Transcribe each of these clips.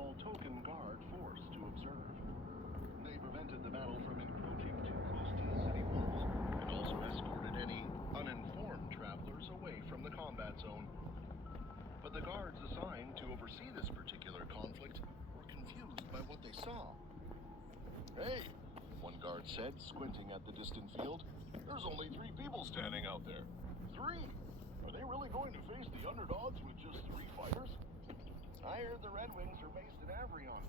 small token guard force to observe. They prevented the battle from encroaching too close to the city walls, and also escorted any uninformed travelers away from the combat zone. But the guards assigned to oversee this particular conflict were confused by what they saw. "Hey," one guard said, squinting at the distant field, "there's only 3 people standing out there." 3? Are they really going to face the underdogs with just 3 fighters? "I heard the Red Wings are based in Avrion,"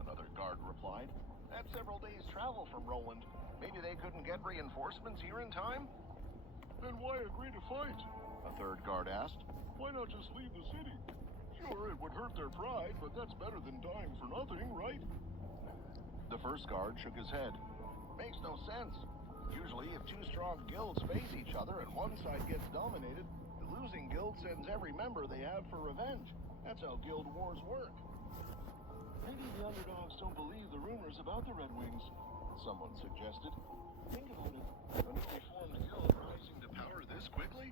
another guard replied. "That's several days' travel from Roland. Maybe they couldn't get reinforcements here in time?" "Then why agree to fight?" a third guard asked. "Why not just leave the city? Sure, it would hurt their pride, but that's better than dying for nothing, right?" The first guard shook his head. "Makes no sense. Usually, if 2 strong guilds face each other and one side gets dominated, the losing guild sends every member they have for revenge. That's how guild wars work." "Maybe the underdogs don't believe the rumors about the Red Wings," someone suggested. "Think about it. A newly formed guild rising to power this quickly?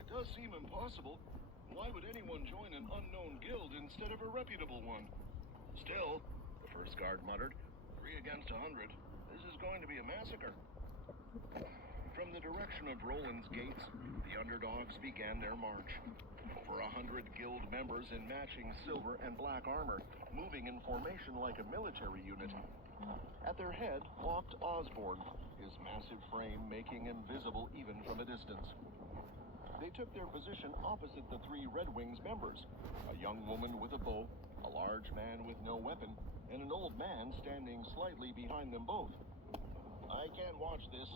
It does seem impossible. Why would anyone join an unknown guild instead of a reputable one?" "Still," the first guard muttered, 3 against 100. This is going to be a massacre." From the direction of Roland's gates, the underdogs began their march. Over 100 guild members in matching silver and black armor, moving in formation like a military unit. At their head walked Osborne, his massive frame making him visible even from a distance. They took their position opposite the 3 Red Wings members, a young woman with a bow, a large man with no weapon, and an old man standing slightly behind them both. "I can't watch this,"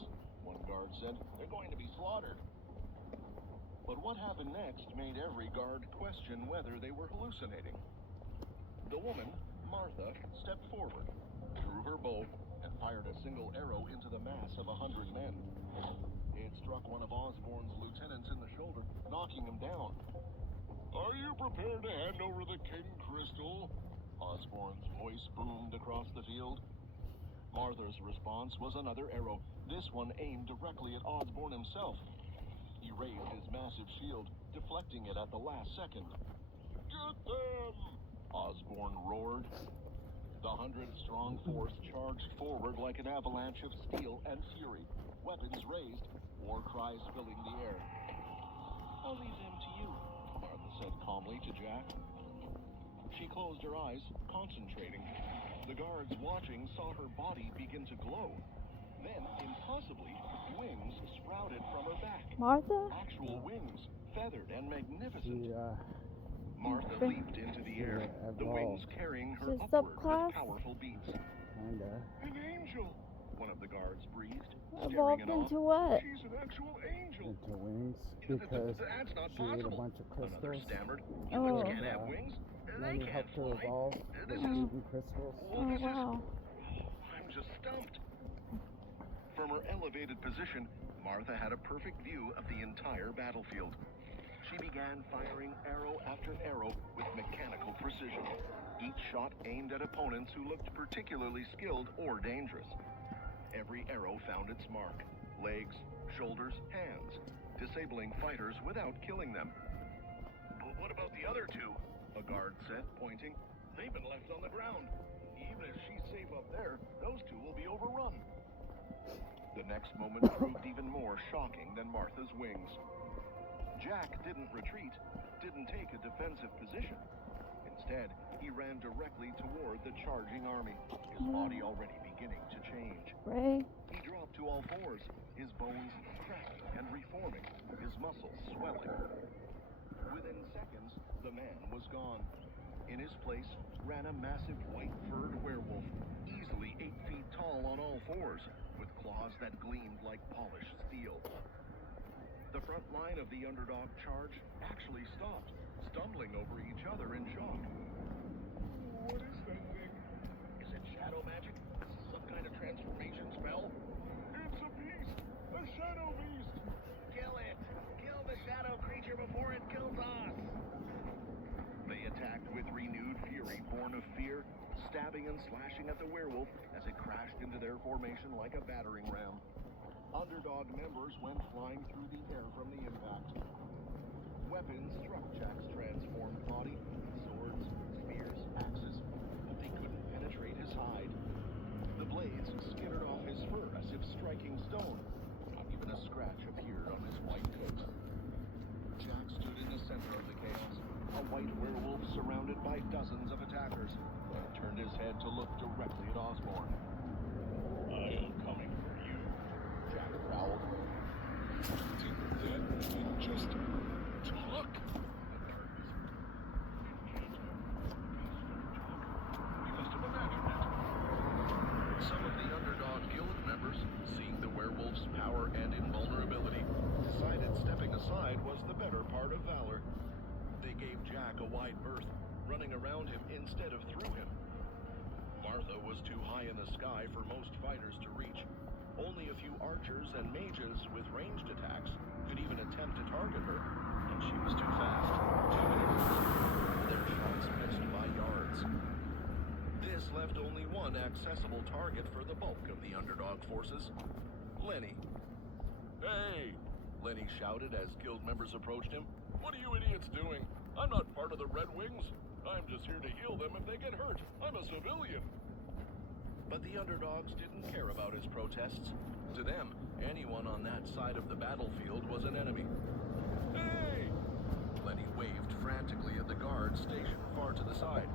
one guard said. "They're going to be slaughtered." But what happened next made every guard question whether they were hallucinating. The woman, Martha, stepped forward, drew her bow, and fired a single arrow into the mass of 100 men. It struck one of Osborne's lieutenants in the shoulder, knocking him down. "Are you prepared to hand over the King Crystal?" Osborne's voice boomed across the field. Martha's response was another arrow, this one aimed directly at Osborne himself. He raised his massive shield, deflecting it at the last second. "Get them!" Osborne roared. The 100-strong force charged forward like an avalanche of steel and fury, weapons raised, war cries filling the air. "I'll leave them to you," Martha said calmly to Jack. She closed her eyes, concentrating. The guards watching saw her body begin to glow. Then, impossibly, wings sprouted from her back. Martha? Actual wings, feathered and magnificent. Martha leaped into the air, the wings carrying her She's upward subclass? with powerful beats. Kinda. "An angel!" one of the guards breathed, staring Evolved in awe. into what? "She's an actual angel!" Into wings. Because That's not she ate a possible, bunch of another crystals. stammered. Oh. "Humans can't have wings. They Then you can't helped her fly. evolve This with is... eating crystals. Oh, This is... wow. I'm just stumped." From her elevated position, Martha had a perfect view of the entire battlefield. She began firing arrow after arrow with mechanical precision, each shot aimed at opponents who looked particularly skilled or dangerous. Every arrow found its mark: legs, shoulders, hands, disabling fighters without killing them. "But what about the other 2? A guard said, pointing. "They've been left on the ground. Even if she's safe up there, those 2 will be overrun." The next moment proved even more shocking than Martha's wings. Jack didn't retreat, didn't take a defensive position. Instead, he ran directly toward the charging army, his body already beginning to change. Ray? He dropped to all fours, his bones cracking and reforming, his muscles swelling. Within seconds, the man was gone. In his place ran a massive white-furred werewolf, easily 8 feet tall on all fours, with claws that gleamed like polished steel. The front line of the underdog charge actually stopped, stumbling over each other in shock. "What is that thing? Is it shadow magic? Some kind of transformation spell?" "It's a beast! A shadow beast!" "Kill it! Kill the shadow creature before it kills us!" They attacked with renewed fury, born of fear, stabbing and slashing at the werewolf as it crashed into their formation like a battering ram. Underdog members went flying through the air from the impact. Weapons struck Jack's transformed body: swords, spears, axes. side. The blades skittered off his fur as if striking stone. Not even a scratch appeared on his white coat. Jack stood in the center of the chaos, a white werewolf surrounded by dozens of attackers, and turned his head to look directly at Osborne. I am coming for you, Jack growled. Did that just talk? He must have imagined it. Some of the underdog guild members, seeing the werewolf's power and invulnerability, decided stepping aside was the better part of valor. They gave Jack a wide berth, running around him instead of through him. Martha was too high in the sky for most fighters to reach. Only a few archers and mages with ranged attacks could even attempt to target her, and she was too fast, too dangerous. Their shots missed by yards. This left only one accessible target for the bulk of the underdog forces: Lenny. Hey! Lenny shouted as guild members approached him. What are you idiots doing? I'm not part of the Red Wings. I'm just here to heal them if they get hurt. I'm a civilian. But the underdogs didn't care about his protests. To them, anyone on that side of the battlefield was an enemy. Hey! Lenny waved frantically at the guards stationed far to the side.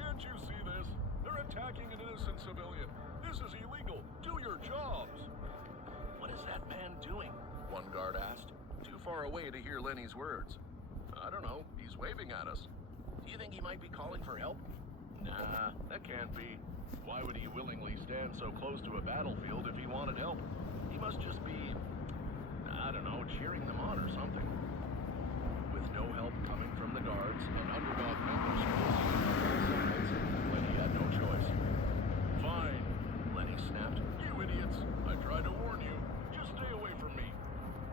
Can't you see this? They're attacking an innocent civilian. This is illegal. Do your jobs. What is that man doing? One guard asked, too far away to hear Lenny's words. I don't know. He's waving at us. Do you think he might be calling for help? Nah, that can't be. Why would he willingly stand so close to a battlefield if he wanted help? He must just be, I don't know, cheering them on or something. With no help coming from the guards and underdog members Lenny had no choice. Fine, Lenny snapped. You idiots! I tried to warn you. Just stay away from me.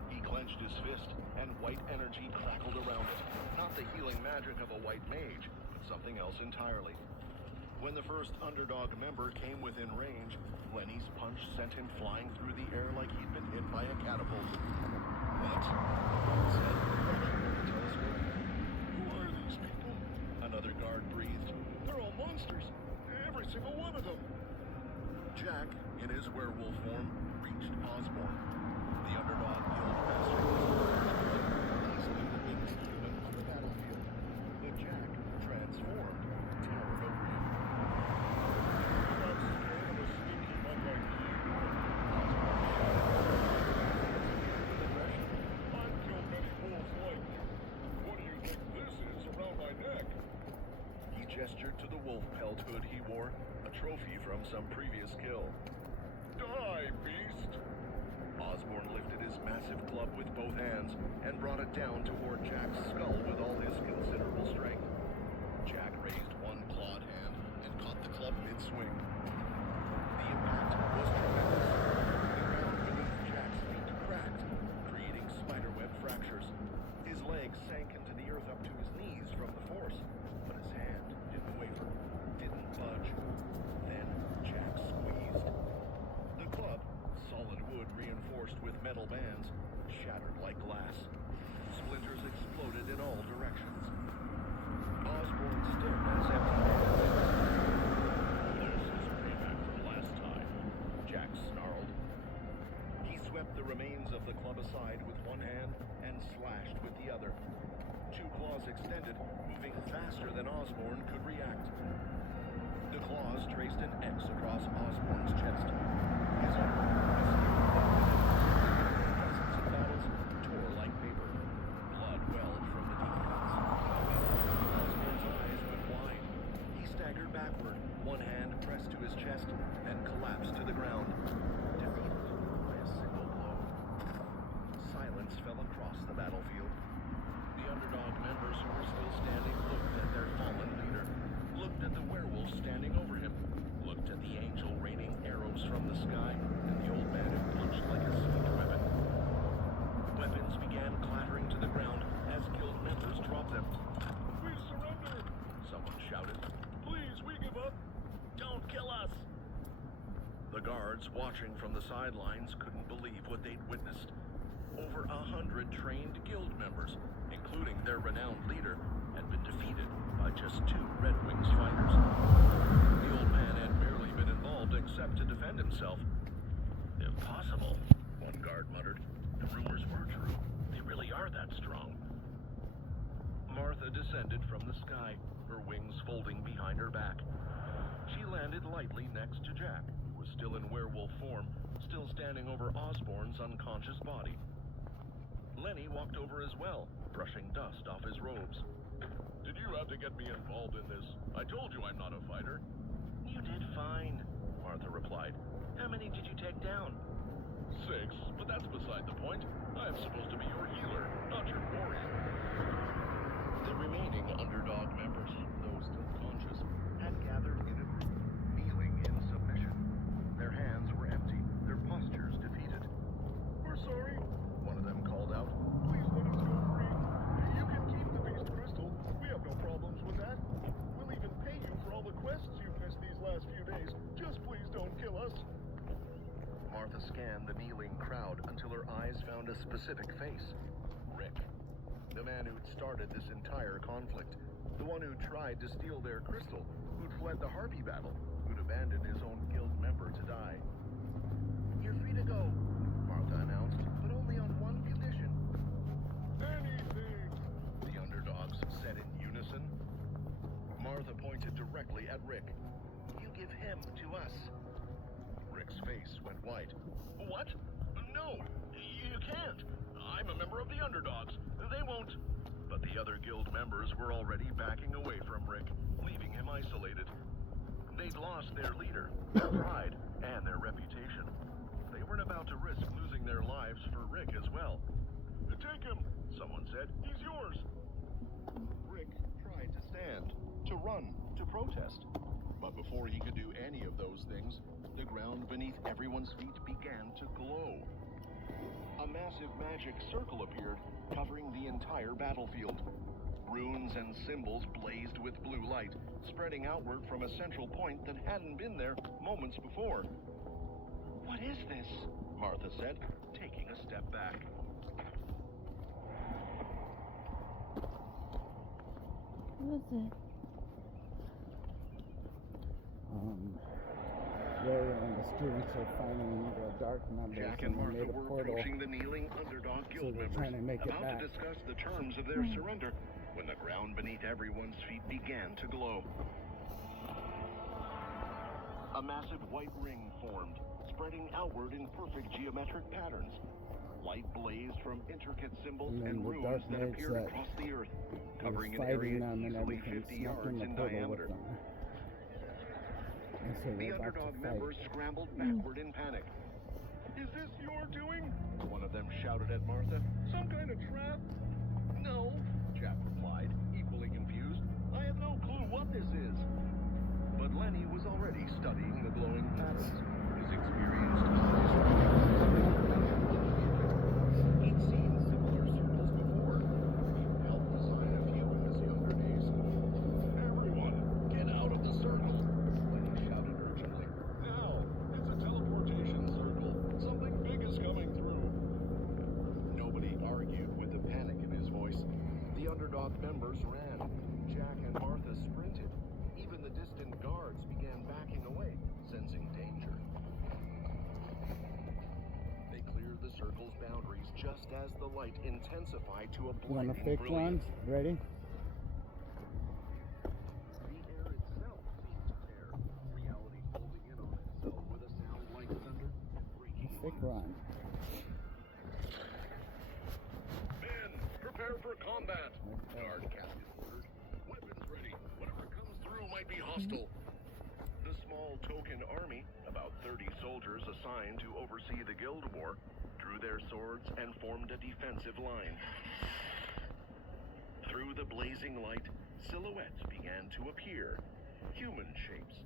He clenched his fist, and white energy crackled around it. Not the healing magic of a white mage, but something else entirely. When the first underdog member came within range, Lenny's punch sent him flying through the air like he'd been hit by a catapult. What? One said, watching with the telescope. Who are these people? Another guard breathed. They're all monsters. Every single one of them. Jack, in his werewolf form, reached Osborne. The underdog guild master was easily the biggest human on the battlefield. But Jack, transformed, towered over him. Gestured to the wolf pelt hood he wore, a trophy from some previous kill. Die, beast! Osborne lifted his massive club with both hands and brought it down toward Jack's skull with all his considerable strength. Jack raised one clawed hand and caught the club mid-swing. The impact was tremendous. The ground beneath Jack's feet cracked, creating spiderweb fractures. His legs sank into the earth up to his knees from the force, but his hand didn't waver, didn't budge. Then Jack squeezed. The club, solid wood reinforced with metal bands, shattered like glass. Splinters exploded in all directions. Osborne stood as empty-handed. This is payback from last time, Jack snarled. He swept the remains of the club aside with one hand and slashed with the other. Two claws extended, moving faster than Osborne could react. The claws traced an X across Osborne's chest. His armor, dozens of battles, tore like paper. Blood welled from the deep cuts. Osborne's eyes went wide. He staggered backward, one hand pressed to his chest, and collapsed to the ground, defeated by a single blow. Silence fell across the battlefield. The underdog members who were still standing looked at their fallen leader, looked at the werewolf standing over him, looked at the angel raining arrows from the sky, and the old man who punched like a siege weapon. Weapons began clattering to the ground as guild members dropped them. We surrender! Someone shouted. Please, we give up! Don't kill us! The guards, watching from the sidelines, couldn't believe what they'd witnessed. Over 100 trained guild members, including their renowned leader, had been defeated by just 2 Red Wings fighters. The old man had barely been except to defend himself. Impossible, one guard muttered. The rumors were true. They really are that strong. Martha descended from the sky, her wings folding behind her back. She landed lightly next to Jack, who was still in werewolf form, still standing over Osborne's unconscious body. Lenny walked over as well, brushing dust off his robes. Did you have to get me involved in this? I told you I'm not a fighter. You did fine, Martha replied. How many did you take down? 6, but that's beside the point. I'm supposed to be your healer, not your warrior. The remaining underdog members, those still conscious, had gathered in a group, kneeling in submission. Their hands were empty, their postures defeated. We're sorry, one of them called out. Please let us go free. You can keep the beast crystal. We have no problems with that. We'll even pay you for all the quests you've missed these last few days. Just please don't kill us. Martha scanned the kneeling crowd until her eyes found a specific face. Rick. The man who'd started this entire conflict. The one who tried to steal their crystal. Who'd fled the Harpy battle. Who'd abandoned his own guild member to die. You're free to go, Martha announced, but only on one condition. Anything, the underdogs said in unison. Martha pointed directly at Rick. You give him to us. Rick's face went white. What? No, you can't. I'm a member of the underdogs. They won't. But the other guild members were already backing away from Rick, leaving him isolated. They'd lost their leader, their pride, and their reputation. They weren't about to risk losing their lives for Rick as well. Take him, someone said. He's yours. Rick tried to stand, to run, to protest. But before he could do any of those things, the ground beneath everyone's feet began to glow. A massive magic circle appeared, covering the entire battlefield. Runes and symbols blazed with blue light, spreading outward from a central point that hadn't been there moments before. What is this? Martha said, taking a step back. What is it? They and the students are finding the dark numbers Jack and and they Martha made a were portal. approaching the kneeling underdog So guild they're members, trying to make it about back. to discuss the terms of their surrender, when the ground beneath everyone's feet began to glow. A massive white ring formed, spreading outward in perfect geometric patterns. Light blazed from intricate symbols And then and the runes dark that mage appeared that across the earth, was covering an fighting area them and easily everything, 50 snuck in yards the in portal diameter. with them. And so The they're about underdog to fight. members scrambled backward in panic. Is this your doing? One of them shouted at Martha. Some kind of trap? No, Jack replied, equally confused. I have no clue what this is. But Lenny was already studying the glowing patterns. His experienced eyes. He'd seen similar circles before. He'd helped design a few in his younger days. Everyone, get out of the circle! Lenny shouted urgently. Now! It's a teleportation circle. Something big is coming through. Nobody argued with the panic in his voice. The underdog members ran. Jack and Martha sprinted. Even the distant guards began backing away, sensing danger. They cleared the circle's boundaries just as the light intensified to a You want a blinding fake one? brilliance. Ready? The air itself seemed to tear, reality folding in on itself with a sound like thunder breaking Fake loose. one. Men, prepare for combat! Guard captain ordered. Weapons ready. Whatever comes through might be hostile. The small token army, about 30 soldiers assigned to oversee the guild war, drew their swords and formed a defensive line. Through the blazing light, silhouettes began to appear, human shapes,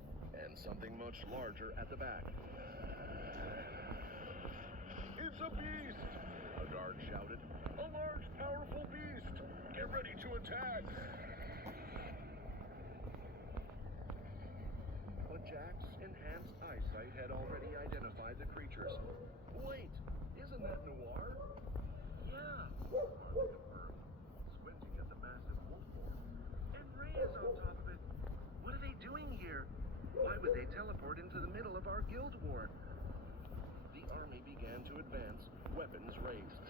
and something much larger at the back. It's a beast! A guard shouted. A large, powerful beast! Get ready to attack! But Jack's enhanced eyesight had already identified the creatures. Wait, isn't that Noir? Yeah, Martha confirmed, squinting at the massive wolf form. And Ray is on top of it. What are they doing here? Why would they teleport into the middle of our guild weapons raised.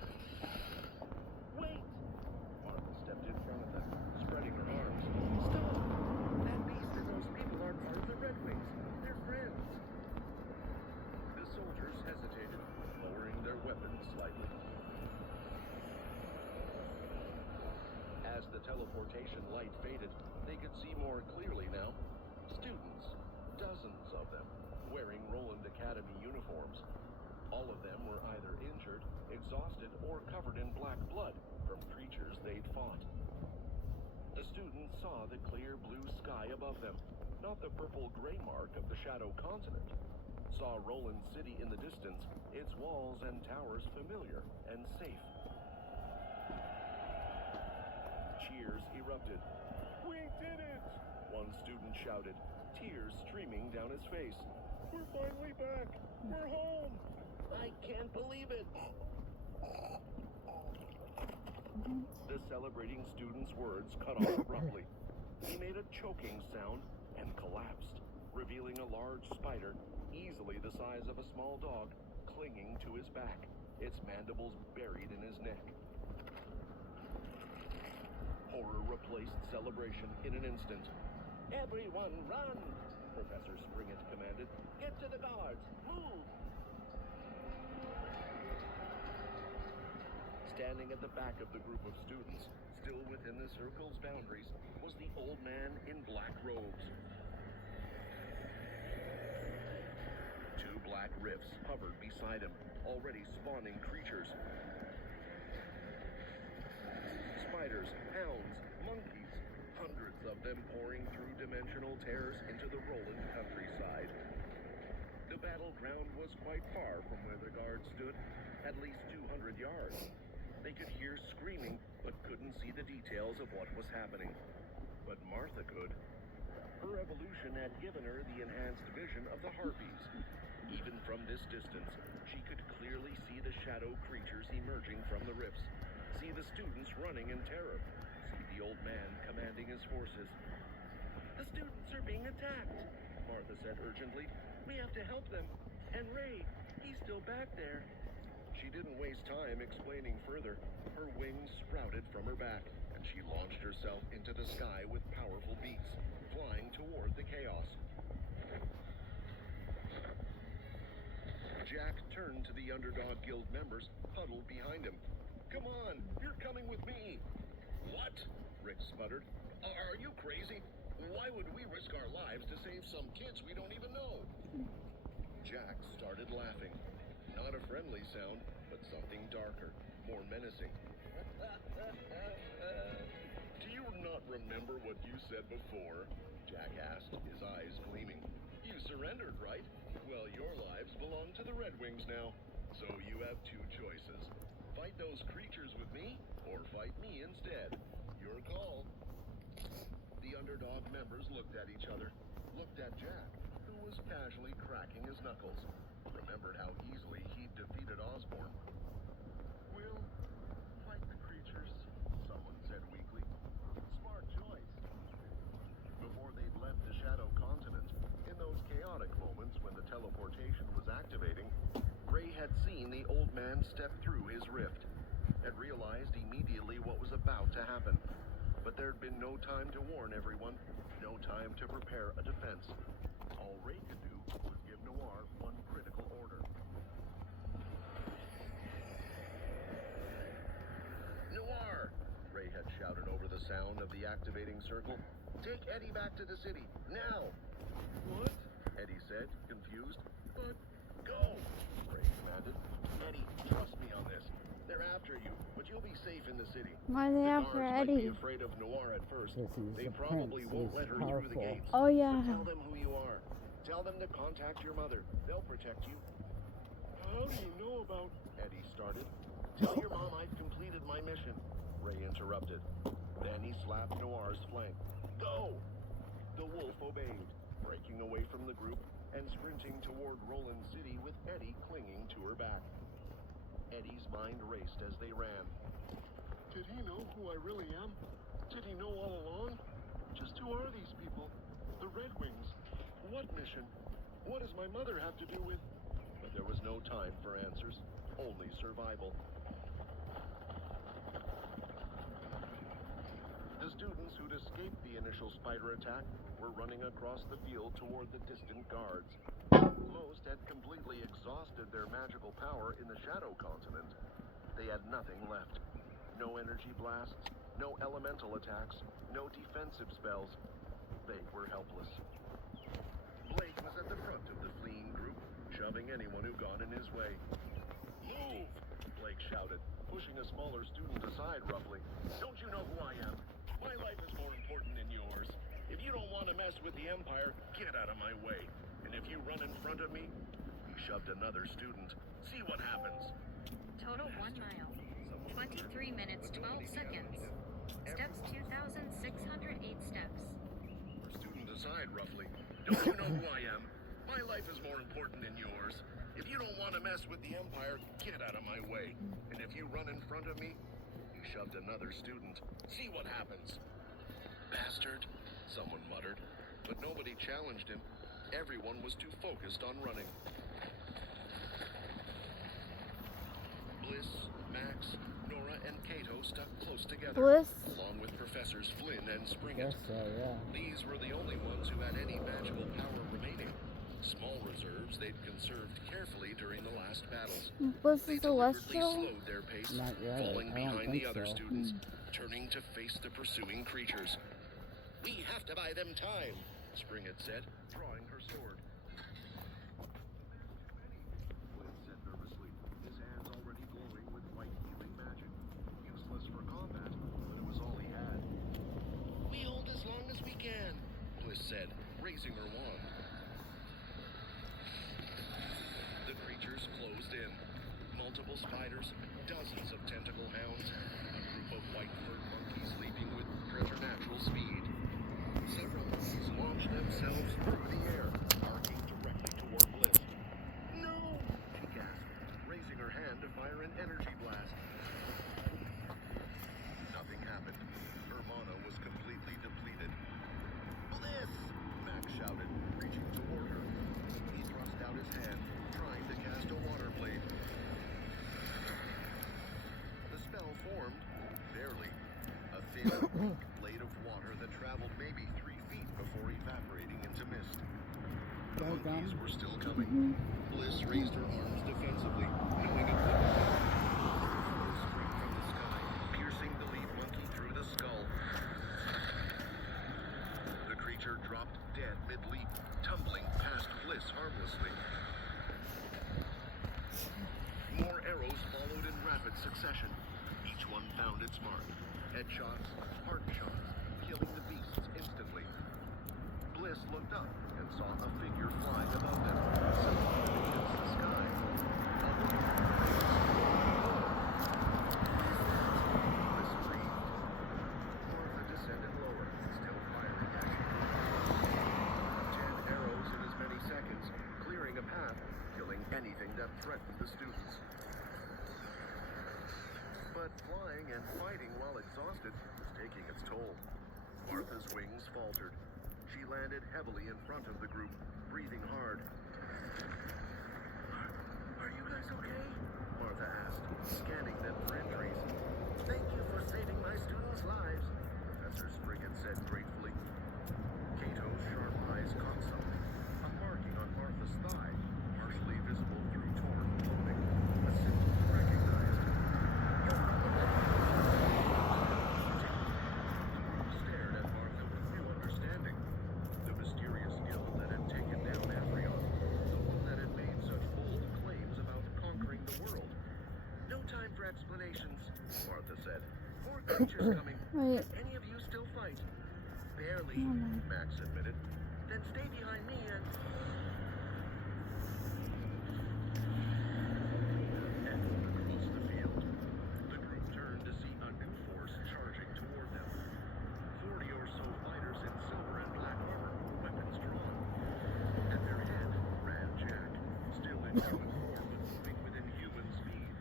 Wait! Martha stepped in front of them, spreading her arms. Stop! That beast and those people aren't part of the Red Wings. They're friends. The soldiers hesitated, lowering their weapons slightly. As the teleportation light faded, they could see more clearly now. Students, dozens of them, wearing Roland Academy uniforms. All of them were either injured, exhausted, or covered in black blood from creatures they'd fought. The students saw the clear blue sky above them, not the purple-gray mark of the Shadow Continent. Saw Roland City in the distance, its walls and towers familiar and safe. Cheers erupted. "We did it!" one student shouted, tears streaming down his face. "We're finally back! We're home! I can't believe it!" The celebrating student's words cut off abruptly. He made a choking sound and collapsed, revealing a large spider, easily the size of a small dog, clinging to his back, its mandibles buried in his neck. Horror replaced celebration in an instant. "Everyone run!" Professor Springett commanded. "Get to the guards! Move!" Standing at the back of the group of students, still within the circle's boundaries, was the old man in black robes. Two black rifts hovered beside him, already spawning creatures. Spiders, hounds, monkeys, hundreds of them pouring through dimensional tears into the Roland countryside. The battleground was quite far from where the guards stood, at least 200 yards. They could hear screaming, but couldn't see the details of what was happening. But Martha could. Her evolution had given her the enhanced vision of the harpies. Even from this distance, she could clearly see the shadow creatures emerging from the rifts, see the students running in terror, see the old man commanding his forces. "The students are being attacked," Martha said urgently. "We have to help them. And Ray, he's still back there." She didn't waste time explaining further. Her wings sprouted from her back, and she launched herself into the sky with powerful beaks, flying toward the chaos. Jack turned to the Underdog Guild members huddled behind him. "Come on, you're coming with me." "What?" Rick sputtered. "Are you crazy? Why would we risk our lives to save some kids we don't even know?" Jack started laughing. Not a friendly sound, but something darker, more menacing. "Do you not remember what you said before?" Jack asked, his eyes gleaming. "You surrendered, right? Well, your lives belong to the Red Wings now. So you have two choices. Fight those creatures with me, or fight me instead. Your call." The Underdog members looked at each other, looked at Jack, who was casually cracking his knuckles, remembered how easily he'd defeated Osborne. "We'll fight the creatures," someone said weakly. "Smart choice." Before they'd left the Shadow Continent, in those chaotic moments when the teleportation was activating, Ray had seen the old man step through his rift, had realized immediately what was about to happen. But there'd been no time to warn everyone, no time to prepare a defense. All Ray could do was give Noir one critical order. "Noir!" Ray had shouted over the sound of the activating circle. "Take Eddie back to the city, now!" "What?" Eddie said, confused. "But go!" Ray commanded. "Eddie, trust me on this. They're after you, but you'll be safe in the city. Why are they The after guards might be Eddie? afraid of Noir at first. Because he's They a probably prince, won't he's let her through the powerful. gates. Oh, But yeah. tell them who you are. Tell them to contact your mother. They'll protect you." "How do you know about..." Eddie started. "Tell your mom I've completed my mission," Ray interrupted. Then he slapped Noir's flank. "Go!" The wolf obeyed, breaking away from the group and sprinting toward Roland City with Eddie clinging to her back. Eddie's mind raced as they ran. Did he know who I really am? Did he know all along? Just who are these people? The Red Wings? What mission? What does my mother have to do with... But there was no time for answers, only survival. The students who'd escaped the initial spider attack were running across the field toward the distant guards. Most had completely exhausted their magical power in the Shadow Continent. They had nothing left. No energy blasts, no elemental attacks, no defensive spells. They were helpless. Blake was at the front of the fleeing group, shoving anyone who got in his way. "Move!" Blake shouted, pushing a smaller student aside roughly. "Don't you know who I am? My life is more important than yours. If you don't want to mess with the Empire, get out of my way. And if you run in front of me," he shoved another student. "See what happens." Total 1 mile. 23 minutes, 12 seconds. Steps 2,608 steps. Student aside roughly. "Don't you know who I am? My life is more important than yours. If you don't want to mess with the Empire, get out of my way. And if you run in front of me," he shoved another student. "See what happens." "Bastard," someone muttered, but nobody challenged him. Everyone was too focused on running. Bliss, Max, Nora, and Cato stuck close together, Bliss? along with Professors Flynn and Springett. Guess so, yeah. These were the only ones who had any magical power remaining. Small reserves they'd conserved carefully during the last battles. Bliss They is deliberately celestial? slowed their pace, Not yet. falling I don't behind the think other so. students, turning to face the pursuing creatures. "We have to buy them time," Springett said, drawing her sword. Flynn said nervously, his hands already glowing with white healing magic. Useless for combat, but it was all he had. "We hold as long as we can," Bliss said, raising her wand. The creatures closed in. Multiple spiders, dozens of tentacle hounds, a group of white-furred monkeys leaping with preternatural speed. Several monkeys launched themselves through the air, arcing directly toward Bliss. "No!" she gasped, raising her hand to fire an energy blast. Nothing happened. Her mana was completely depleted. "Bliss!" Max shouted, reaching toward her. He thrust out his hand, trying to cast a water blade. The spell formed, barely. A thin, weak blade of water that traveled maybe 3 feet before evaporating into mist. The Well monkeys done. were still coming. Bliss raised her arms defensively, knowing it wouldn't matter. Straight from the sky, piercing the lead monkey through the skull. The creature dropped dead mid-leap, tumbling past Bliss harmlessly. More arrows followed in rapid succession. Each one found its mark. Headshots, heart shots, killing the beasts instantly. Bliss looked up and saw a figure flying above them, separated against the sky. Bliss breathed. Martha descended lower, still firing at she could. 10 arrows in as many seconds, clearing a path, killing anything that threatened the students. But flying and fighting while exhausted was taking its toll. Martha's wings faltered. She landed heavily in front of the group, breathing hard. "Are you guys okay?" Martha asked, scanning them for injuries. "Thank you for saving my students' lives," Professor Springett said gratefully. Cato's sharp eyes caught something, a marking on Martha's thigh, partially visible through torn clothing. A symbol he recognized. Stared at Martha with new understanding. The mysterious guild that had taken down Aphrion, the one that had made such bold claims about conquering the world. "No time for explanations," Martha said. "More creatures coming. Wait. Can any of you still fight?" "Barely," No. Max admitted. "Then stay behind me and..." And across the field, the group turned to see a new force charging toward them. 40 or so fighters in silver and black armor, weapons drawn. At their head ran Jack, still in human form but moving with inhuman speed.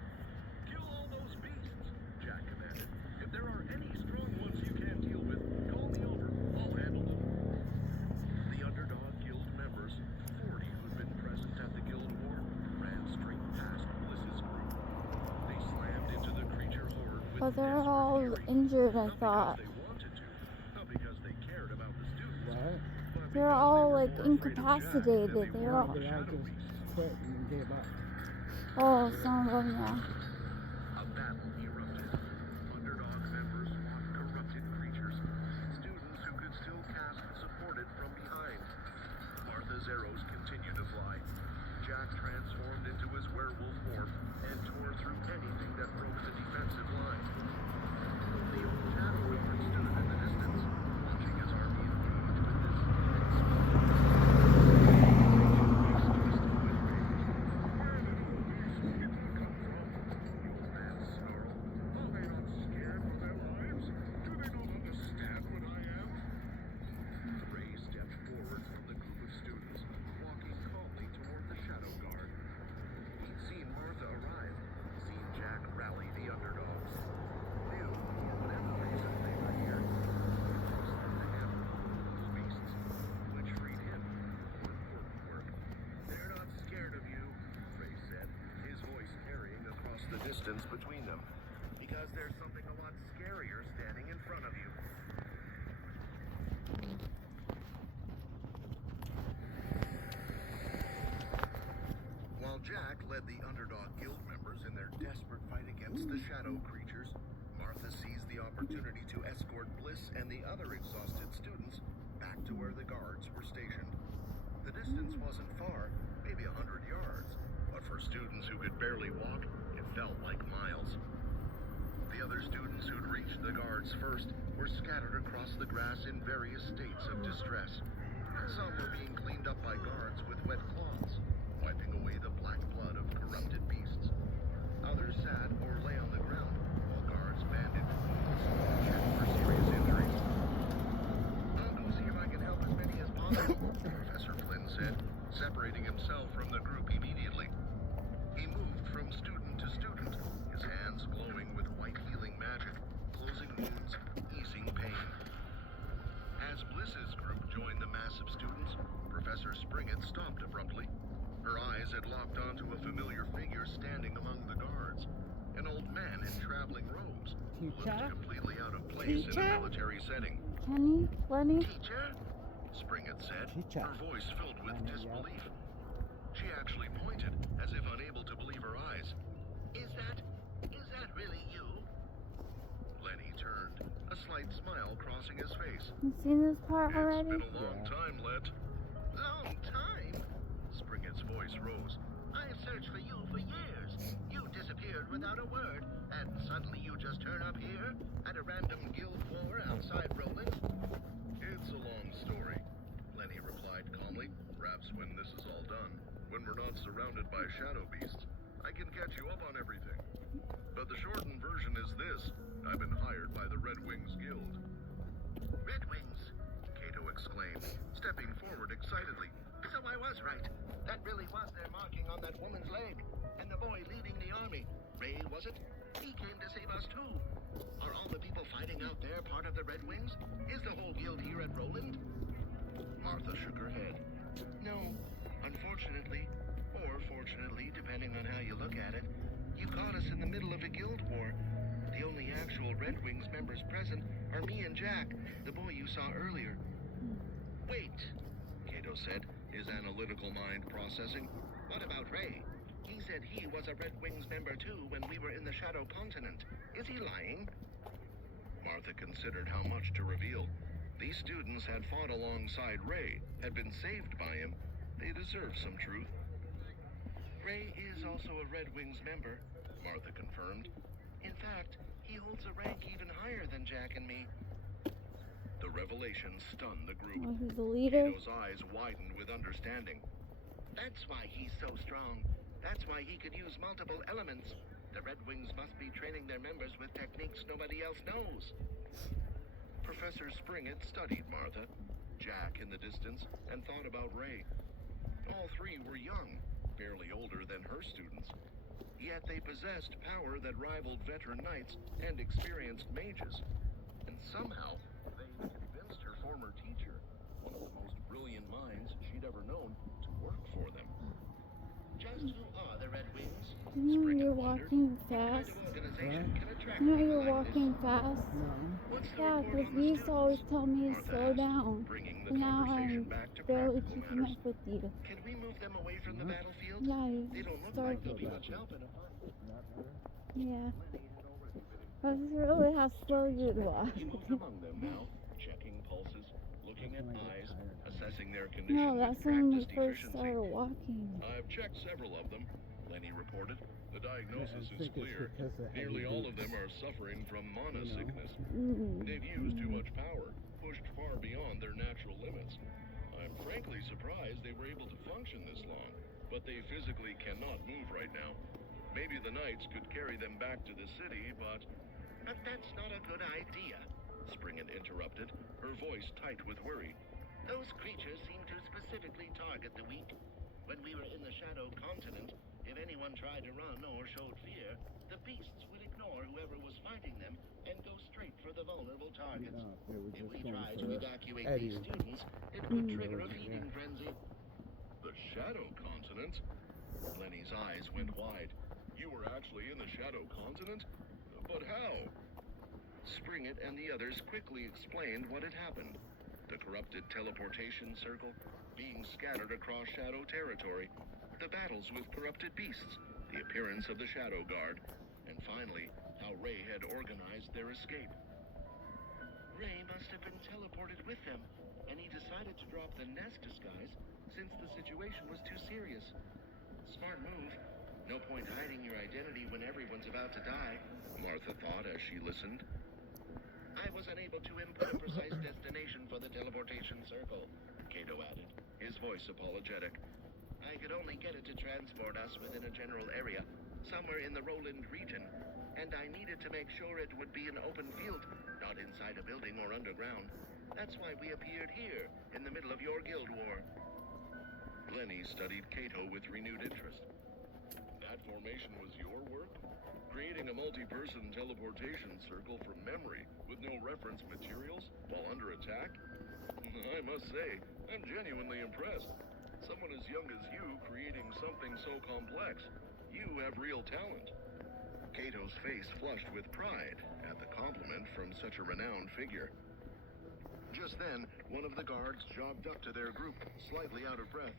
"Kill all those beasts," Jack commanded. "If there are any strong ones you can't deal with, call me over. I'll handle them." The underdog guild members, 4 But they're all injured, I thought. They wanted to, not because they cared about the students. What? But They're because all they were like more afraid of Jack incapacitated. than they They're were all. of the They all shadow just beasts. quit and gave up. Oh, some of them, yeah. A battle erupted. Underdog members fought corrupted creatures. Students who could still cast supported from behind. Martha's arrows continued to fly. Jack transformed into his werewolf form and tore through anything that broke the defensive line. The old shadow lord stood in the distance, watching his army engage with this Ray stepped forward from the group of students, walking calmly toward the shadow guard. He'd seen Martha arrive, seen Jack rally the underdogs. Knew, for whatever reason they were here, it forced them to handle the beasts, which freed him for important work. They're not scared of you, Ray said, his voice carrying across the distance between them, because there's something a lot scarier standing in front of you. While Jack led the underdog guild members in their desperate fight against the shadow creatures, Martha seized the opportunity to escort Bliss and the other exhausted students back to where the guards were stationed. The distance wasn't far, maybe 100 yards, but for students who could barely walk, it felt like miles. The other students who'd reached the guards first were scattered across the grass in various states of distress. Some were being cleaned up by guards with wet cloths, wiping away the black blood of corrupted beasts. Others sat or lay on the ground while guards bandaged wounds and checked for serious injuries. I'll go see if I can help as many as possible, Professor Flynn said, separating himself from the group immediately. He moved from student to student, his hands glowing with white healing magic, closing wounds, easing pain. As Bliss's group joined the mass of students, Professor Springett stopped abruptly. Her eyes had locked onto a familiar figure standing among the guards, an old man in traveling robes, who looked Teacher? completely out of place in a military setting. Lenny? Teacher? Springett said, Teacher. her voice filled with Lenny, disbelief. She actually pointed, as if unable to believe her eyes. Is that really you? Lenny turned, a slight smile crossing his face. You seen this part It's already? been a long time, Let. Long time? Springett's voice rose. I've searched for you for years. You disappeared without a word, and suddenly you just turn up here at a random guild war outside Roland. It's a long story, Lenny replied calmly. Perhaps when this is all done, when we're not surrounded by shadow beasts, I can catch you up on everything. But the shortened version is this. I've been hired by the Red Wings Guild. Red Wings? Cato exclaimed, stepping forward excitedly. So I was right. That really was their marking on that woman's leg. And the boy leading the army. Ray, was it? He came to save us too. Are all the people fighting out there part of the Red Wings? Is the whole guild here at Roland? Martha shook her head. No, unfortunately, or fortunately, depending on how you look at it, you caught us in the middle of a guild war. The only actual Red Wings members present are me and Jack, the boy you saw earlier. Wait, Cato said, his analytical mind processing. What about Ray? He said he was a Red Wings member too when we were in the Shadow Continent. Is he lying? Martha considered how much to reveal. These students had fought alongside Ray, had been saved by him. They deserved some truth. Ray is also a Red Wings member, Martha confirmed. In fact, he holds a rank even higher than Jack and me. The revelation stunned the group. Oh, he's the leader? Cato's eyes widened with understanding. That's why he's so strong. That's why he could use multiple elements. The Red Wings must be training their members with techniques nobody else knows. Professor Springett studied Martha, Jack in the distance, and thought about Ray. All three were young, barely older than her students. Yet they possessed power that rivaled veteran knights and experienced mages. And somehow, they convinced her former teacher, one of the most brilliant minds she'd ever known, to work for them. just who are the Red Wings? You know Springer you're wondered. walking What kind fast. of organization can attract You know people you're like walking this? fast. No. What's the Yeah, report because on the you used to always students? tell me to Martha slow asked, down. bringing the And now conversation I'm back to barely practical keeping matters. up with you. Can we move them away from the Huh? battlefield? Yeah, you They don't look start. like they'll be much help in a fight. That better? Yeah. Lenny had already been That's really how slow you'd walk. He moved among them now, checking pulses, looking at That's when I get eyes, tired. assessing their condition No, with that's when we practiced first efficiency. started walking. I've checked several of them, Lenny reported. The diagnosis I is think it's clear. because of heavy Nearly all of them boots. are suffering from mono-sickness. Mm. They've used too much power, pushed far beyond their natural limits. I'm frankly surprised they were able to function this long, but they physically cannot move right now. Maybe the Knights could carry them back to the city, but that's not a good idea. Springett interrupted, her voice tight with worry. Those creatures seem to specifically target the weak. When we were in the Shadow Continent, if anyone tried to run or showed fear, the beasts would ignore whoever was fighting them and go straight for the vulnerable targets. No, they were If just we going tried for to evacuate Eddie. these students, it could trigger a feeding Yeah. frenzy. the Shadow Continent? Lenny's eyes went wide. You were actually in the Shadow Continent? But how? Springett and the others quickly explained what had happened. The corrupted teleportation circle, being scattered across Shadow territory, the battles with corrupted beasts, the appearance of the Shadow Guard, and finally, how Ray had organized their escape. Ray must have been teleported with them, and he decided to drop the nest disguise since the situation was too serious. Smart move. No point hiding your identity when everyone's about to die. Martha thought as she listened. I was unable to input a precise destination for the teleportation circle, Cato added, his voice apologetic. I could only get it to transport us within a general area, somewhere in the Roland region, and I needed to make sure it would be an open field, not inside a building or underground. That's why we appeared here, in the middle of your guild war. Lenny studied Cato with renewed interest. That formation was your work? Creating a multi-person teleportation circle from memory with no reference materials while under attack? I must say, I'm genuinely impressed. Someone as young as you creating something so complex. You have real talent. Cato's face flushed with pride at the compliment from such a renowned figure. Just then, one of the guards jogged up to their group, slightly out of breath.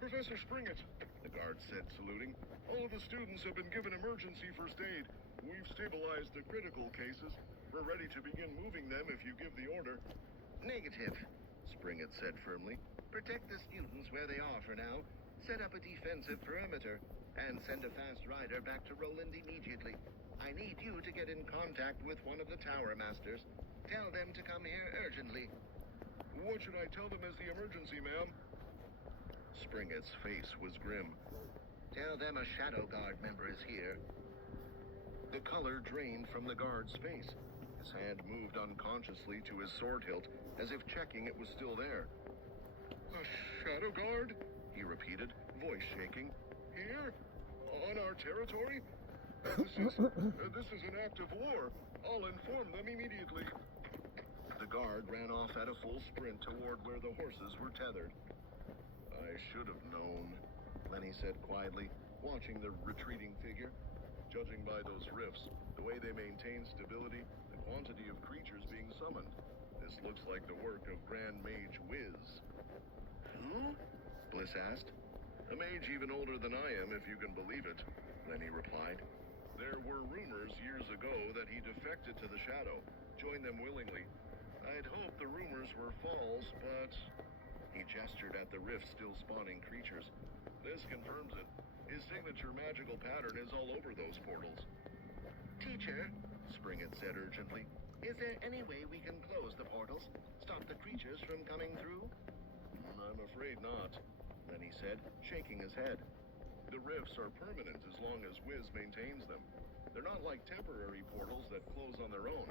Professor Springett, the guard said, saluting. All of the students have been given emergency first aid. We've stabilized the critical cases. We're ready to begin moving them if you give the order. Negative, Springett said firmly. Protect the students where they are for now. Set up a defensive perimeter, and send a fast rider back to Roland immediately. I need you to get in contact with one of the Tower Masters. Tell them to come here urgently. What should I tell them as the emergency, ma'am? Springett's face was grim. Tell them a Shadow Guard member is here. The color drained from the guard's face. His hand moved unconsciously to his sword hilt, as if checking it was still there. A Shadow Guard? He repeated, voice shaking. Here? On our territory? This is an act of war. I'll inform them immediately. The guard ran off at a full sprint toward where the horses were tethered. I should have known, Lenny said quietly, watching the retreating figure. Judging by those rifts, the way they maintain stability, the quantity of creatures being summoned, this looks like the work of Grand Mage Wiz. Who? Bliss asked. A mage even older than I am, if you can believe it, Lenny replied. There were rumors years ago that he defected to the Shadow, joined them willingly. I'd hoped the rumors were false, but... He gestured at the rift still spawning creatures. This confirms it. His signature magical pattern is all over those portals. Teacher, Springett said urgently. is there any way we can close the portals? Stop the creatures from coming through? I'm afraid not, Lenny said, shaking his head. The rifts are permanent as long as Wiz maintains them. They're not like temporary portals that close on their own.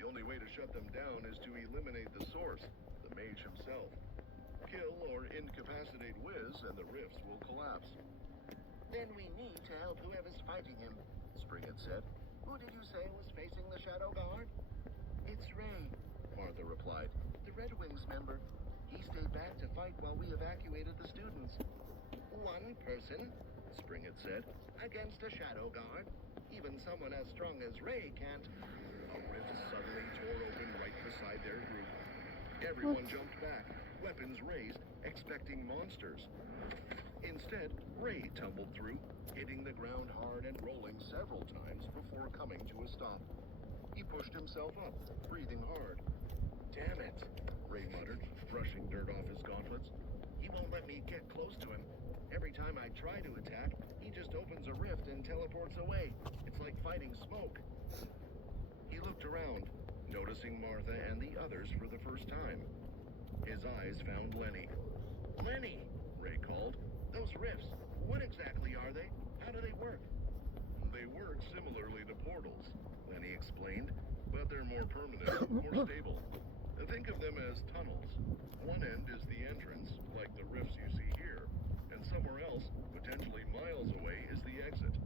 The only way to shut them down is to eliminate the source, the mage himself. Kill or incapacitate Wiz and the rifts will collapse. Then we need to help whoever's fighting him, Springett said. Who did you say was facing the Shadow Guard? It's Ray, Martha replied. the Red Wings member. He stayed back to fight while we evacuated the students. One person, Spring had said, against a shadow guard. Even someone as strong as Ray can't. A rift suddenly tore open right beside their group. Everyone jumped back, weapons raised, expecting monsters. Instead, Ray tumbled through, hitting the ground hard and rolling several times before coming to a stop. He pushed himself up, breathing hard. Damn it, Ray muttered, brushing dirt off his gauntlets. He won't let me get close to him. Every time I try to attack, he just opens a rift and teleports away. It's like fighting smoke. He looked around, noticing Martha and the others for the first time. His eyes found Lenny. Lenny, Ray called. Those rifts, what exactly are they? How do they work? They work similarly to portals, Lenny explained, but they're more permanent, more stable. Think of them as tunnels. One end is the entrance, like the rifts you see here, and somewhere else, potentially miles away, is the exit.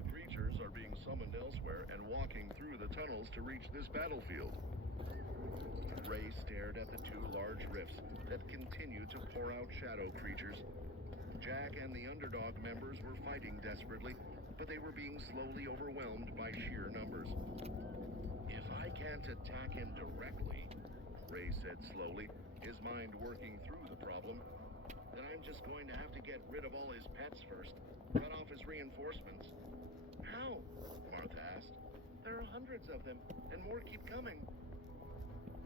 The creatures are being summoned elsewhere and walking through the tunnels to reach this battlefield. Ray stared at the two large rifts that continued to pour out shadow creatures. Jack and the underdog members were fighting desperately, but they were being slowly overwhelmed by sheer numbers. If I can't attack him directly, Ray said slowly, his mind working through the problem, then I'm just going to have to get rid of all his pets first, cut off his reinforcements. How? Martha asked. There are hundreds of them, and more keep coming.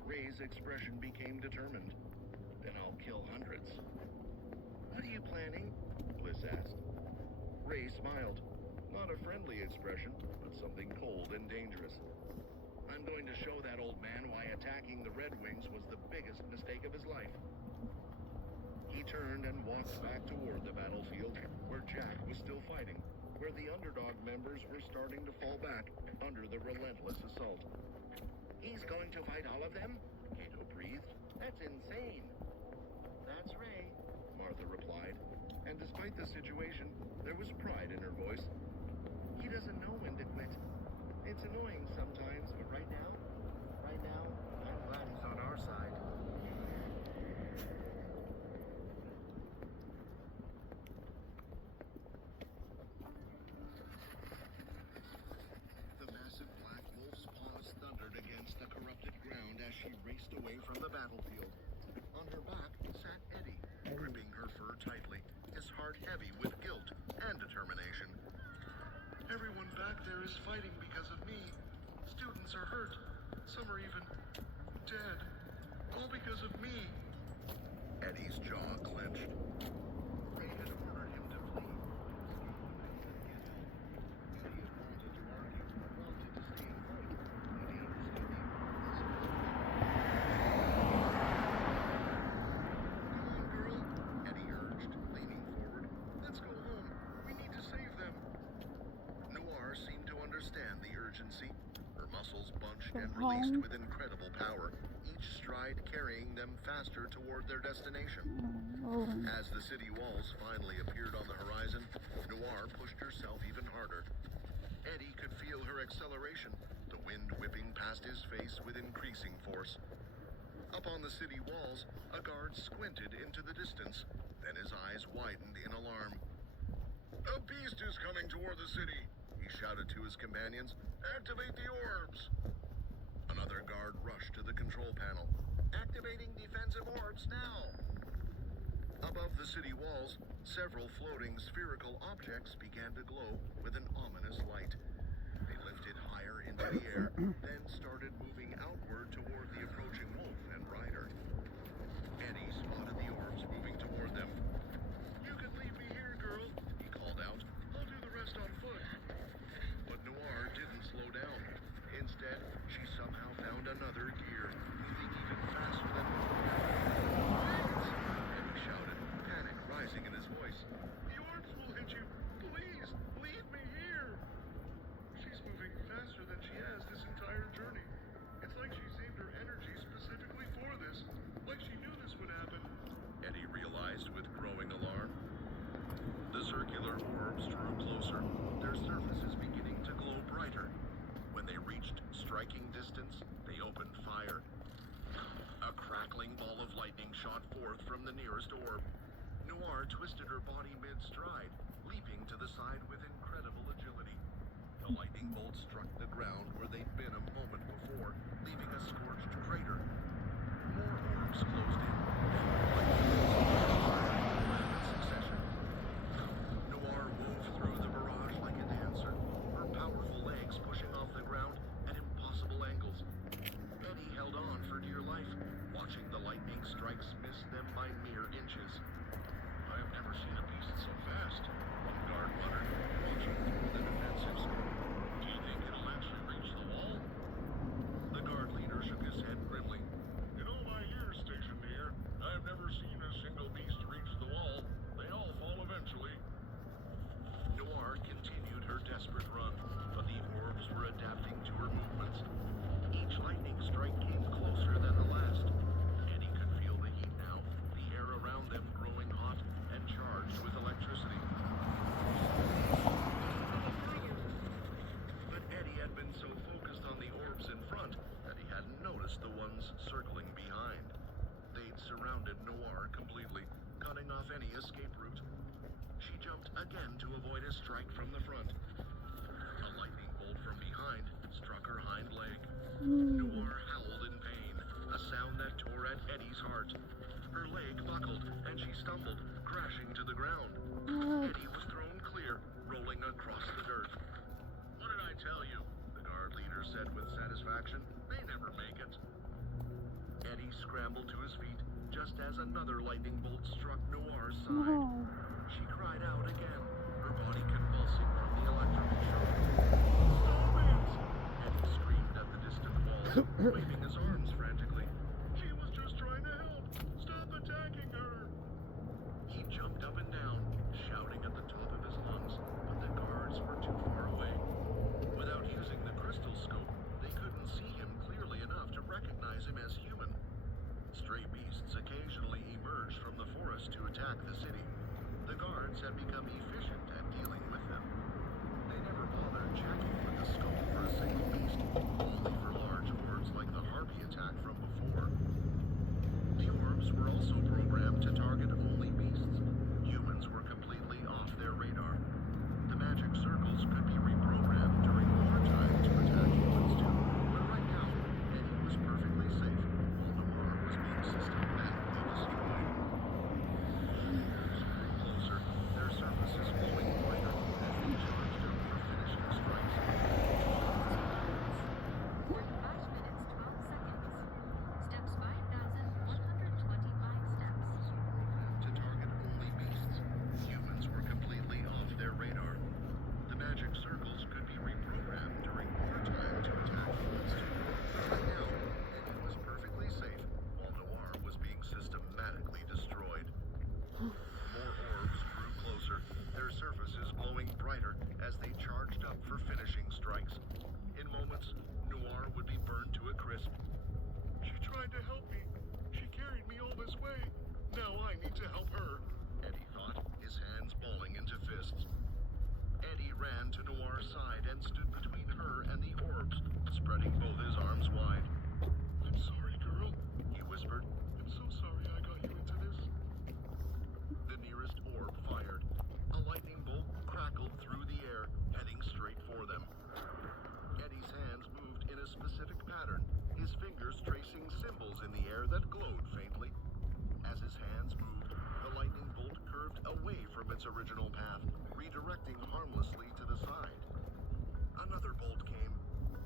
Ray's expression became determined. Then I'll kill hundreds. What are you planning? Bliss asked. Ray smiled. Not a friendly expression, but something cold and dangerous. I'm going to show that old man why attacking the Red Wings was the biggest mistake of his life. He turned and walked back toward the battlefield, where Jack was still fighting, where the underdog members were starting to fall back under the relentless assault. He's going to fight all of them? Cato breathed. That's insane. That's Ray, Martha replied, and despite the situation, there was pride in her voice. He doesn't know when to quit. It's annoying sometimes, but right now, I'm glad he's on our side. The massive black wolf's paws thundered against the corrupted ground as she raced away from the battlefield. On her back sat Eddie, gripping her fur tightly, his heart heavy with guilt and determination. Everyone back there is fighting because of me. Students are hurt. Some are even dead. All because of me. Eddie's jaw clenched. Ray had ordered him to flee. Eddie had wanted to argue, wanted to stay and fight, and he understood that. Come on, girl, Eddie urged, leaning forward. Let's go home. We need to save them. Noir seemed to understand the urgency. Her muscles bunched and released with incredible power, each stride carrying them faster toward their destination. As the city walls finally appeared on the horizon, Noir pushed herself even harder. Eddie could feel her acceleration, the wind whipping past his face with increasing force. Up on the city walls, a guard squinted into the distance, then his eyes widened in alarm. A beast is coming toward the city, he shouted to his companions. Activate the orbs! Another guard rushed to the control panel. Activating defensive orbs now! Above the city walls, several floating spherical objects began to glow with an ominous light. They lifted higher into the air, then started moving outward toward the approaching wolf and rider. Eddie spotted the orbs moving toward them. You can leave me here, girl, he called out. I'll do the rest on foot. But Noir didn't slow down. Instead, she somehow found another gear, moving even faster than before. Eddie shouted, panic rising in his voice. The orbs will hit you. Please, leave me here. She's moving faster than she has this entire journey. It's like she saved her energy specifically for this. Like she knew this would happen. Eddie realized with growing alarm. The circular orbs drew closer, their surfaces beginning to glow brighter. When they reached striking distance, they opened fire. A crackling ball of lightning shot forth from the nearest orb. Noir twisted her body mid-stride, leaping to the side with incredible agility. The lightning bolt struck the ground where they'd been a moment before, leaving a scorched crater. More orbs closed in, in succession. Noir wove through the barrage like a dancer, her powerful legs pushing off the ground at impossible angles. Eddie held on for dear life, watching the lightning strikes miss them by mere inches. I have never seen a beast so fast, one guard muttered, watching through the defensive scope. Do you think it'll actually reach the wall? The guard leader shook his head grimly. In all my years stationed here, I have never seen a single beast reach the wall. They all fall eventually. Noir continued her desperate run, but the orbs were adapting to her movements. Each lightning strike came closer than the last. Eddie could feel the heat now, the air around them growing hot and charged with electricity. But Eddie had been so focused on the orbs in front that he hadn't noticed the ones circling behind. They'd surrounded Noir completely, cutting off any escape route. She jumped again to avoid a strike from the front. A lightning bolt from behind struck her hind leg. Noir howled in pain, a sound that tore at Eddie's heart. Her leg buckled, and she stumbled, crashing to the ground. Eddie was thrown clear, rolling across the dirt. What did I tell you? The guard leader said with satisfaction. They never make it. Eddie scrambled to his feet, just as another lightning bolt struck Noir's side. No. She cried out again, her body convulsing from the electrical shock. Stop it! Eddie screamed at the distant walls, waving his arms frantically. She was just trying to help. Stop attacking her. He jumped up and down, shouting at the top of his lungs, but the guards were too far away. Without using the crystal scope, they couldn't see him clearly enough to recognize him as human. Stray beasts occasionally emerged from the forest to attack the city. The guards had become efficient at dealing with them. They never bothered checking with the scope for a single beast, only for large hordes like the harpy attack from before. The orbs were also programmed to target only beasts. Humans were completely off their radar. The magic circles could be reprogrammed during wartime to attack humans too, but right now, Eddie was perfectly safe, while Noir was being systematically destroyed. Closer, their surfaces glowing brighter as they charged up for finishing strikes. 45 minutes, 12 seconds. Steps 5,125 steps. To target only beasts. Humans were completely off their radar. The magic circles could be reprogrammed during wartime to attack humans too. But right now, Eddie was perfectly safe, while Noir was being systematically destroyed. More orbs grew closer, their surfaces glowing brighter as they charged up for finishing strikes. In moments, Noir would be burned to a crisp. She tried to help me. She carried me all this way. Now I need to help her. Eddie thought, his hands balling into fists. Eddie ran to Noir's side and stood between her and the orbs, spreading both his arms wide. I'm sorry, girl. He whispered. I'm so sorry I got you into this. The nearest orb fired. A lightning bolt crackled through the air, heading straight for them. Eddie's hands moved in a specific pattern, his fingers tracing symbols in the air that glowed faintly. As his hands moved, the lightning bolt curved away from its original path, redirecting harmlessly to the side. Another bolt came.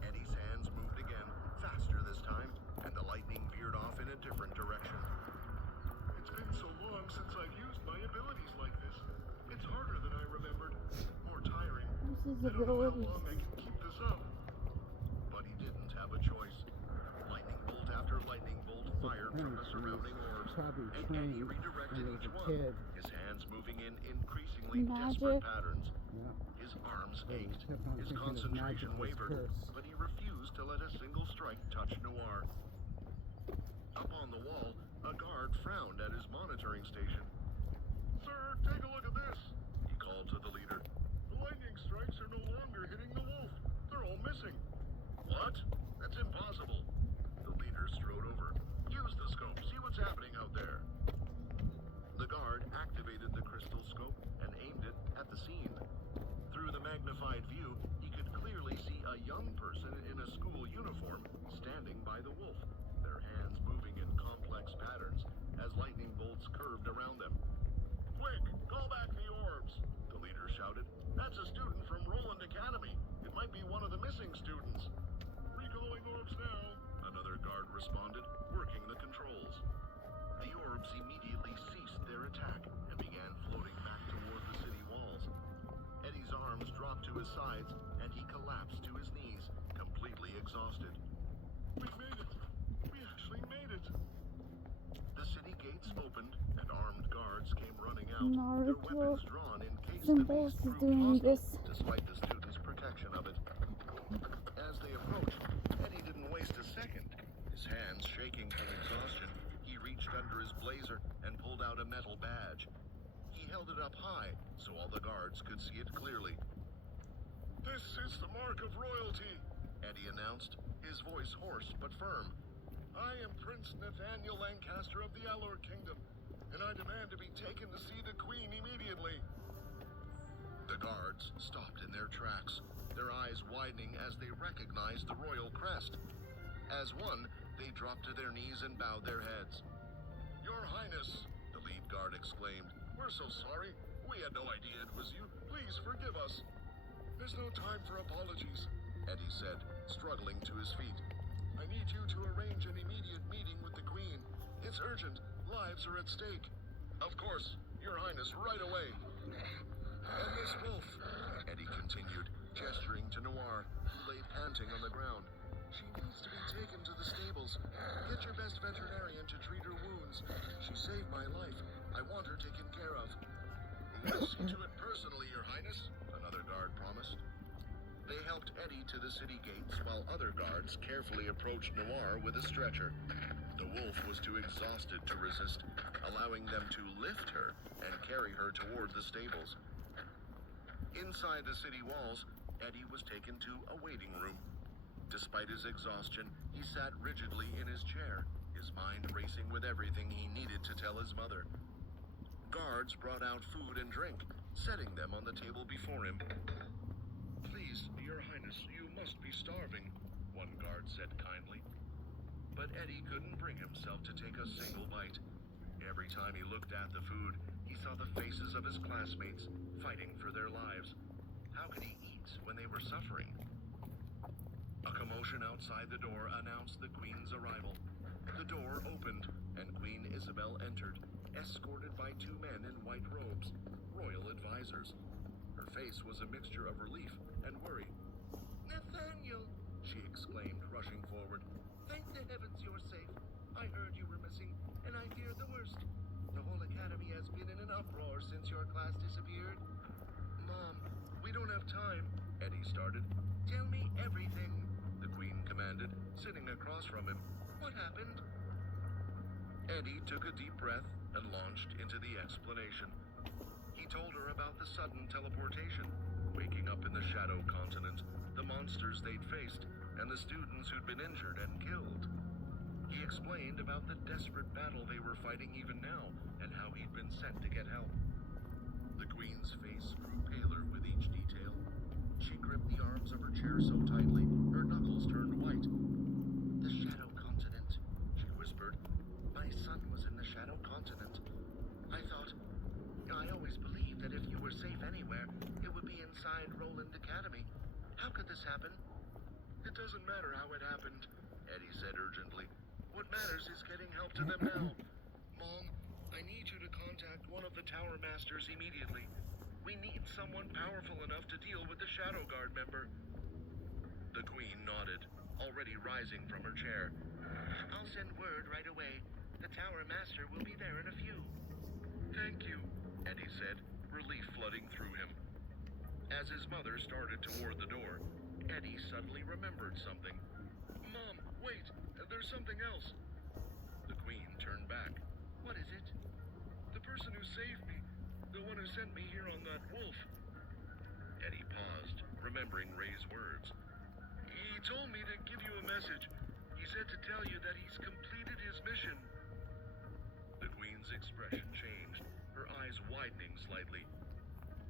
Eddie's hands moved again, faster this time, and the lightning veered off in a different direction. It's been so long since I've used my abilities like this. It's harder than I remembered. More tiring. This is I don't know how abilities. long I can keep this up. But he didn't have a choice. Lightning bolt after lightning bolt fired from the surrounding orbs, Probably and trained Eddie when redirected he was each a one, kid. his hands moving in increasingly Magic. desperate patterns. Yeah. His arms But he ached, kept on his thinking concentration his magic was wavered, cursed. but he refused to let a single strike touch Noir. Up on the wall, a guard frowned at his monitoring station. Sir, take a look at this. He called to the leader. The lightning strikes are no longer hitting the wolf. They're all missing. What? That's impossible. The leader strode over. Use the scope. See what's happening out there. The guard activated by the wolf, their hands moving in complex patterns as lightning bolts curved around them. Quick, call back the orbs, the leader shouted. That's a student from Roland Academy. It might be one of the missing students. Recalling orbs now, another guard responded, working the controls. The orbs immediately ceased their attack and began floating back toward the city walls. Eddie's arms dropped to his sides, and he collapsed to his knees, completely exhausted. We made it! We actually made it! The city gates opened, and armed guards came running out, their Naruto weapons drawn in case the symbols beast is proved doing hostile, this. despite the students' protection of it. As they approached, Eddie didn't waste a second. His hands shaking from exhaustion, he reached under his blazer and pulled out a metal badge. He held it up high so all the guards could see it clearly. This is the mark of royalty, Eddie announced, his voice hoarse but firm. I am Prince Nathaniel Lancaster of the Allor Kingdom, and I demand to be taken to see the Queen immediately. The guards stopped in their tracks, their eyes widening as they recognized the royal crest. As one, they dropped to their knees and bowed their heads. Your Highness, the lead guard exclaimed. We're so sorry. We had no idea it was you. Please forgive us. There's no time for apologies, Eddie said, struggling to his feet. I need you to arrange an immediate meeting with the Queen. It's urgent. Lives are at stake. Of course, Your Highness, right away. And Miss Wolf, Eddie continued, gesturing to Noir, who lay panting on the ground. She needs to be taken to the stables. Get your best veterinarian to treat her wounds. She saved my life. I want her taken care of. We'll see to it personally, Your Highness, another guard promised. They helped Eddie to the city gates while other guards carefully approached Noir with a stretcher. The wolf was too exhausted to resist, allowing them to lift her and carry her toward the stables. Inside the city walls, Eddie was taken to a waiting room. Despite his exhaustion, he sat rigidly in his chair, his mind racing with everything he needed to tell his mother. Guards brought out food and drink, setting them on the table before him. Please, Your Highness, you must be starving, one guard said kindly. But Eddie couldn't bring himself to take a single bite. Every time he looked at the food, he saw the faces of his classmates fighting for their lives. How could he eat when they were suffering? A commotion outside the door announced the Queen's arrival. The door opened, and Queen Isabel entered, escorted by two men in white robes, royal advisors. Her face was a mixture of relief and worry. Nathaniel, she exclaimed, rushing forward. Thank the heavens you're safe. I heard you were missing, and I fear the worst. The whole academy has been in an uproar since your class disappeared. Mom, we don't have time, Eddie started. Tell me everything, the Queen commanded, sitting across from him. What happened? Eddie took a deep breath and launched into the explanation. He told her about the sudden teleportation, waking up in the Shadow Continent, the monsters they'd faced, and the students who'd been injured and killed. He explained about the desperate battle they were fighting even now, and how he'd been sent to get help. The Queen's face grew paler with each detail. She gripped the arms of her chair so tightly, her knuckles turned white. The Shadow Continent, she whispered. My son was in the Shadow Continent. I always believed that if you were safe anywhere, it would be inside Roland Academy. How could this happen? It doesn't matter how it happened, Eddie said urgently. What matters is getting help to them now. Mom, I need you to contact one of the Tower Masters immediately. We need someone powerful enough to deal with the Shadow Guard member. The Queen nodded, already rising from her chair. I'll send word right away. The Tower Master will be there in a few. Thank you, Eddie said, relief flooding through him. As his mother started toward the door, Eddie suddenly remembered something. Mom, wait, there's something else. The Queen turned back. What is it? The person who saved me, the one who sent me here on that wolf. Eddie paused, remembering Ray's words. He told me to give you a message. He said to tell you that he's completed his mission. The Queen's expression changed, her eyes widening slightly.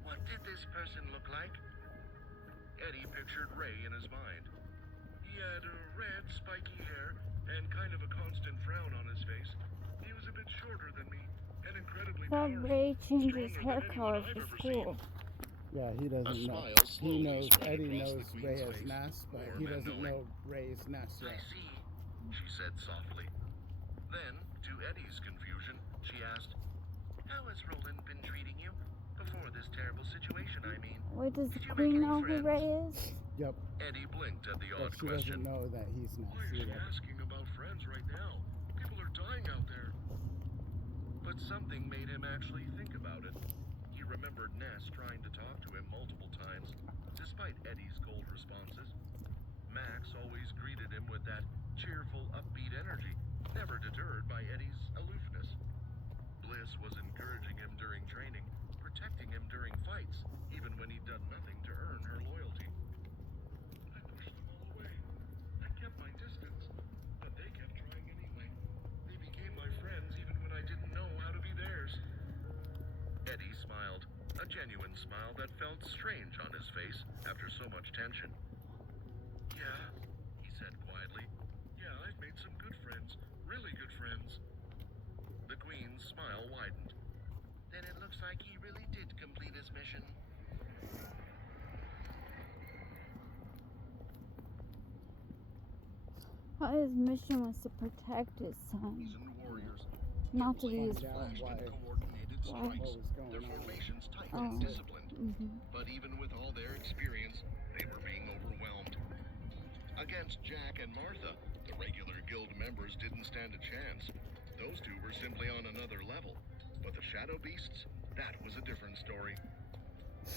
What did this person look like? Eddie pictured Ray in his mind. He had red, spiky hair, and kind of a constant frown on his face. He was a bit shorter than me, and incredibly Thought powerful. Ray changed his Stronger hair than color anyone for I've ever school. Yeah, he A doesn't know. smile He slowly knows, spread Eddie across knows the Ray Queen's has face, Ness, but warm he and doesn't knowing. know Ray's Ness I yet. see, she said softly. Then, to Eddie's confusion, she asked, "How has Roland been treating you? Before this terrible situation, I mean." Wait, does the Did you make queen any know who friends? Ray is? Yep, Eddie blinked at the but odd she question. doesn't know that he's Ness Why is she either. asking about friends right now? People are dying out there. But something made him actually think about it. He remembered Ness trying to talk to him multiple times, despite Eddie's cold responses. Max always greeted him with that cheerful, upbeat energy, never deterred by Eddie's aloofness. Bliss was encouraging him during training, protecting him during fights, even when he'd done nothing to earn her loyalty. I pushed them all away. I kept my distance, but they kept trying anyway. They became my friends even when I didn't know how to be theirs. Eddie smiled, a genuine smile that felt strange on his face after so much tension. "Yeah," he said quietly. "Yeah, I've made some good friends, really good friends." The Queen's smile widened. "Then it looks like he really did complete his mission." His mission was to protect his son, Seasoned warriors. not to be his Find out friend. why, Coordinated Why? what strikes. was going Their on. formations tight Oh. and disciplined. Mm-hmm. But even with all their experience, they were being overwhelmed. Against Jack and Martha, the regular guild members didn't stand a chance. Those two were simply on another level. But the shadow beasts, that was a different story.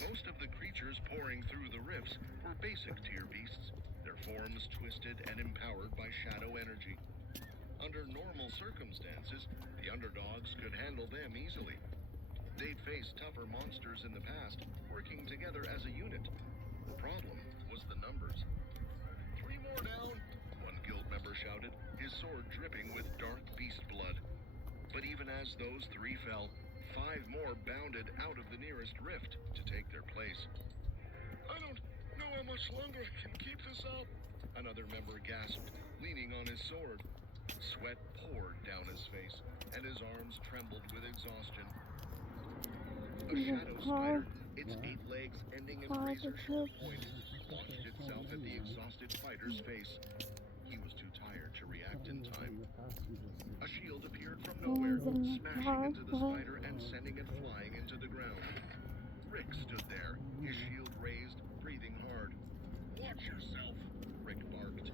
Most of the creatures pouring through the rifts were basic tier beasts, their forms twisted and empowered by shadow energy. Under normal circumstances, the underdogs could handle them easily. They'd faced tougher monsters in the past, working together as a unit. The problem was the numbers. "3 more down," one guild member shouted, his sword dripping with dark beast blood. But even as those 3 fell, 5 more bounded out of the nearest rift to take their place. "I don't know how much longer I can keep this up," another member gasped, leaning on his sword. Sweat poured down his face, and his arms trembled with exhaustion. A shadow spider, its 8 legs ending in razor-sharp points, launched itself at the exhausted fighter's face. He was too tired to react in time. A shield appeared from nowhere, smashing into the spider and sending it flying into the ground. Rick stood there, his shield raised, breathing hard. "Watch yourself," Rick barked.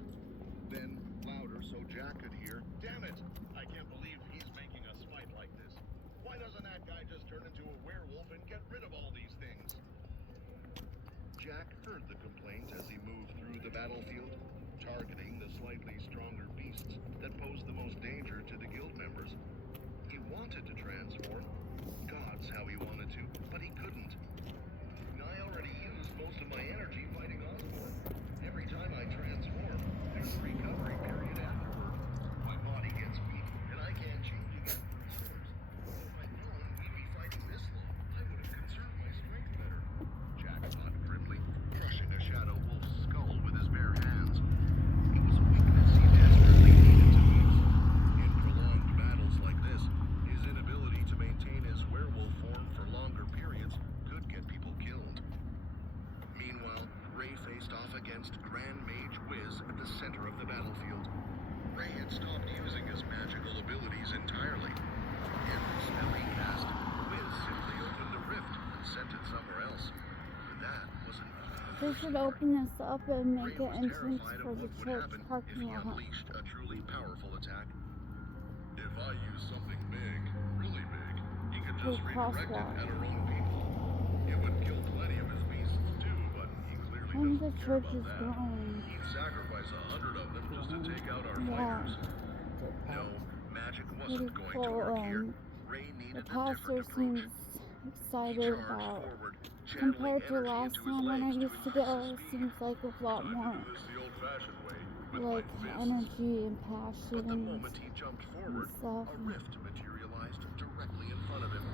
Then, louder so Jack could hear, "Damn it! I can't believe he's making us fight like this. Why doesn't that guy just turn into a werewolf and get rid of all these things?" Jack heard the complaint as he moved through the battlefield, targeting the slightly stronger beasts that posed the most danger to the guild members. He wanted to transform. Gods, how he wanted to, but he couldn't. I already used most of my energy fighting Osborne. Every time I transform, there's a recovery period afterward. My body gets weak, and I can't change again for years. If I'd known we'd be fighting this long, I would have conserved my strength better. Jack thought grimly, crushing a shadow wolf's skull with his bare hands. It was a weakness he desperately needed to fix. In prolonged battles like this, his inability to maintain his werewolf form for longer periods could get people killed. Meanwhile, Ray faced off against Grand Mage Wiz at the center of the battlefield. Ray had stopped using his magical abilities entirely. Every spell he cast, Wiz simply opened a rift and sent it somewhere else. That was an They should open this up and make Ray an was entrance terrified for of the what would church happen if parking he lot. unleashed a truly powerful attack. If I use something big, really big, he could just With redirect it crosswalk. at our own people. It would kill plenty of his beasts too, but he clearly And the doesn't care church about is that. growing. He'd sacrifice 100 of them just to take out our Yeah. fighters. So, No, magic Pretty wasn't going to cool. work here. Ray The needed a pastor different approach. seems He excited charged about, forward, channeling compared to energy last into his time when I legs to used to increase go, his it speed. seems like with a lot Time to more do this the old-fashioned way, with like my fists. energy and But passion the and moment he jumped forward, stuff. a rift materialized directly in front of him.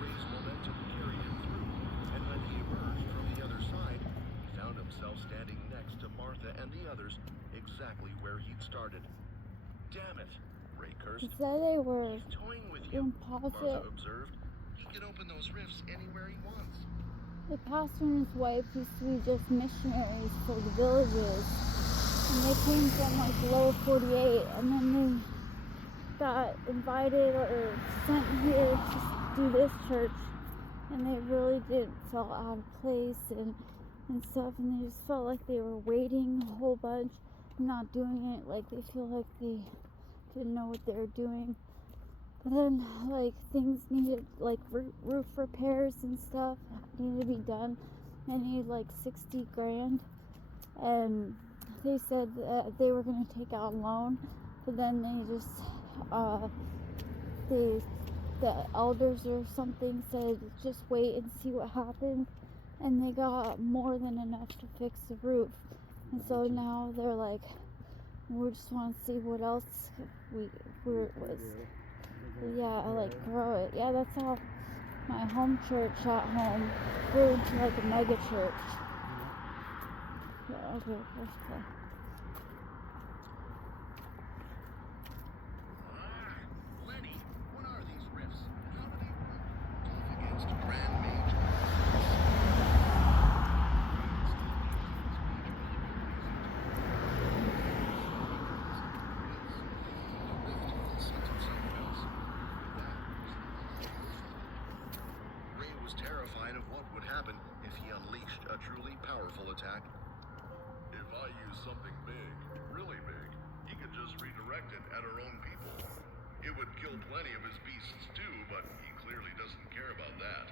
Ray's momentum carried him through, and when he emerged from the other side, he found himself standing next to Martha and the others, exactly where he'd started. Damn it, Ray He cursed. said they were He's toying with you, Martha impossible. observed. He can open those rifts anywhere he wants. The pastor and his wife used to be just missionaries for the villages. And they came from like the lower 48, and then they got invited or sent here to do this church, and they really didn't feel out of place and stuff, and they just felt like they were waiting a whole bunch, not doing it, like they feel like they didn't know what they were doing. But then like things needed, like roof repairs and stuff needed to be done. They needed like 60 grand, and they said that they were going to take out a loan, but then they just the elders or something said just wait and see what happens, and they got more than enough to fix the roof. And so now they're like, we just want to see what else where it was. Yeah, I like grow it. Yeah, that's how my home church at home grew into like a mega church. Yeah, okay, first play. Lenny, what are these rifts? How do they work? Against Grand Mage. Ray was terrified of what would happen if he unleashed a truly powerful attack. If I use something big, really big, he could just redirect it at our own people. It would kill plenty of his beasts too, but he clearly doesn't care about that.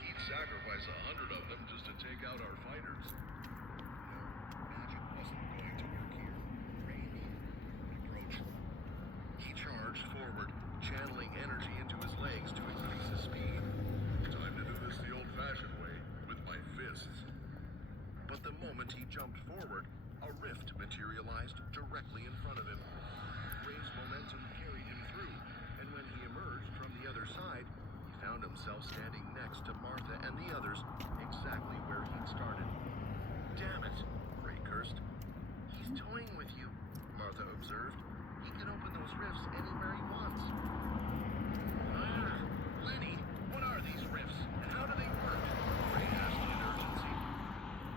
He'd sacrifice 100 of them just to take out our fighters. No, magic wasn't going to work here. Ray needed an approach. He charged forward, channeling energy into his legs to increase his speed. Time to do this the old-fashioned way, with my fists. But the moment he jumped forward, a rift materialized directly in front of him. Ray's momentum carried him through, and when he emerged from the other side, he found himself standing next to Martha and the others, exactly where he'd started. Damn it, Ray cursed. He's toying with you, Martha observed. He can open those rifts anywhere he wants. Lenny, what are these rifts, and how do they work? Ray asked in urgency.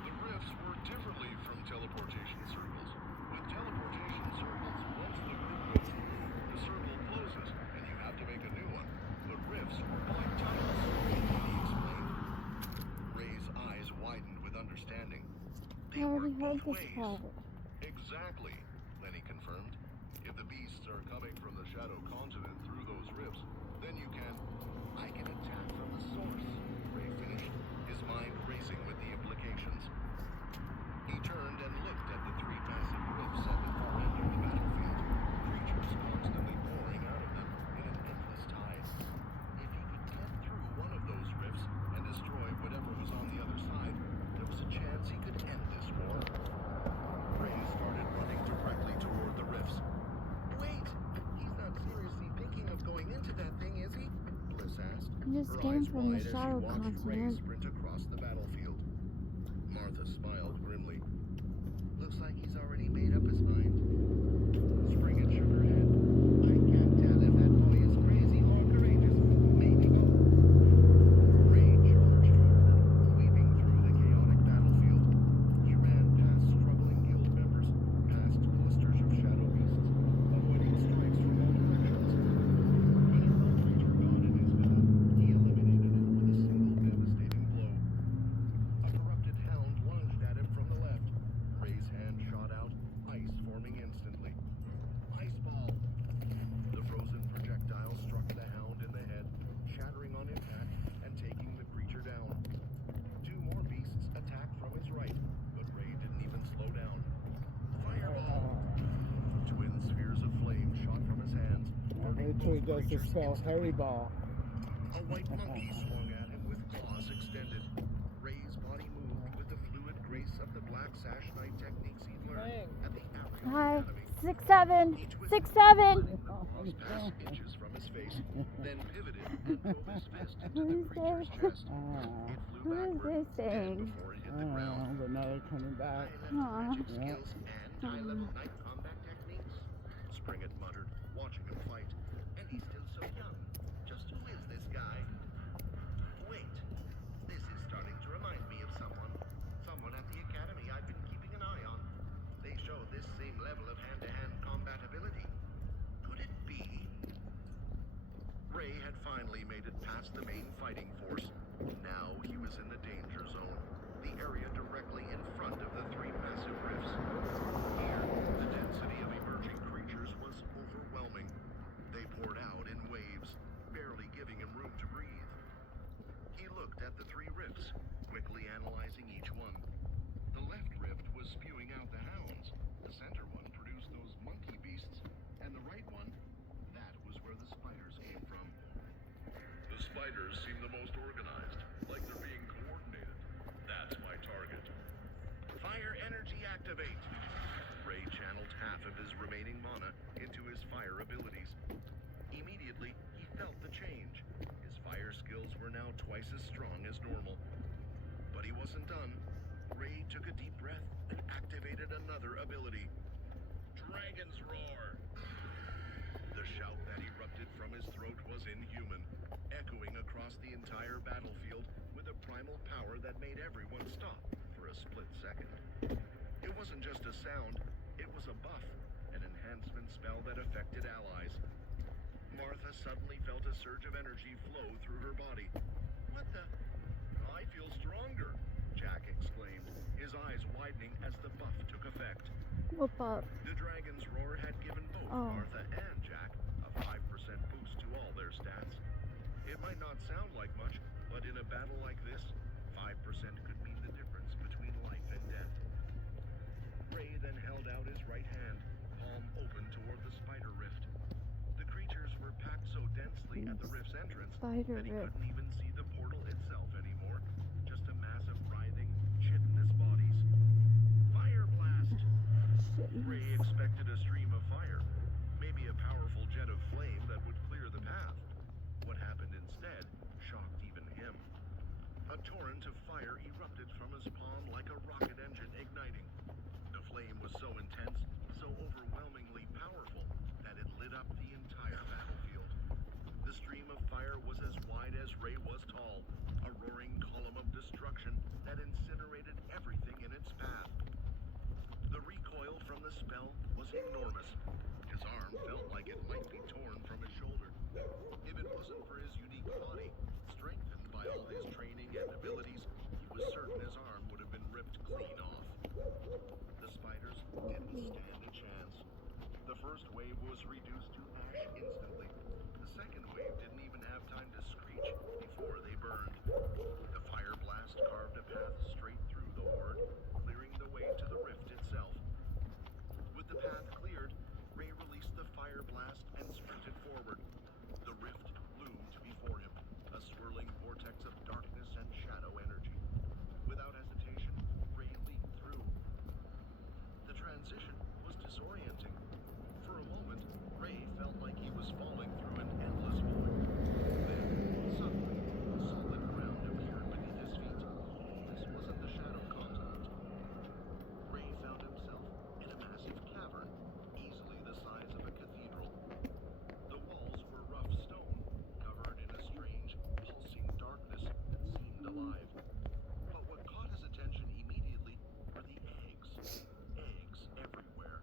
The rifts work differently from teleportation circles. With teleportation circles, once the group goes through, the circle closes, and you have to make a new one. The rifts work like tunnels, he explained. Ray's eyes widened with understanding. I They already work heard both this ways. part. Exactly, Lenny confirmed. If the beasts are coming from the Shadow Continent through those rifts, then I can attack from the source, Ray finished, his mind racing with the implications. He turned and looked at the three massive rifts at the far end of the battlefield, creatures constantly pouring out of them in an endless tide. If he could cut through one of those rifts and destroy whatever was on the other side, there was a chance he could end this war. Ray started running directly toward the rifts. Wait! He's not seriously thinking of going into that thing, is he? Bliss asked. He just Her came eyes from the wide as she Shadow watched Ray Continent. sprint across the battlefield. Martha smiled grimly. Looks like he's already made up his mind. Springett shook her head. I can't tell if that boy is crazy or courageous. Maybe both. Ray charged forward, weaving through the chaotic battlefield. He ran past struggling guild members, past clusters of shadow beasts, avoiding strikes from all directions. Whenever a creature got in his path, he eliminated it with a single devastating blow. A corrupted hound lunged at him from the left. Ray's hand shot out, ice forming instantly. Ice ball! The frozen projectile struck the hound in the head, shattering on impact and taking the creature down. Two more beasts attacked from his right, but Ray didn't even slow down. Fireball! Twin spheres of flame shot from his hands, burning Wait till he both does the creatures spell instantly. Harry Ball. A white monkey swung at him with claws extended. Ray's body moved with the fluid grace of the Black Sash Knight techniques he'd learned at the Abrion Hi, Academy. 6'7", He twisted 6'7". the claws past inches from his face, then pivoted and drove his fist into the creature's chest. It flew Who is backward, this dead thing? before it hit the ground. But now they're coming back. High-level magic Aw. skills and high-level night combat techniques. Pringet muttered, watching him fight. And he's still so young. Just who is this guy? Wait, this is starting to remind me of someone. Someone at the academy I've been keeping an eye on. They show this same level of hand-to-hand combat ability. Could it be? Ray had finally made it past the main fighting force. Now he was in the danger zone, the area directly in front of the three massive rifts. Here, the density of emerging creatures was overwhelming. They poured out in waves, barely giving him room to breathe. He looked at the three rifts, quickly analyzing each one. The left rift was spewing out the hounds. The center one produced those monkey beasts. And the right one, that was where the spiders came from. The spiders seem the most organized, like they're being coordinated. That's my target. Fire energy activate! Ray channeled half of his remaining mana into his fire abilities. Immediately, he felt the change. His fire skills were now twice as strong as normal. But he wasn't done. Ray took a deep breath and activated another ability. Dragon's Roar! The shout that erupted from his throat was inhuman, echoing across the entire battlefield with a primal power that made everyone stop for a split second. It wasn't just a sound, it was a buff, an enhancement spell that affected allies. Martha suddenly felt a surge of energy flow through her body. What the? I feel stronger, Jack exclaimed, his eyes widening as the buff took effect. What buff? The Dragon's Roar had given both Martha and Jack a 5% boost to all their stats. It might not sound like much, but in a battle like this, 5% could mean the difference between life and death. Ray then held out his right hand, palm open toward the spider rift. The creatures were packed so densely at the rift's entrance that he couldn't even see the portal itself anymore, just a mass of writhing, chitinous bodies. Fire blast! Ray expected a stream of fire, maybe a powerful jet of flame that would clear the path. What happened instead shocked even him. A torrent of fire erupted from his palm like a rocket engine igniting. The flame was so intense, so overwhelmingly powerful, that it lit up the entire battlefield. The stream of fire was as wide as Ray was tall, a roaring column of destruction that incinerated everything in its path. The recoil from the spell was enormous. His arm felt like it might be torn from his shoulder. If it wasn't for his unique body, strengthened by all his training and abilities, he was certain his arm would have been ripped clean off. The spiders didn't stand a chance. The first wave was reduced to ash instantly. The second wave didn't even have time to screech before they burned. The fire blast carved a path straight through the horde, clearing the way to the rift itself. With the path cleared, Ray released the fire blast and sprinted forward. The rift loomed before him, a swirling vortex of darkness and shadow energy. Without hesitation, Ray leaped through. The transition was disorienting. For a moment, Ray felt like he was falling through an endless void. Then, suddenly, solid ground appeared beneath his feet. This wasn't the Shadow Continent. Ray found himself in a massive cavern, easily the size of a cathedral. The walls were rough stone, covered in a strange, pulsing darkness that seemed alive. But what caught his attention immediately were the eggs. Eggs everywhere.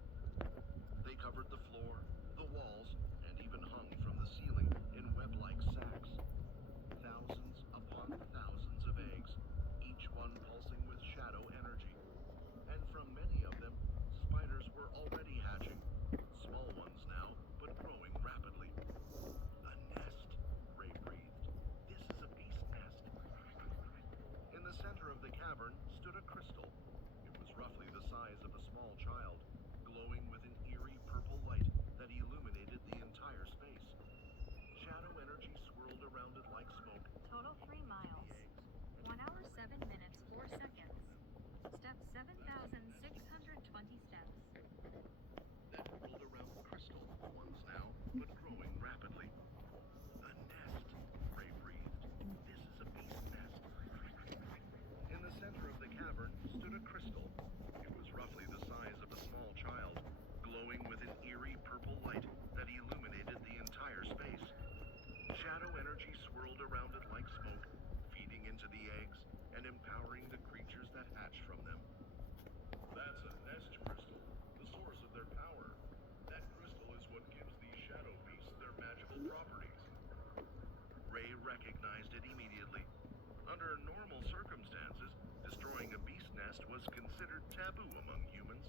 considered taboo among humans.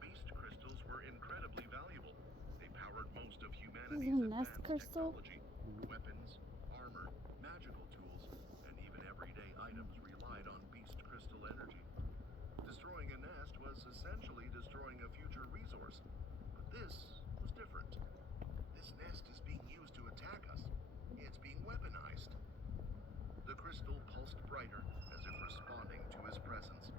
Beast crystals were incredibly valuable. They powered most of humanity's Is it a nest advanced crystal? technology. Weapons, armor, magical tools, and even everyday items relied on beast crystal energy. Destroying a nest was essentially destroying a future resource. But this was different. This nest is being used to attack us. It's being weaponized. The crystal pulsed brighter, as if responding to his presence.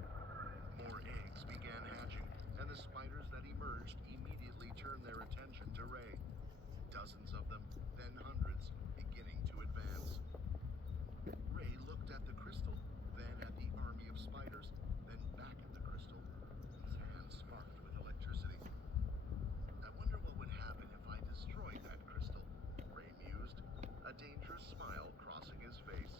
More eggs began hatching, and the spiders that emerged immediately turned their attention to Ray. Dozens of them, then hundreds, beginning to advance. Ray looked at the crystal, then at the army of spiders, then back at the crystal. His hand sparked with electricity. I wonder what would happen if I destroyed that crystal, Ray mused, a dangerous smile crossing his face.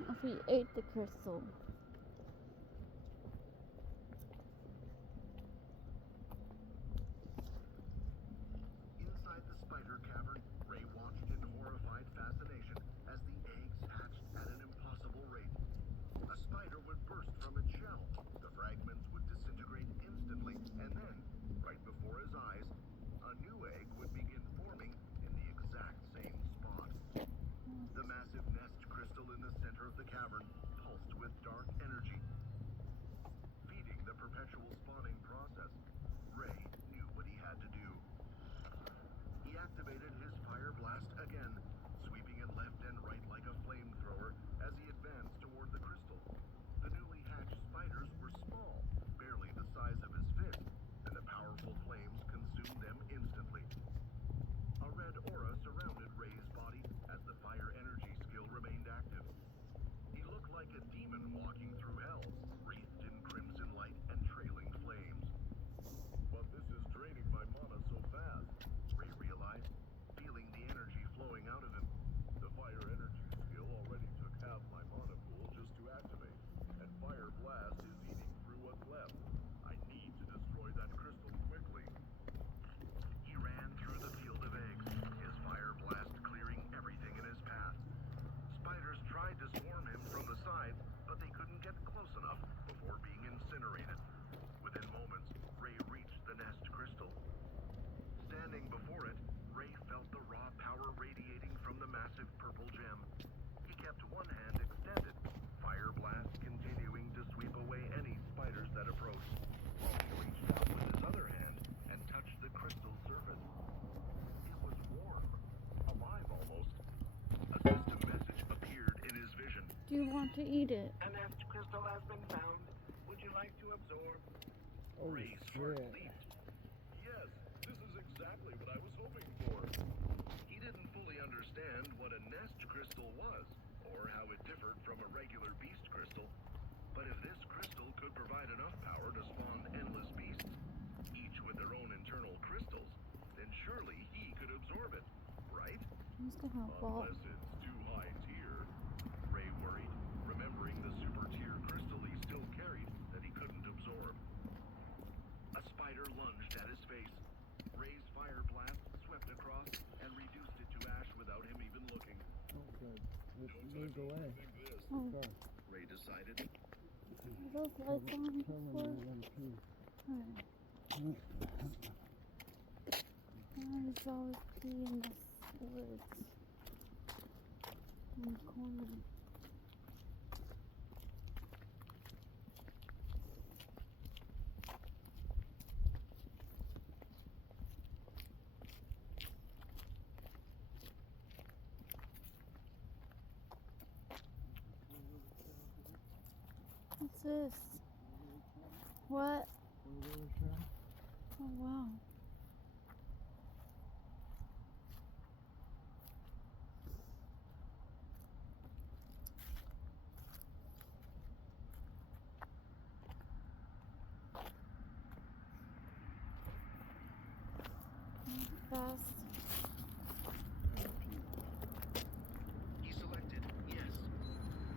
If he ate the crystal. Inside the spider cavern, Ray watched in horrified fascination as the eggs hatched at an impossible rate. A spider would burst from its shell. The fragments would disintegrate instantly, and then, right before his eyes, a new egg would begin forming in the exact same spot. The massive nest crystal in the center of the cavern pulsed with dark energy, feeding the perpetual spawning process. Ray knew what he had to do. He activated his fire blast again, sweeping it left and right like a flamethrower as he advanced toward the crystal. The newly hatched spiders were small, barely the size of his fist, and the powerful flames consumed them instantly. A red aura surrounded Ray's body as the fire energy skill remained active. He looked like a demon walking through hell, wreathed in crimson light and trailing flames. But this is draining my mana so fast, Ray realized, feeling the energy flowing out of him. The fire energy skill already took half my mana pool just to activate, and fire blast is eating through what's left. I need to destroy that crystal quickly. He ran through the field of eggs, his fire blast clearing everything in his path. Spiders tried to swarm him from the sides, but they couldn't get close enough before being incinerated. Within moments, Ray reached the nest crystal. Standing before it, Ray felt the raw power radiating from the massive purple gem. He kept one hand extended, fire blast continuing to sweep away any spiders that approached. He reached out with his other hand and touched the crystal surface. It was warm, alive almost. A system message appeared in his vision. Do you want to eat it? A nest crystal has been found. Would you like to absorb? Oh, Ray's heart shit. leaped. Yes, this is exactly what I was hoping for. He didn't fully understand what a nest crystal was, or how it differed from a regular beast crystal. But if this crystal could provide enough power to spawn endless beasts, each with their own internal crystals, then surely he could absorb it, right? Who's gonna fall? Unless it's too high tier, Ray worried, remembering the super tier crystal he still carried that he couldn't absorb. A spider lunged at his face. Ray's fire blast swept across and reduced it to ash without him even looking. Oh, good. It moved away. Oh, Good. Ray decided. are those lights on before? Alright. I always always pee in the woods. In the corner. What's this? What? Oh wow. Fast. He selected yes.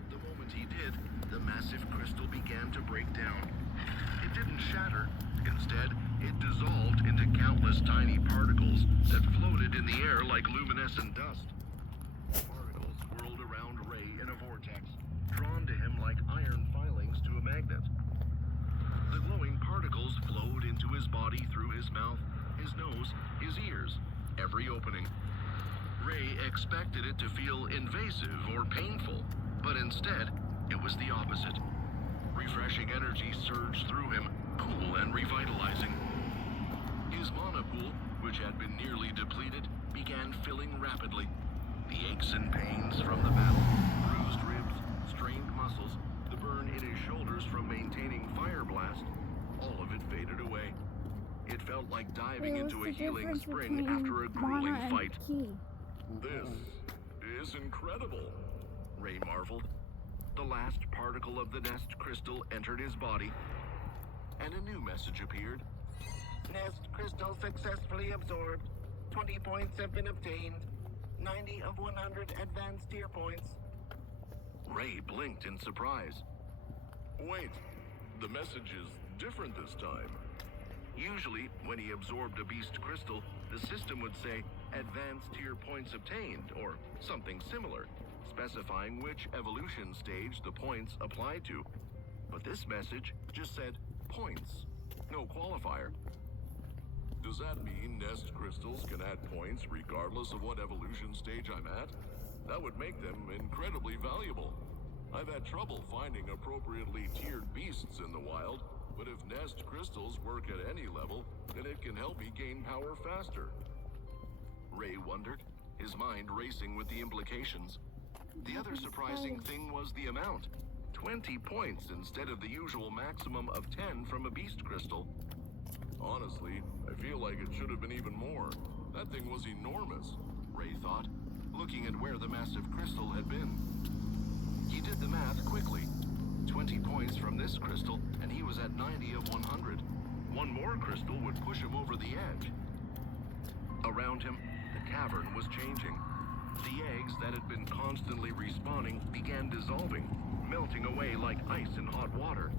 The moment he did, the massive crystal began to break down. It didn't shatter. Instead, it dissolved into countless tiny particles that floated in the air like luminescent dust. The particles swirled around Ray in a vortex, drawn to mouth, his nose, his ears, every opening. Ray expected it to feel invasive or painful, but instead, it was the opposite. Refreshing energy surged through him, cool and revitalizing. His mana pool, which had been nearly depleted, began filling rapidly. The aches and pains from the battle, bruised ribs, strained muscles, the burn in his shoulders from maintaining fire blast, all of it faded away. It felt like diving into a healing spring after a grueling fight. This is incredible, Ray marveled. The last particle of the nest crystal entered his body, and a new message appeared. Nest crystal successfully absorbed. 20 points have been obtained. 90 of 100 advanced tier points. Ray blinked in surprise. Wait, the message is different this time. Usually, when he absorbed a beast crystal, the system would say, advanced tier points obtained, or something similar, specifying which evolution stage the points apply to. But this message just said, points. No qualifier. Does that mean nest crystals can add points regardless of what evolution stage I'm at? That would make them incredibly valuable. I've had trouble finding appropriately tiered beasts in the wild, but if nest crystals work at any level, then it can help me gain power faster. Ray wondered, his mind racing with the implications. The other surprising thing was the amount. 20 points instead of the usual maximum of 10 from a beast crystal. Honestly, I feel like it should have been even more. That thing was enormous, Ray thought, looking at where the massive crystal had been. He did the math quickly. 20 points from this crystal, and he was at 90 of 100. One more crystal would push him over the edge. Around him, the cavern was changing. The eggs that had been constantly respawning began dissolving, melting away like ice in hot water.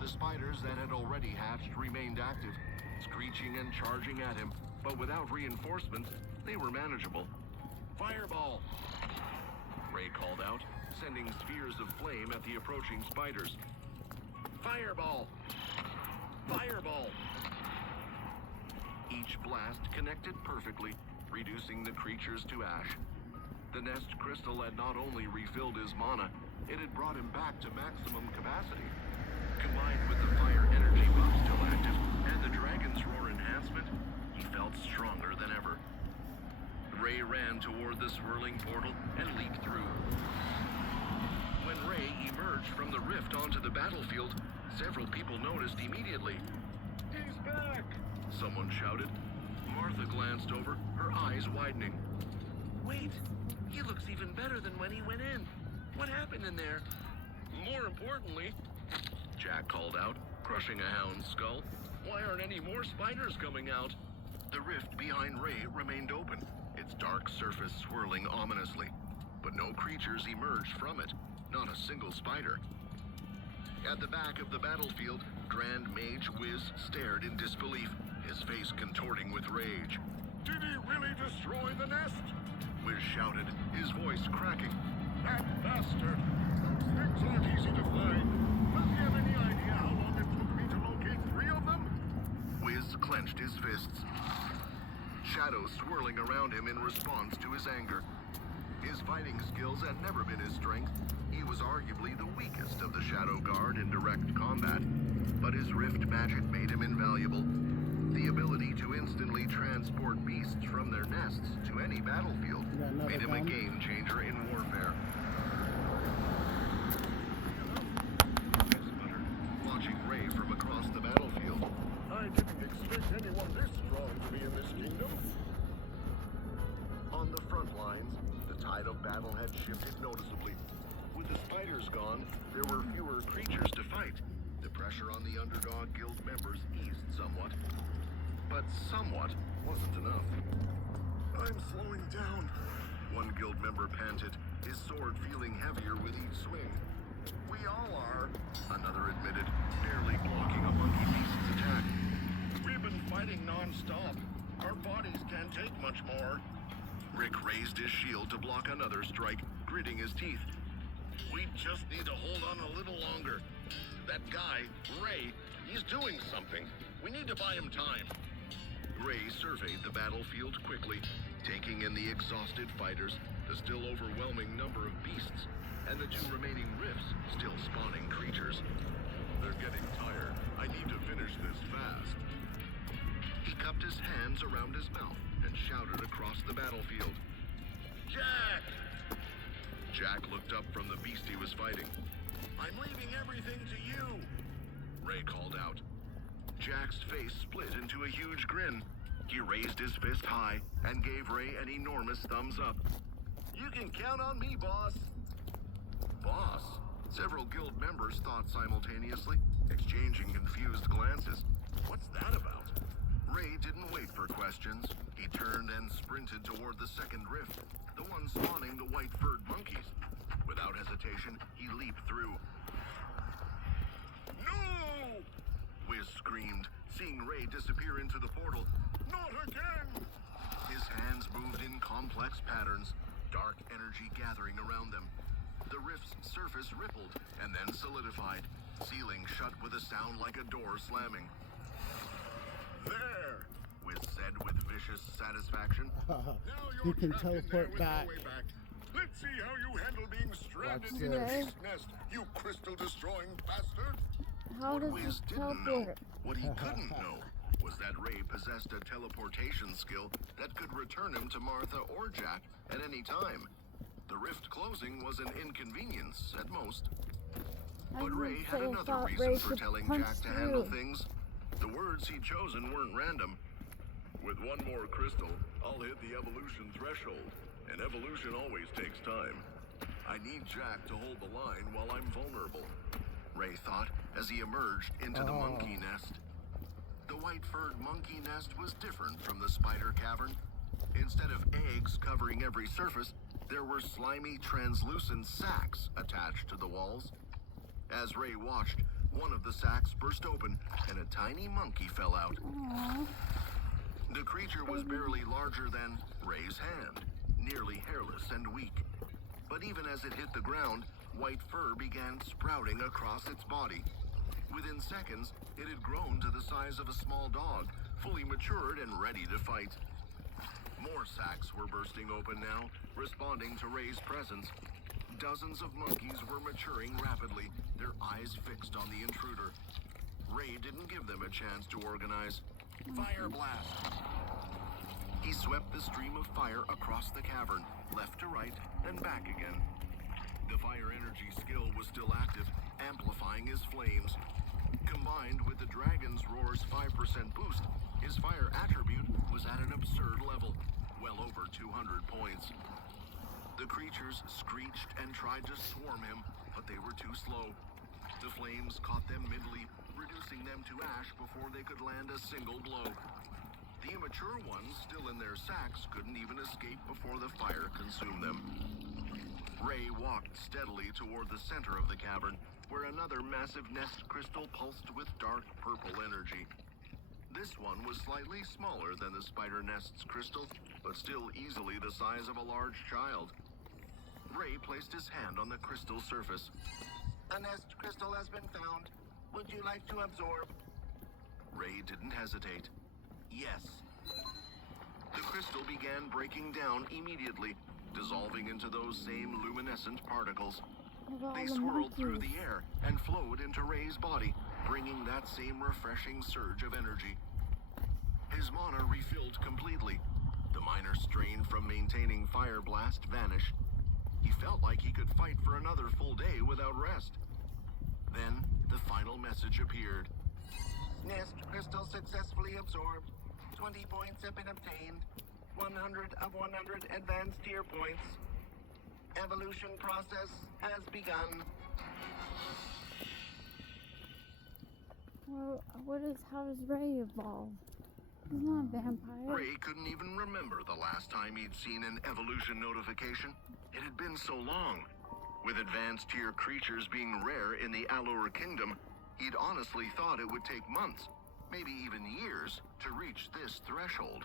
The spiders that had already hatched remained active, screeching and charging at him, but without reinforcements, they were manageable. Fireball! Ray called out, sending spheres of flame at the approaching spiders. Fireball! Fireball! Each blast connected perfectly, reducing the creatures to ash. The nest crystal had not only refilled his mana, it had brought him back to maximum capacity. Combined with the fire energy buff still active and the Dragon's Roar enhancement, he felt stronger than ever. Ray ran toward the swirling portal and leaped through. When Ray emerged from the rift onto the battlefield, several people noticed immediately. He's back! Someone shouted. Martha glanced over, her eyes widening. Wait, he looks even better than when he went in. What happened in there? More importantly, Jack called out, crushing a hound's skull. why aren't any more spiders coming out? The rift behind Ray remained open, its dark surface swirling ominously. But no creatures emerged from it, not a single spider. At the back of the battlefield, Grand Mage Wiz stared in disbelief, his face contorting with rage. Did he really destroy the nest? Wiz shouted, his voice cracking. That bastard! Those things aren't easy to find. Does he have any idea how long it took me to locate 3 of them? Wiz clenched his fists, shadows swirling around him in response to his anger. His fighting skills had never been his strength. He was arguably the weakest of the Shadow Guard in direct combat, but his rift magic made him invaluable. The ability to instantly transport beasts from their nests to any battlefield made him a game changer in warfare. He sputtered, watching Ray from across the battlefield. I didn't expect anyone this strong to be in this kingdom. On the front lines, the tide of battle had shifted noticeably. With the spiders gone, there were fewer creatures to fight. The pressure on the Underdog Guild members eased somewhat. But somewhat wasn't enough. I'm slowing down. One guild member panted, his sword feeling heavier with each swing. We all are. Another admitted, barely blocking a monkey beast's attack. We've been fighting non-stop. Our bodies can't take much more. Rick raised his shield to block another strike, gritting his teeth. We just need to hold on a little longer. That guy, Ray, he's doing something. We need to buy him time. Ray surveyed the battlefield quickly, taking in the exhausted fighters, the still overwhelming number of beasts, and the two remaining rifts still spawning creatures. They're getting tired. I need to finish this fast. He cupped his hands around his mouth and shouted across the battlefield. Jack! Jack looked up from the beast he was fighting. I'm leaving everything to you! Ray called out. Jack's face split into a huge grin. He raised his fist high and gave Ray an enormous thumbs up. You can count on me, boss! Boss? Several guild members thought simultaneously, exchanging confused glances. What's that about? Ray didn't wait for questions. He turned and sprinted toward the second rift, the one spawning the white-furred monkeys. Without hesitation, he leaped through. No! Wiz screamed, seeing Ray disappear into the portal. Not again! His hands moved in complex patterns, dark energy gathering around them. The rift's surface rippled and then solidified, sealing shut with a sound like a door slamming. There! Wiz said with vicious satisfaction. Now You you're can trapped in there teleport with back. no way back. Let's see how you handle being stranded Watch in a this. beast nest, you crystal-destroying bastard! How What does Wiz it didn't know, teleport? what he couldn't know, was that Ray possessed a teleportation skill that could return him to Martha or Jack at any time. The rift closing was an inconvenience at most. I But was Ray gonna had say, I another thought reason Ray for could telling punch Jack to handle through. things. The words he'd chosen weren't random. With one more crystal, I'll hit the evolution threshold, and evolution always takes time. I need Jack to hold the line while I'm vulnerable. Ray thought as he emerged into the Oh. monkey nest. The white-furred monkey nest was different from the spider cavern. Instead of eggs covering every surface, there were slimy, translucent sacs attached to the walls. As Ray watched, one of the sacs burst open and a tiny monkey fell out. Aww. The creature was barely larger than Ray's hand, nearly hairless and weak. But even as it hit the ground, white fur began sprouting across its body. Within seconds, it had grown to the size of a small dog, fully matured and ready to fight. More sacs were bursting open now, responding to Ray's presence. Dozens of monkeys were maturing rapidly, their eyes fixed on the intruder. Ray didn't give them a chance to organize. Fire blast! He swept the stream of fire across the cavern, left to right, and back again. The fire energy skill was still active, amplifying his flames. Combined with the Dragon's Roar's 5% boost, his fire attribute was at an absurd level, well over 200 points. The creatures screeched and tried to swarm him, but they were too slow. The flames caught them midly, reducing them to ash before they could land a single blow. The immature ones, still in their sacks, couldn't even escape before the fire consumed them. Ray walked steadily toward the center of the cavern, where another massive nest crystal pulsed with dark purple energy. This one was slightly smaller than the spider nest's crystal, but still easily the size of a large child. Ray placed his hand on the crystal surface. A nest crystal has been found. Would you like to absorb? Ray didn't hesitate. Yes. The crystal began breaking down immediately, dissolving into those same luminescent particles. Of all They the swirled through monkeys. the air and flowed into Ray's body, bringing that same refreshing surge of energy. His mana refilled completely. The minor strain from maintaining Fire Blast vanished. He felt like he could fight for another full day without rest. Then, the final message appeared. Nest crystal successfully absorbed. 20 points have been obtained. 100 of 100 advanced tier points. Evolution process has begun. Well, how does Ray evolve? He's not a vampire. Ray couldn't even remember the last time he'd seen an evolution notification. It had been so long. With advanced tier creatures being rare in the Allure Kingdom, he'd honestly thought it would take months, maybe even years, to reach this threshold.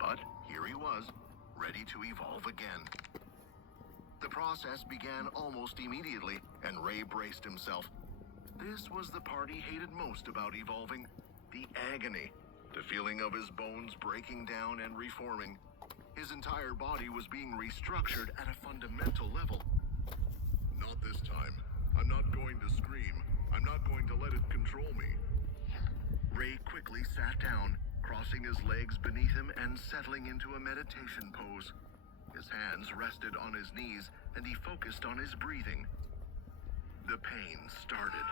But here he was, ready to evolve again. The process began almost immediately, and Ray braced himself. This was the part he hated most about evolving, the agony. The feeling of his bones breaking down and reforming. His entire body was being restructured at a fundamental level. Not this time. I'm not going to scream. I'm not going to let it control me. Ray quickly sat down, crossing his legs beneath him and settling into a meditation pose. His hands rested on his knees, and he focused on his breathing. The pain started.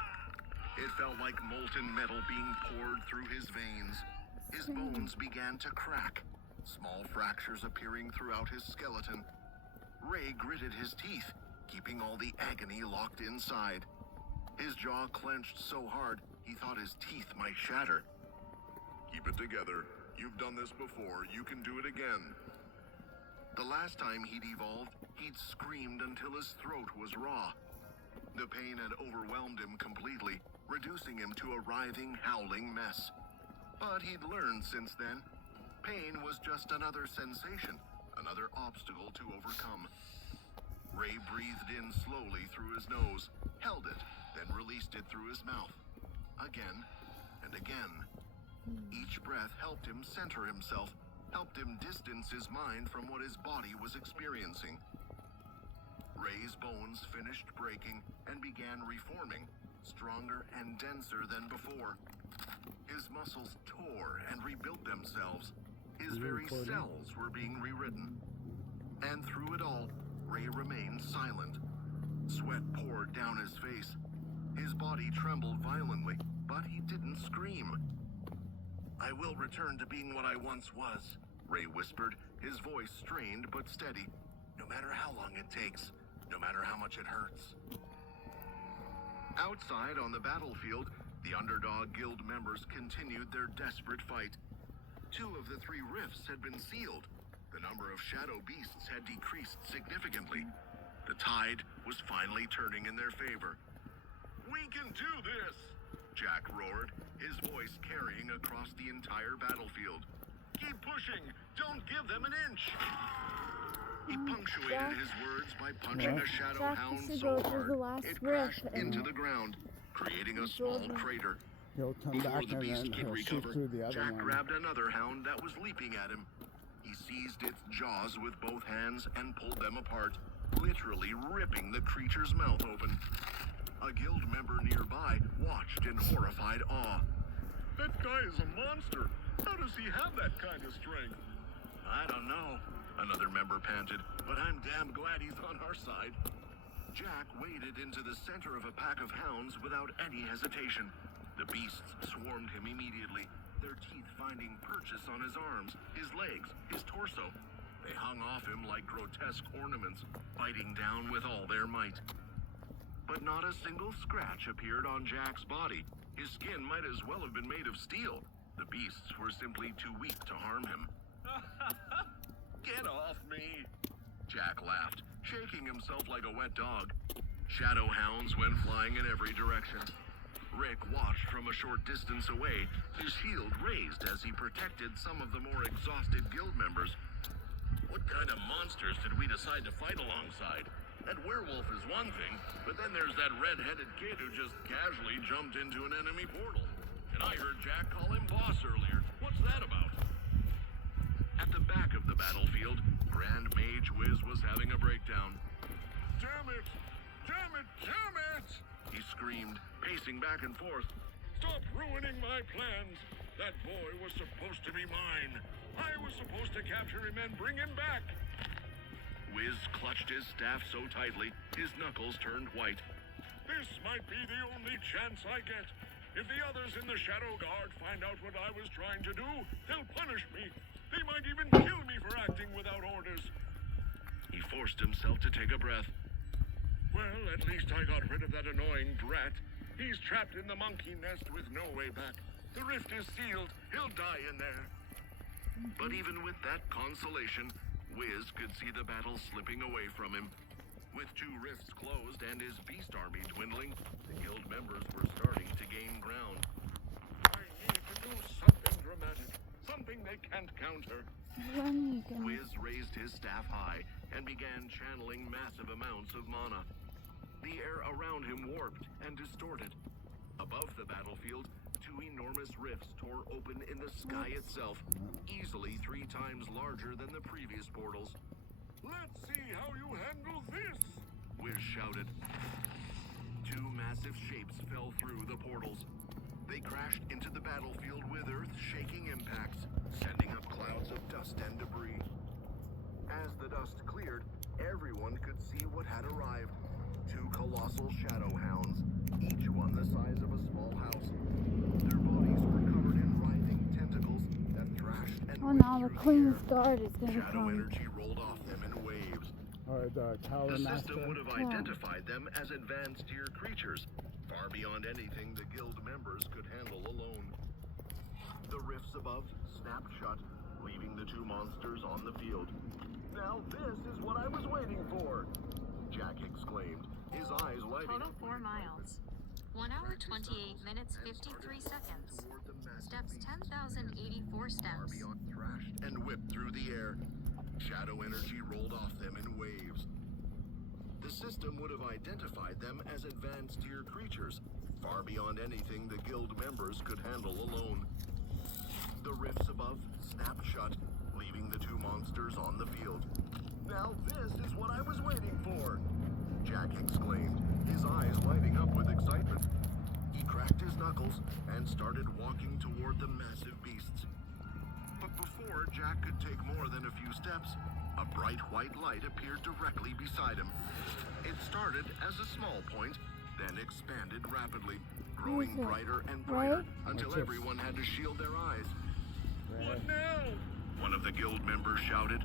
It felt like molten metal being poured through his veins. His bones began to crack, small fractures appearing throughout his skeleton. Ray gritted his teeth, keeping all the agony locked inside. His jaw clenched so hard, he thought his teeth might shatter. Keep it together. You've done this before. You can do it again. The last time he'd evolved, he'd screamed until his throat was raw. The pain had overwhelmed him completely, reducing him to a writhing, howling mess. But he'd learned since then. Pain was just another sensation, another obstacle to overcome. Ray breathed in slowly through his nose, held it, then released it through his mouth. Again and again. Each breath helped him center himself, helped him distance his mind from what his body was experiencing. Ray's bones finished breaking and began reforming, stronger and denser than before. His muscles tore and rebuilt themselves. His very cells were being rewritten. And through it all, Ray remained silent. Sweat poured down his face. His body trembled violently, but he didn't scream. "I will return to being what I once was," Ray whispered, his voice strained but steady. "No matter how long it takes, no matter how much it hurts." Outside on the battlefield, the Underdog Guild members continued their desperate fight. 2 of the 3 rifts had been sealed. The number of shadow beasts had decreased significantly. The tide was finally turning in their favor. We can do this! Jack roared, his voice carrying across the entire battlefield. Keep pushing! Don't give them an inch! He punctuated his words by punching a shadow Jack hound used to so go through the hard last it rift crashed and into the ground, creating a small crater. He'll come Before back the and beast then could he'll shoot recover, through the other Jack one. grabbed another hound that was leaping at him. He seized its jaws with both hands and pulled them apart, literally ripping the creature's mouth open. A guild member nearby watched in horrified awe. That guy is a monster! How does he have that kind of strength? "I don't know," another member panted, "but I'm damn glad he's on our side." Jack waded into the center of a pack of hounds without any hesitation. The beasts swarmed him immediately, their teeth finding purchase on his arms, his legs, his torso. They hung off him like grotesque ornaments, biting down with all their might. But not a single scratch appeared on Jack's body. His skin might as well have been made of steel. The beasts were simply too weak to harm him. Get off me! Jack laughed, shaking himself like a wet dog. Shadow hounds went flying in every direction. Rick watched from a short distance away, his shield raised as he protected some of the more exhausted guild members. What kind of monsters did we decide to fight alongside? That werewolf is one thing, but then there's that red-headed kid who just casually jumped into an enemy portal. And I heard Jack call him boss earlier. What's that about? At the back of the battlefield, Grand Mage Wiz was having a breakdown. Damn it! Damn it! Damn it! He screamed, pacing back and forth. Stop ruining my plans! That boy was supposed to be mine! I was supposed to capture him and bring him back! Wiz clutched his staff so tightly, his knuckles turned white. This might be the only chance I get. If the others in the Shadow Guard find out what I was trying to do, they'll punish me. They might even kill me for acting without orders. He forced himself to take a breath. Well, at least I got rid of that annoying brat. He's trapped in the monkey nest with no way back. The rift is sealed. He'll die in there. But even with that consolation, Wiz could see the battle slipping away from him. With 2 rifts closed and his beast army dwindling, the guild members were starting to gain ground. I need to do something dramatic. Something they can't counter. Wiz raised his staff high and began channeling massive amounts of mana. The air around him warped and distorted. Above the battlefield, 2 enormous enormous rifts tore open in the sky itself, easily 3 times larger than the previous portals. Let's see how you handle this! Wiz shouted. 2 massive shapes fell through the portals. They crashed into the battlefield with earth-shaking impacts, sending up clouds of dust and debris. As the dust cleared, everyone could see what had arrived. 2 colossal shadow hounds, each one the size of a small house. Their bodies were covered in writhing tentacles that thrashed and Oh, whipped now the through Queen's air. Guard is gonna Shadow come. energy rolled off them in waves. Or the Tower The Master. system would have identified them as advanced tier creatures, far beyond anything the guild members could handle alone. The rifts above snapped shut, leaving the 2 monsters on the field. Now this is what I was waiting for, Jack exclaimed, his eyes lighting Total up. 4 miles. 1 hour 28 minutes 53 seconds. Steps 10,084 steps. Beyond thrashed and whipped through the air. Shadow energy rolled off them in waves. The system would have identified them as advanced tier creatures, far beyond anything the guild members could handle alone. The rifts above snapped shut, leaving the 2 monsters on the field. Now this is what I was waiting for, Jack exclaimed, his eyes lighting up with excitement. He cracked his knuckles and started walking toward the massive beasts. But before Jack could take more than a few steps, a bright white light appeared directly beside him. It started as a small point, then expanded rapidly, growing What is it? brighter and brighter until What's this? everyone had to shield their eyes. What now? One of the guild members shouted.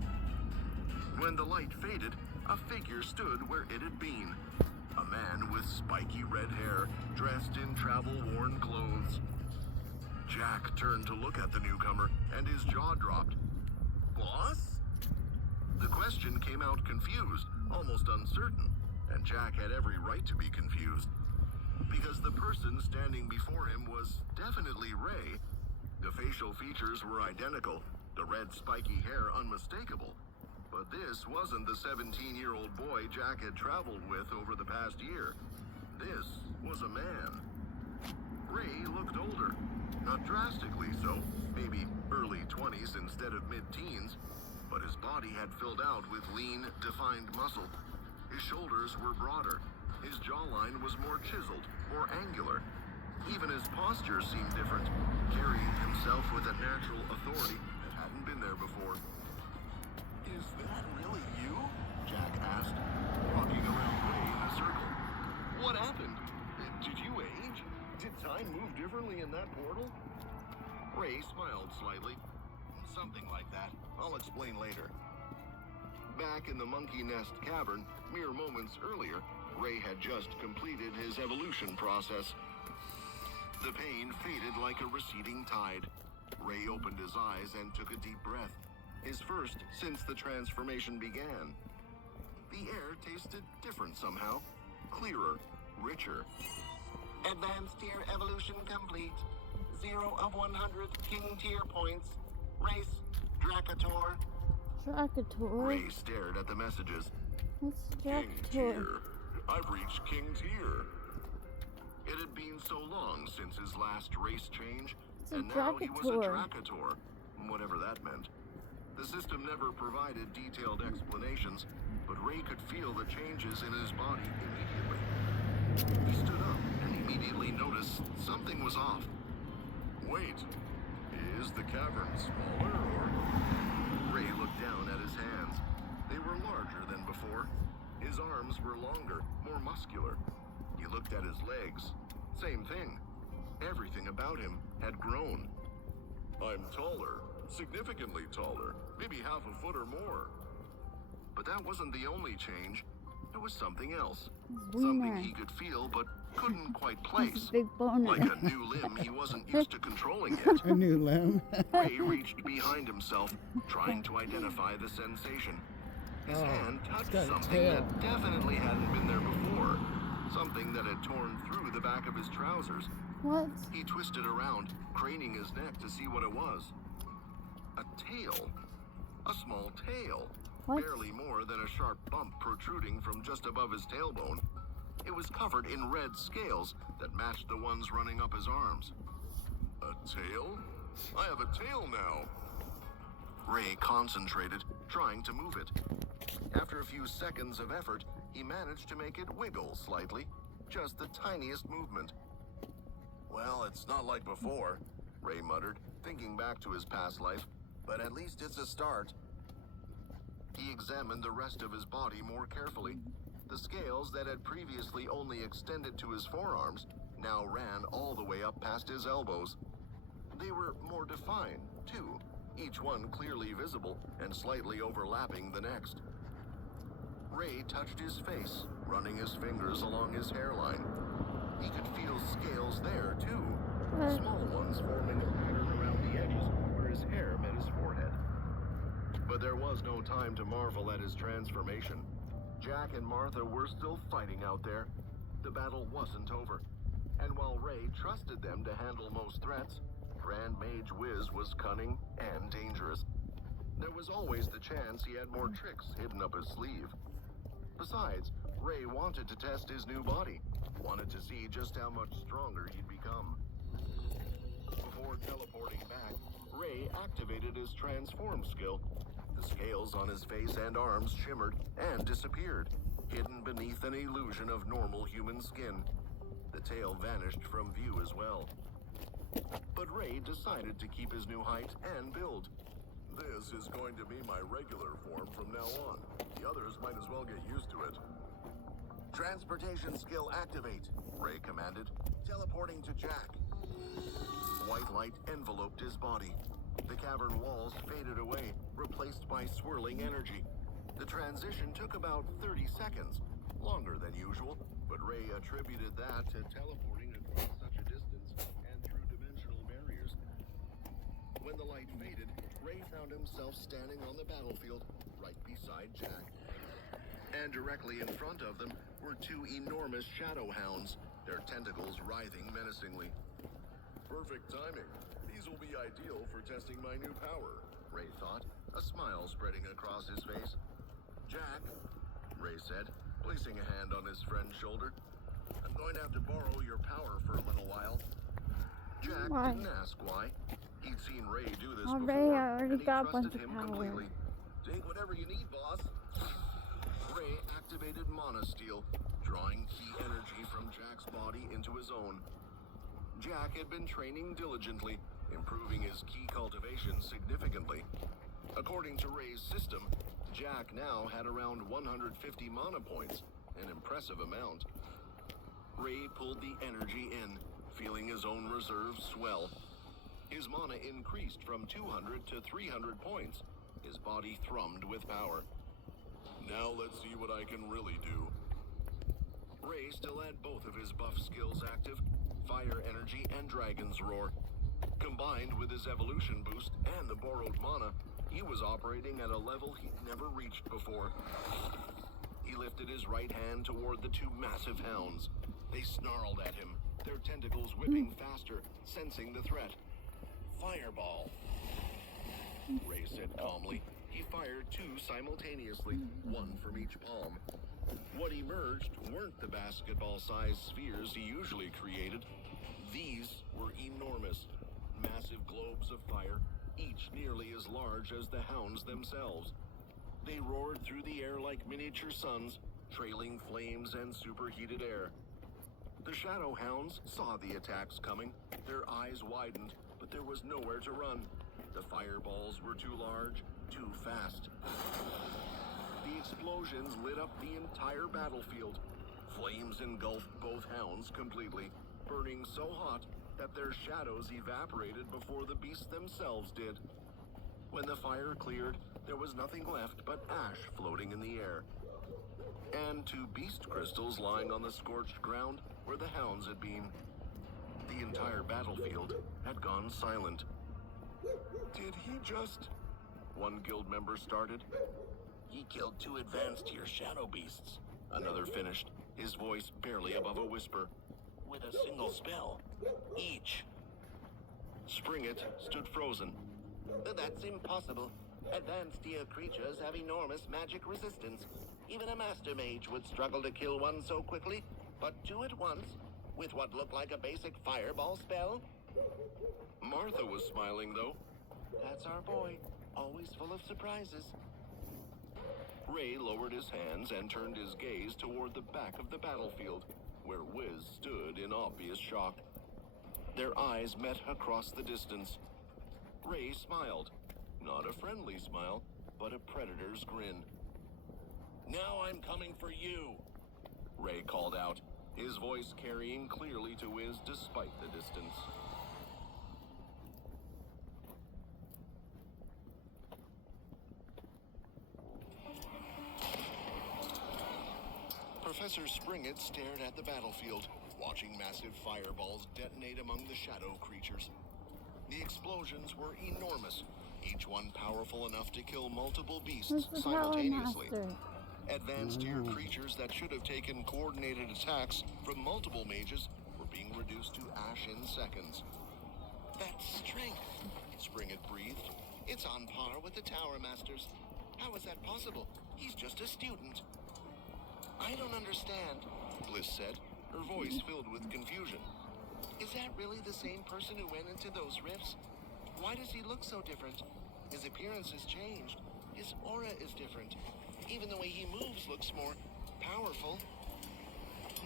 When the light faded, a figure stood where it had been. A man with spiky red hair, dressed in travel-worn clothes. Jack turned to look at the newcomer, and his jaw dropped. Boss? The question came out confused, almost uncertain, and Jack had every right to be confused. Because the person standing before him was definitely Ray. The facial features were identical, the red spiky hair unmistakable. But this wasn't the 17-year-old boy Jack had traveled with over the past year. This was a man. Ray looked older. Not drastically so, maybe early 20s instead of mid-teens, but his body had filled out with lean, defined muscle. His shoulders were broader. His jawline was more chiseled, more angular. Even his posture seemed different, carrying himself with a natural authority that hadn't been there before. Is that really you? Jack asked, walking around Ray in a circle. What happened? Did you age? Did time move differently in that portal? Ray smiled slightly. Something like that. I'll explain later. Back in the Monkey Nest Cavern, mere moments earlier, Ray had just completed his evolution process. The pain faded like a receding tide. Ray opened his eyes and took a deep breath. His first since the transformation began. The air tasted different somehow. Clearer, richer. Advanced tier evolution complete. 0 of 100 king tier points. Race, Dracator. Dracator? Ray stared at the messages. What's King Dracator? Tier. I've reached King Tier. It had been so long since his last race change, It's a and now he was a Dracator. Dracator, whatever that meant. The system never provided detailed explanations, but Ray could feel the changes in his body immediately. He stood up and immediately noticed something was off. Wait, is the cavern smaller or... Ray looked down at his hands. They were larger than before. His arms were longer, more muscular. He looked at his legs. Same thing. Everything about him had grown. I'm taller, significantly taller, maybe half a foot or more. But that wasn't the only change. There was something else. Something Wiener. he could feel but couldn't quite That's place. a big boner. Like a new limb he wasn't used to controlling yet. A new limb. Ray reached behind himself, trying to identify the sensation. His Oh, hand it's touched got a something tail. that definitely hadn't been there before. Something that had torn through the back of his trousers. What? He twisted around, craning his neck to see what it was. A tail. A small tail. What? Barely more than a sharp bump protruding from just above his tailbone. It was covered in red scales that matched the ones running up his arms. A Tail? I have a tail now. Ray concentrated, trying to move it. After a few seconds of effort, he managed to make it wiggle slightly. Just the tiniest movement. Well, it's not like before, Ray muttered, thinking back to his past life. But at least it's a start. He examined the rest of his body more carefully. The scales that had previously only extended to his forearms now ran all the way up past his elbows. They were more defined, too, each one clearly visible and slightly overlapping the next. Ray touched his face, running his fingers along his hairline. He could feel scales there, too. Small ones forming a pattern around the edges where his hair met his forehead. But there was no time to marvel at his transformation. Jack and Martha were still fighting out there. The battle wasn't over. And while Ray trusted them to handle most threats, Grand Mage Wiz was cunning and dangerous. There was always the chance he had more tricks hidden up his sleeve. Besides, Ray wanted to test his new body, wanted to see just how much stronger he'd become. Before teleporting back, Ray activated his transform skill. The scales on his face and arms shimmered and disappeared, hidden beneath an illusion of normal human skin. The tail vanished from view as well. But Ray decided to keep his new height and build. This is going to be my regular form from now on. The others might as well get used to it. Transportation skill activate, Ray commanded, teleporting to Jack. White light enveloped his body. The cavern walls faded away, replaced by swirling energy. The transition took about 30 seconds, longer than usual, but Ray attributed that to teleporting across such a distance and through dimensional barriers. When the light faded, Ray found himself standing on the battlefield, right beside Jack. And directly in front of them were two enormous shadow hounds, their tentacles writhing menacingly. Perfect timing. These will be ideal for testing my new power, Ray thought, a smile spreading across his face. Jack, Ray said, placing a hand on his friend's shoulder. I'm going to have to borrow your power for a little while. Jack didn't ask why. He'd seen Ray do this before, Ray already and he got a bunch trusted of him power. completely. Take whatever you need, boss. Ray activated Mana Steel, drawing key energy from Jack's body into his own. Jack had been training diligently, improving his key cultivation significantly. According to Ray's system, Jack now had around 150 mana points, an impressive amount. Ray pulled the energy in, feeling his own reserves swell. His mana increased from 200 to 300 points. His body thrummed with power. Now let's see what I can really do. Ray still had both of his buff skills active, Fire Energy and Dragon's Roar. Combined with his evolution boost and the borrowed mana, he was operating at a level he'd never reached before. He lifted his right hand toward the two massive hounds. They snarled at him, their tentacles whipping faster, sensing the threat. Fireball, Ray said calmly. He fired two simultaneously, one from each palm. What emerged weren't the basketball-sized spheres he usually created. These were enormous, massive globes of fire, each nearly as large as the hounds themselves. They roared through the air like miniature suns, trailing flames and superheated air. The shadow hounds saw the attacks coming. Their eyes widened, but there was nowhere to run. The fireballs were too large, too fast. The explosions lit up the entire battlefield. Flames engulfed both hounds completely, burning so hot that their shadows evaporated before the beasts themselves did. When the fire cleared, there was nothing left but ash floating in the air. And two beast crystals lying on the scorched ground where the hounds had been. The entire battlefield had gone silent. Did he just... One guild member started. He killed two advanced tier shadow beasts. Another finished, his voice barely above a whisper. With a single spell, each. Springett stood frozen. That's impossible. Advanced tier creatures have enormous magic resistance. Even a master mage would struggle to kill one so quickly, but two at once, with what looked like a basic fireball spell? Martha was smiling, though. That's our boy, always full of surprises. Ray lowered his hands and turned his gaze toward the back of the battlefield, where Wiz stood in obvious shock. Their eyes met across the distance. Ray smiled. Not a friendly smile, but a predator's grin. Now I'm coming for you. Ray called out, his voice carrying clearly to Wiz despite the distance. Professor Springett stared at the battlefield, watching massive fireballs detonate among the shadow creatures. The explosions were enormous, each one powerful enough to kill multiple beasts Who's the Tower simultaneously. Master? Advanced tier creatures that should have taken coordinated attacks from multiple mages were being reduced to ash in seconds. That's strength, Springett breathed. it's on par with the Tower Masters. How is that possible? He's just a student. I don't understand, Bliss said, her voice filled with confusion. Is that really the same person who went into those rifts? Why does he look so different? His appearance has changed. His aura is different. Even the way he moves looks more powerful.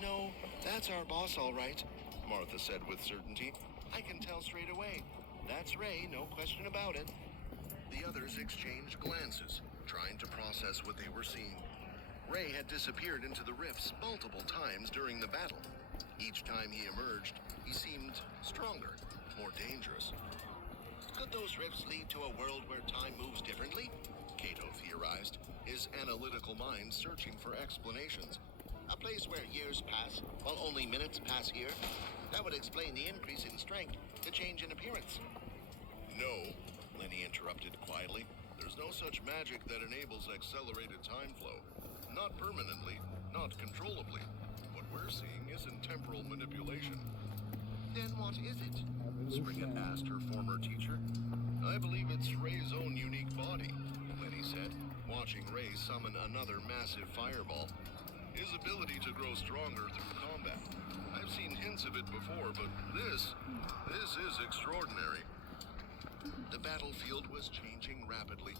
No, that's our boss, all right, Martha said with certainty. I can tell straight away. That's Ray, no question about it. The others exchanged glances, trying to process what they were seeing. Ray had disappeared into the rifts multiple times during the battle. Each time he emerged, he seemed stronger, more dangerous. Could those rifts lead to a world where time moves differently? Cato theorized, his analytical mind searching for explanations. A place where years pass while only minutes pass here? That would explain the increase in strength, the change in appearance. No, Lenny interrupted quietly. There's no such magic that enables accelerated time flow. Not permanently, not controllably. What we're seeing isn't temporal manipulation. Then what is it? Springett asked her former teacher. I believe it's Ray's own unique body, Lenny said, watching Ray summon another massive fireball. His ability to grow stronger through combat. I've seen hints of it before, but this is extraordinary. The battlefield was changing rapidly.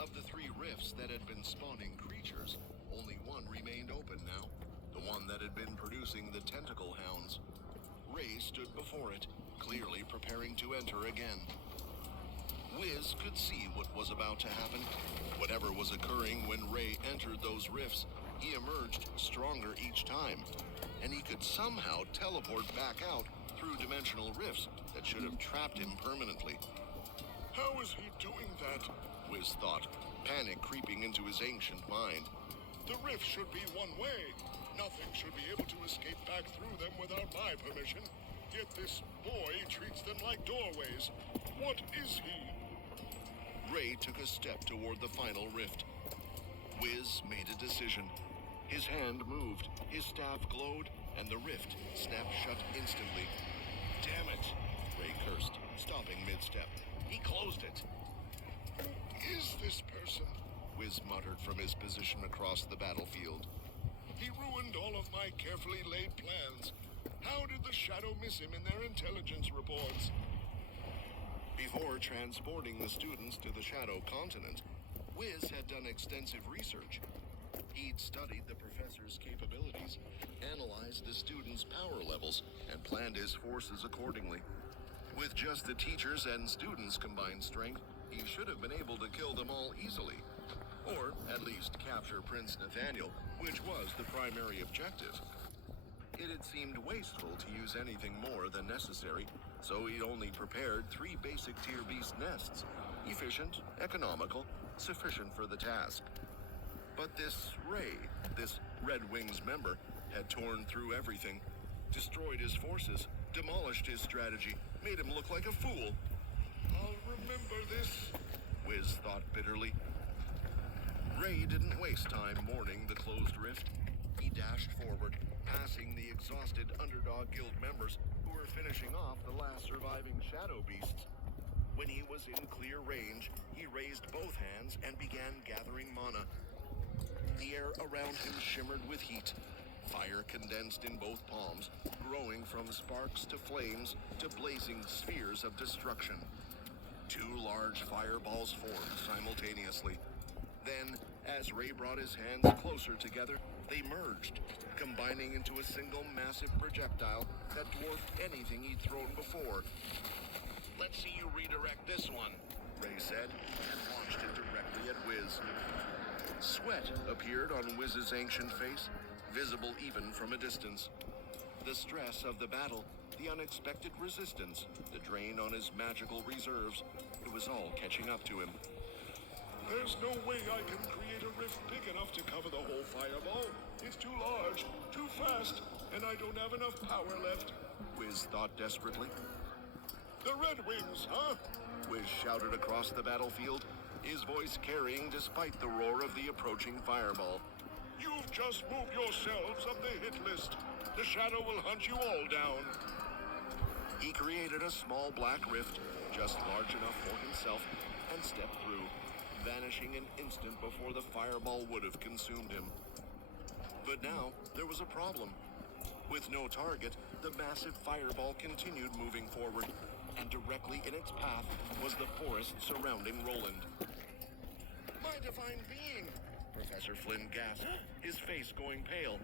Of the three rifts that had been spawning creatures, only one remained open now, the one that had been producing the tentacle hounds. Ray stood before it, clearly preparing to enter again. Wiz could see what was about to happen. Whatever was occurring when Ray entered those rifts, he emerged stronger each time, and he could somehow teleport back out through dimensional rifts that should have trapped him permanently. How is he doing that? Wiz thought, panic creeping into his ancient mind. The rift should be one way. Nothing should be able to escape back through them without my permission. Yet this boy treats them like doorways. What is he? Ray took a step toward the final rift. Wiz made a decision. His hand moved, his staff glowed, and the rift snapped shut instantly. Damn it, Ray cursed, stopping mid-step. He closed it. Is this person? Wiz muttered from his position across the battlefield. He ruined all of my carefully laid plans. How did the Shadow miss him in their intelligence reports? Before transporting the students to the Shadow continent, Wiz had done extensive research. He'd studied the professor's capabilities, analyzed the students' power levels, and planned his forces accordingly. With just the teachers' and students' combined strength, he should have been able to kill them all easily. Or at least capture Prince Nathaniel, which was the primary objective. It had seemed wasteful to use anything more than necessary, so he'd only prepared 3 basic tier beast nests. Efficient, economical, sufficient for the task. But this Ray, this Red Wings member, had torn through everything, destroyed his forces, demolished his strategy, made him look like a fool. I'll remember this. Wiz thought bitterly. Ray didn't waste time mourning the closed rift. He dashed forward, passing the exhausted Underdog Guild members who were finishing off the last surviving shadow beasts. When he was in clear range, he raised both hands and began gathering mana. The air around him shimmered with heat. fire condensed in both palms, growing from sparks to flames to blazing spheres of destruction. Two large fireballs formed simultaneously. Then, as Ray brought his hands closer together, they merged, combining into a single massive projectile that dwarfed anything he'd thrown before. Let's see you redirect this one. Ray said, and launched it directly at Wiz. Sweat appeared on Wiz's ancient face, visible even from a distance. The stress of the battle, the unexpected resistance, the drain on his magical reserves, it was all catching up to him. There's no way I can create a rift big enough to cover the whole fireball. It's too large, too fast, and I don't have enough power left. Wiz thought desperately. The Red Wings, huh? Wiz shouted across the battlefield, his voice carrying despite the roar of the approaching fireball. You've just moved yourselves up the hit list. The shadow will hunt you all down. He created a small black rift, just large enough for himself, and stepped through, vanishing an instant before the fireball would have consumed him. But now, there was a problem. With no target, the massive fireball continued moving forward, and directly in its path was the forest surrounding Roland. My divine being! Professor Flynn gasped, his face going pale.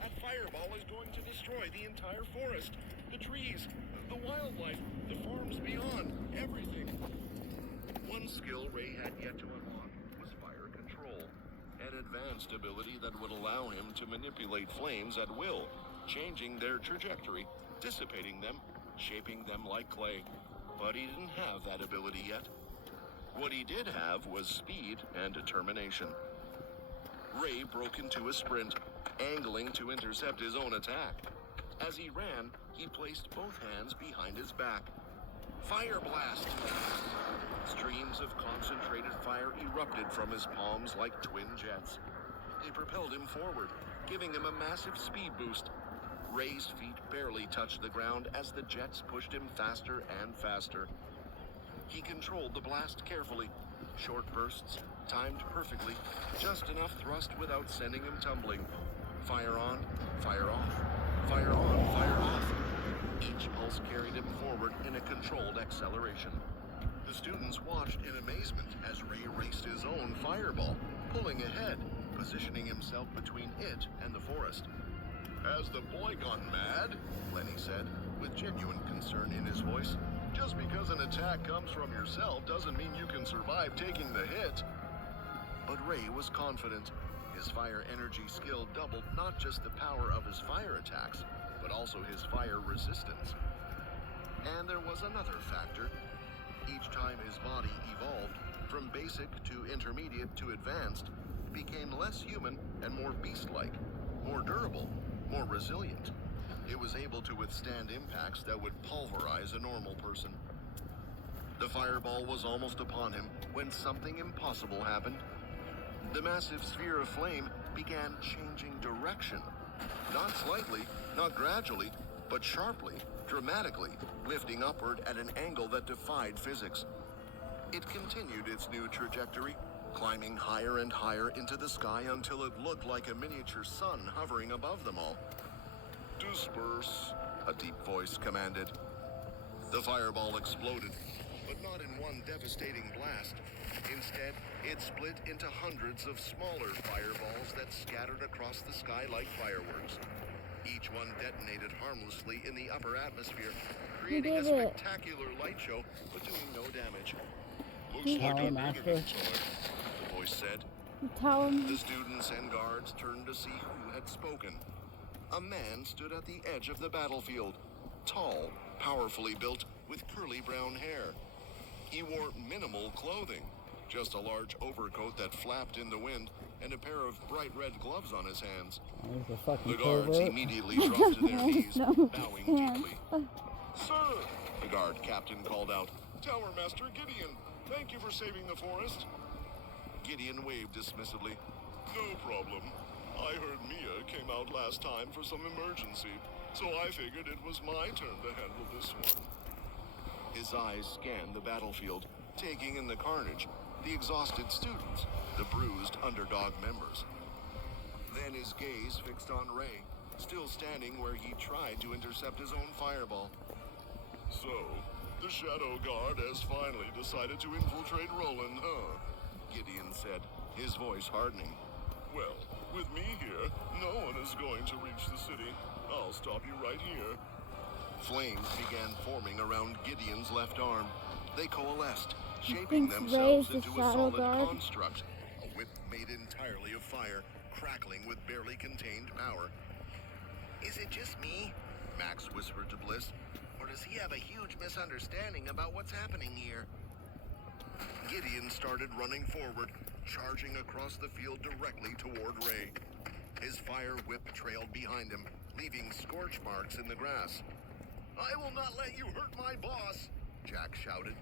That fireball is going to destroy the entire forest. The trees, the wildlife, the farms beyond, everything. One skill Ray had yet to unlock was fire control, an advanced ability that would allow him to manipulate flames at will, changing their trajectory, dissipating them, shaping them like clay. But he didn't have that ability yet. What he did have was speed and determination. Ray broke into a sprint, angling to intercept his own attack. As he ran, he placed both hands behind his back. Fire blast! Streams of concentrated fire erupted from his palms like twin jets. They propelled him forward, giving him a massive speed boost. Ray's feet barely touched the ground as the jets pushed him faster and faster. He controlled the blast carefully. Short bursts, timed perfectly, just enough thrust without sending him tumbling. Fire on, fire off, fire on, fire off. Each pulse carried him forward in a controlled acceleration. The students watched in amazement as Ray raced his own fireball, pulling ahead, positioning himself between it and the forest. Has the boy gone mad? Lenny said, with genuine concern in his voice. Just because an attack comes from yourself doesn't mean you can survive taking the hit. But Ray was confident. His fire energy skill doubled not just the power of his fire attacks, but also his fire resistance. And there was another factor. Each time his body evolved, from basic to intermediate to advanced, it became less human and more beast-like, more durable, more resilient. It was able to withstand impacts that would pulverize a normal person. The fireball was almost upon him when something impossible happened. The massive sphere of flame began changing direction. Not slightly, not gradually, but sharply, dramatically, lifting upward at an angle that defied physics. It continued its new trajectory, climbing higher and higher into the sky until it looked like a miniature sun hovering above them all. Disperse, a deep voice commanded. The fireball exploded, but not in one devastating blast. Instead, it split into hundreds of smaller fireballs that scattered across the sky like fireworks. Each one detonated harmlessly in the upper atmosphere, creating a spectacular light show, but doing no damage. Looks like a negative toy, the voice said. Tell him. The students and guards turned to see who had spoken. A man stood at the edge of the battlefield, tall, powerfully built, with curly brown hair. He wore minimal clothing, just a large overcoat that flapped in the wind and a pair of bright red gloves on his hands. The guards immediately dropped to their knees, bowing deeply. Sir! The guard captain called out. Tower Master Gideon, thank you for saving the forest. Gideon waved dismissively. No problem. I heard Mia came out last time for some emergency, so I figured it was my turn to handle this one. His eyes scanned the battlefield, taking in the carnage, the exhausted students, the bruised underdog members. Then his gaze fixed on Ray, still standing where he tried to intercept his own fireball. So, the Shadow Guard has finally decided to infiltrate Roland, huh? Gideon said, his voice hardening. Well, with me here, no one is going to reach the city. I'll stop you right here. Flames began forming around Gideon's left arm. They coalesced, shaping thinks themselves Ray's the into a Shadow solid Guard. construct. A whip made entirely of fire, crackling with barely contained power. Is it just me? Max whispered to Bliss. Or does he have a huge misunderstanding about what's happening here? Gideon started running forward, charging across the field directly toward Ray. His fire whip trailed behind him, leaving scorch marks in the grass. I will not let you hurt my boss, Jack shouted.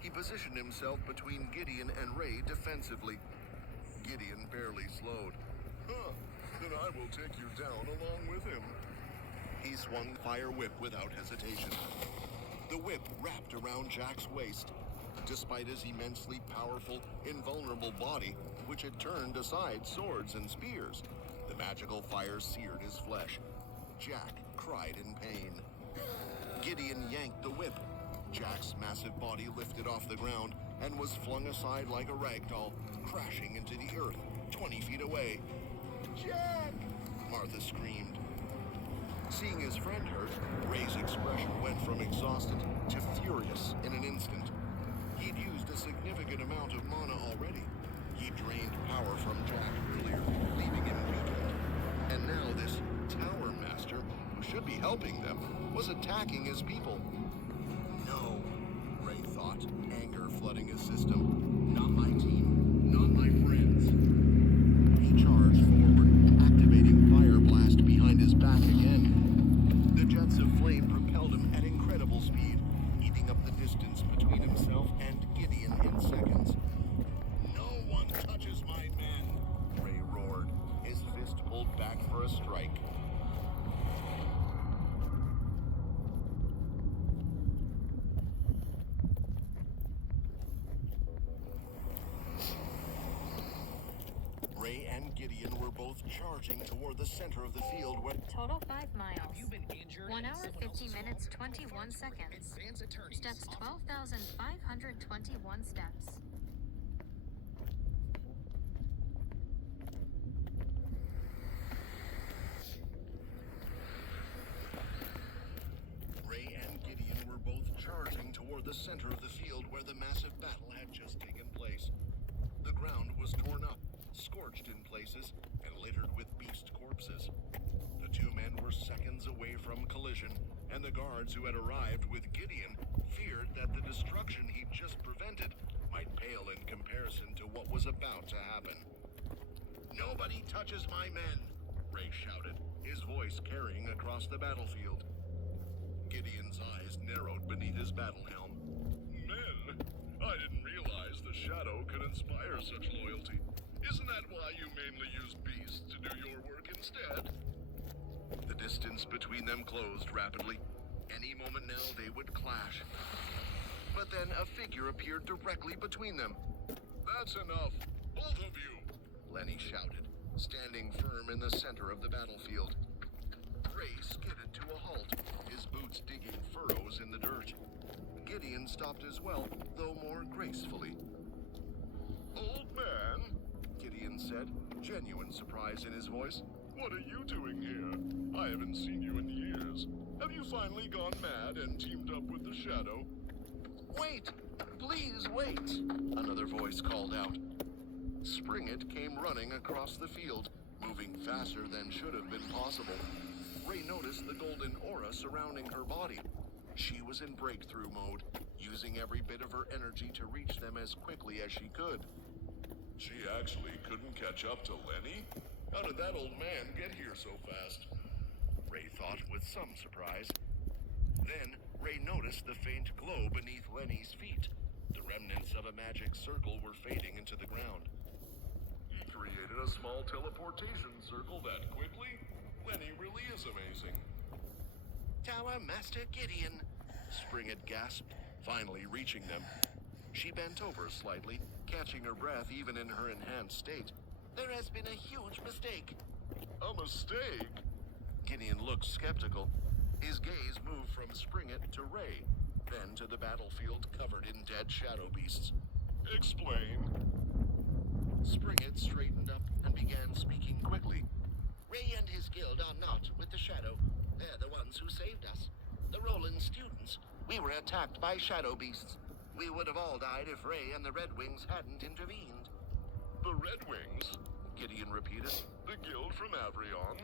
He positioned himself between Gideon and Ray defensively. Gideon barely slowed. Huh. Then I will take you down along with him. He swung fire whip without hesitation. The whip wrapped around Jack's waist. Despite his immensely powerful, invulnerable body, which had turned aside swords and spears, the magical fire seared his flesh. Jack cried in pain. Gideon yanked the whip. Jack's massive body lifted off the ground and was flung aside like a rag doll, crashing into the earth 20 feet away. Jack! Martha screamed. Seeing his friend hurt, Ray's expression went from exhausted to furious in an instant. He'd used a significant amount of mana already. He drained power from Jack earlier, leaving him weakened. And now this Tower Master, who should be helping them, was attacking his people. No, Ray thought, anger flooding his system. Not my team, not my friends. He charged forward, activating Fire Blast behind his back again. The jets of flame propelled him at incredible speed, eating up the distance between himself and Gideon in seconds. No one touches my men, Ray roared, his fist pulled back for a strike. Ray and Gideon were both charging toward the center of the field where... Total 5 miles. Have you been injured? 1 hour, Someone 50 else's minutes, home? 21 seconds. Advanced attorneys. Steps 12,521 steps. Ray and Gideon were both charging toward the center of the field where the massive battle had just taken place. The ground was torn up, scorched in places, and littered with beast corpses. The two men were seconds away from collision, and the guards who had arrived with Gideon feared that the destruction he'd just prevented might pale in comparison to what was about to happen. Nobody touches my men, Ray shouted, his voice carrying across the battlefield. Gideon's eyes narrowed beneath his battle helm. Men, I didn't realize the Shadow could inspire such loyalty. Isn't that why you mainly use beasts to do your work instead? The distance between them closed rapidly. Any moment now they would clash. But then a figure appeared directly between them. That's enough. Both of you. Lenny shouted, standing firm in the center of the battlefield. Ray skidded to a halt, his boots digging furrows in the dirt. Gideon stopped as well, though more gracefully. Old man, Gideon said, genuine surprise in his voice. what are you doing here? I haven't seen you in years. Have you finally gone mad and teamed up with the Shadow? Wait! Please wait! Another voice called out. Springett came running across the field, moving faster than should have been possible. Ray noticed the golden aura surrounding her body. She was in breakthrough mode, using every bit of her energy to reach them as quickly as she could. She actually couldn't catch up to Lenny? How did that old man get here so fast? Ray thought with some surprise. Then, Ray noticed the faint glow beneath Lenny's feet. The remnants of a magic circle were fading into the ground. He created a small teleportation circle that quickly? Lenny really is amazing. Tower Master Gideon, Springett gasped, finally reaching them. She bent over slightly, catching her breath even in her enhanced state. There has been a huge mistake. A mistake? Gideon looked skeptical. His gaze moved from Springett to Ray, then to the battlefield covered in dead shadow beasts. Explain. Springett straightened up and began speaking quickly. Ray and his guild are not with the Shadow. They're the ones who saved us. The Roland students. We were attacked by shadow beasts. We would have all died if Ray and the Red Wings hadn't intervened. The Red Wings? Gideon repeated. The guild from Avrion?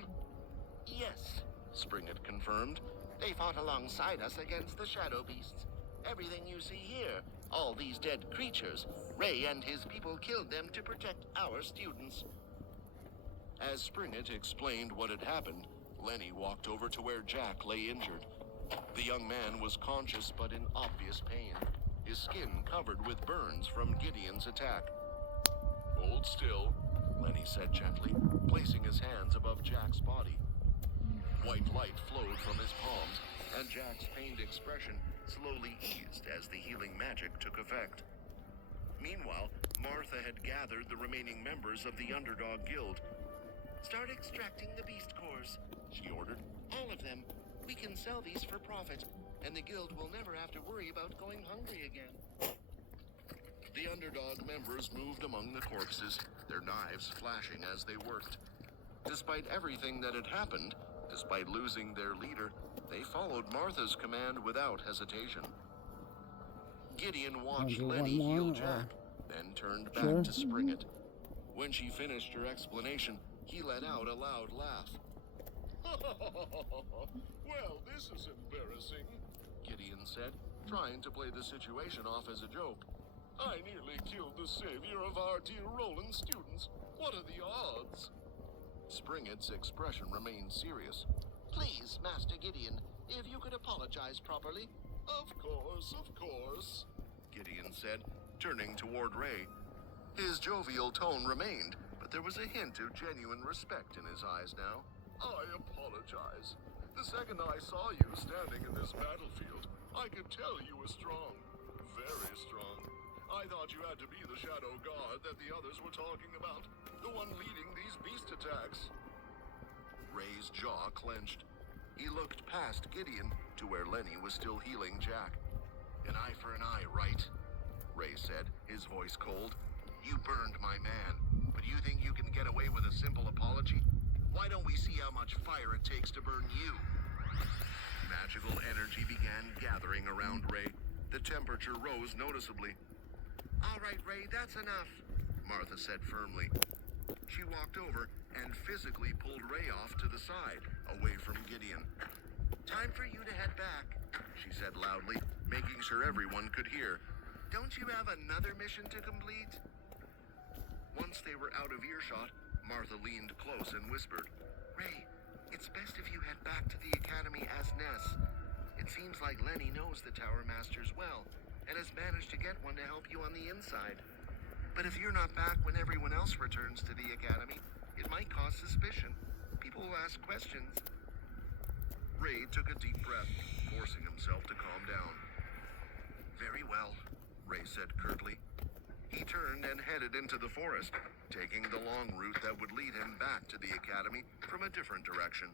Yes, Springett confirmed. They fought alongside us against the shadow beasts. Everything you see here, all these dead creatures, Ray and his people killed them to protect our students. As Springett explained what had happened, Lenny walked over to where Jack lay injured. The young man was conscious but in obvious pain, his skin covered with burns from Gideon's attack. Hold still, Lenny said gently, placing his hands above Jack's body. White light flowed from his palms, and Jack's pained expression slowly eased as the healing magic took effect. Meanwhile, Martha had gathered the remaining members of the Underdog Guild. Start extracting the beast cores, she ordered. all of them. We can sell these for profit, and the guild will never have to worry about going hungry again. The Underdog members moved among the corpses, their knives flashing as they worked. Despite everything that had happened, despite losing their leader, they followed Martha's command without hesitation. Gideon watched Do Lenny one heal more, Jack, then turned back Sure. to Springett. When she finished her explanation, he let out a loud laugh. Well, this is embarrassing. Gideon said, trying to play the situation off as a joke. I nearly killed the savior of our dear Roland students. What are the odds? Springett's expression remained serious. Please, Master Gideon, if you could apologize properly. Of course. Gideon said, turning toward Ray. His jovial tone remained, but there was a hint of genuine respect in his eyes now. I apologize. The second I saw you standing in this battlefield, I could tell you were strong. Very strong. I thought you had to be the shadow god that the others were talking about. The one leading these beast attacks. Ray's jaw clenched. He looked past Gideon to where Lenny was still healing Jack. An eye for an eye, right? Ray said, his voice cold. You burned my man, but you think you can get away with a simple apology? Why don't we see how much fire it takes to burn you? Magical energy began gathering around Ray. The temperature rose noticeably. All right, Ray, that's enough. Martha said firmly. She walked over and physically pulled Ray off to the side, away from Gideon. Time for you to head back. She said loudly, making sure everyone could hear. Don't you have another mission to complete? Once they were out of earshot, Martha leaned close and whispered, Ray, it's best if you head back to the academy as Ness. It seems like Lenny knows the Tower Masters well, and has managed to get one to help you on the inside. But if you're not back when everyone else returns to the academy, it might cause suspicion. People will ask questions. Ray took a deep breath, forcing himself to calm down. Very well, Ray said curtly. He turned and headed into the forest, taking the long route that would lead him back to the academy from a different direction.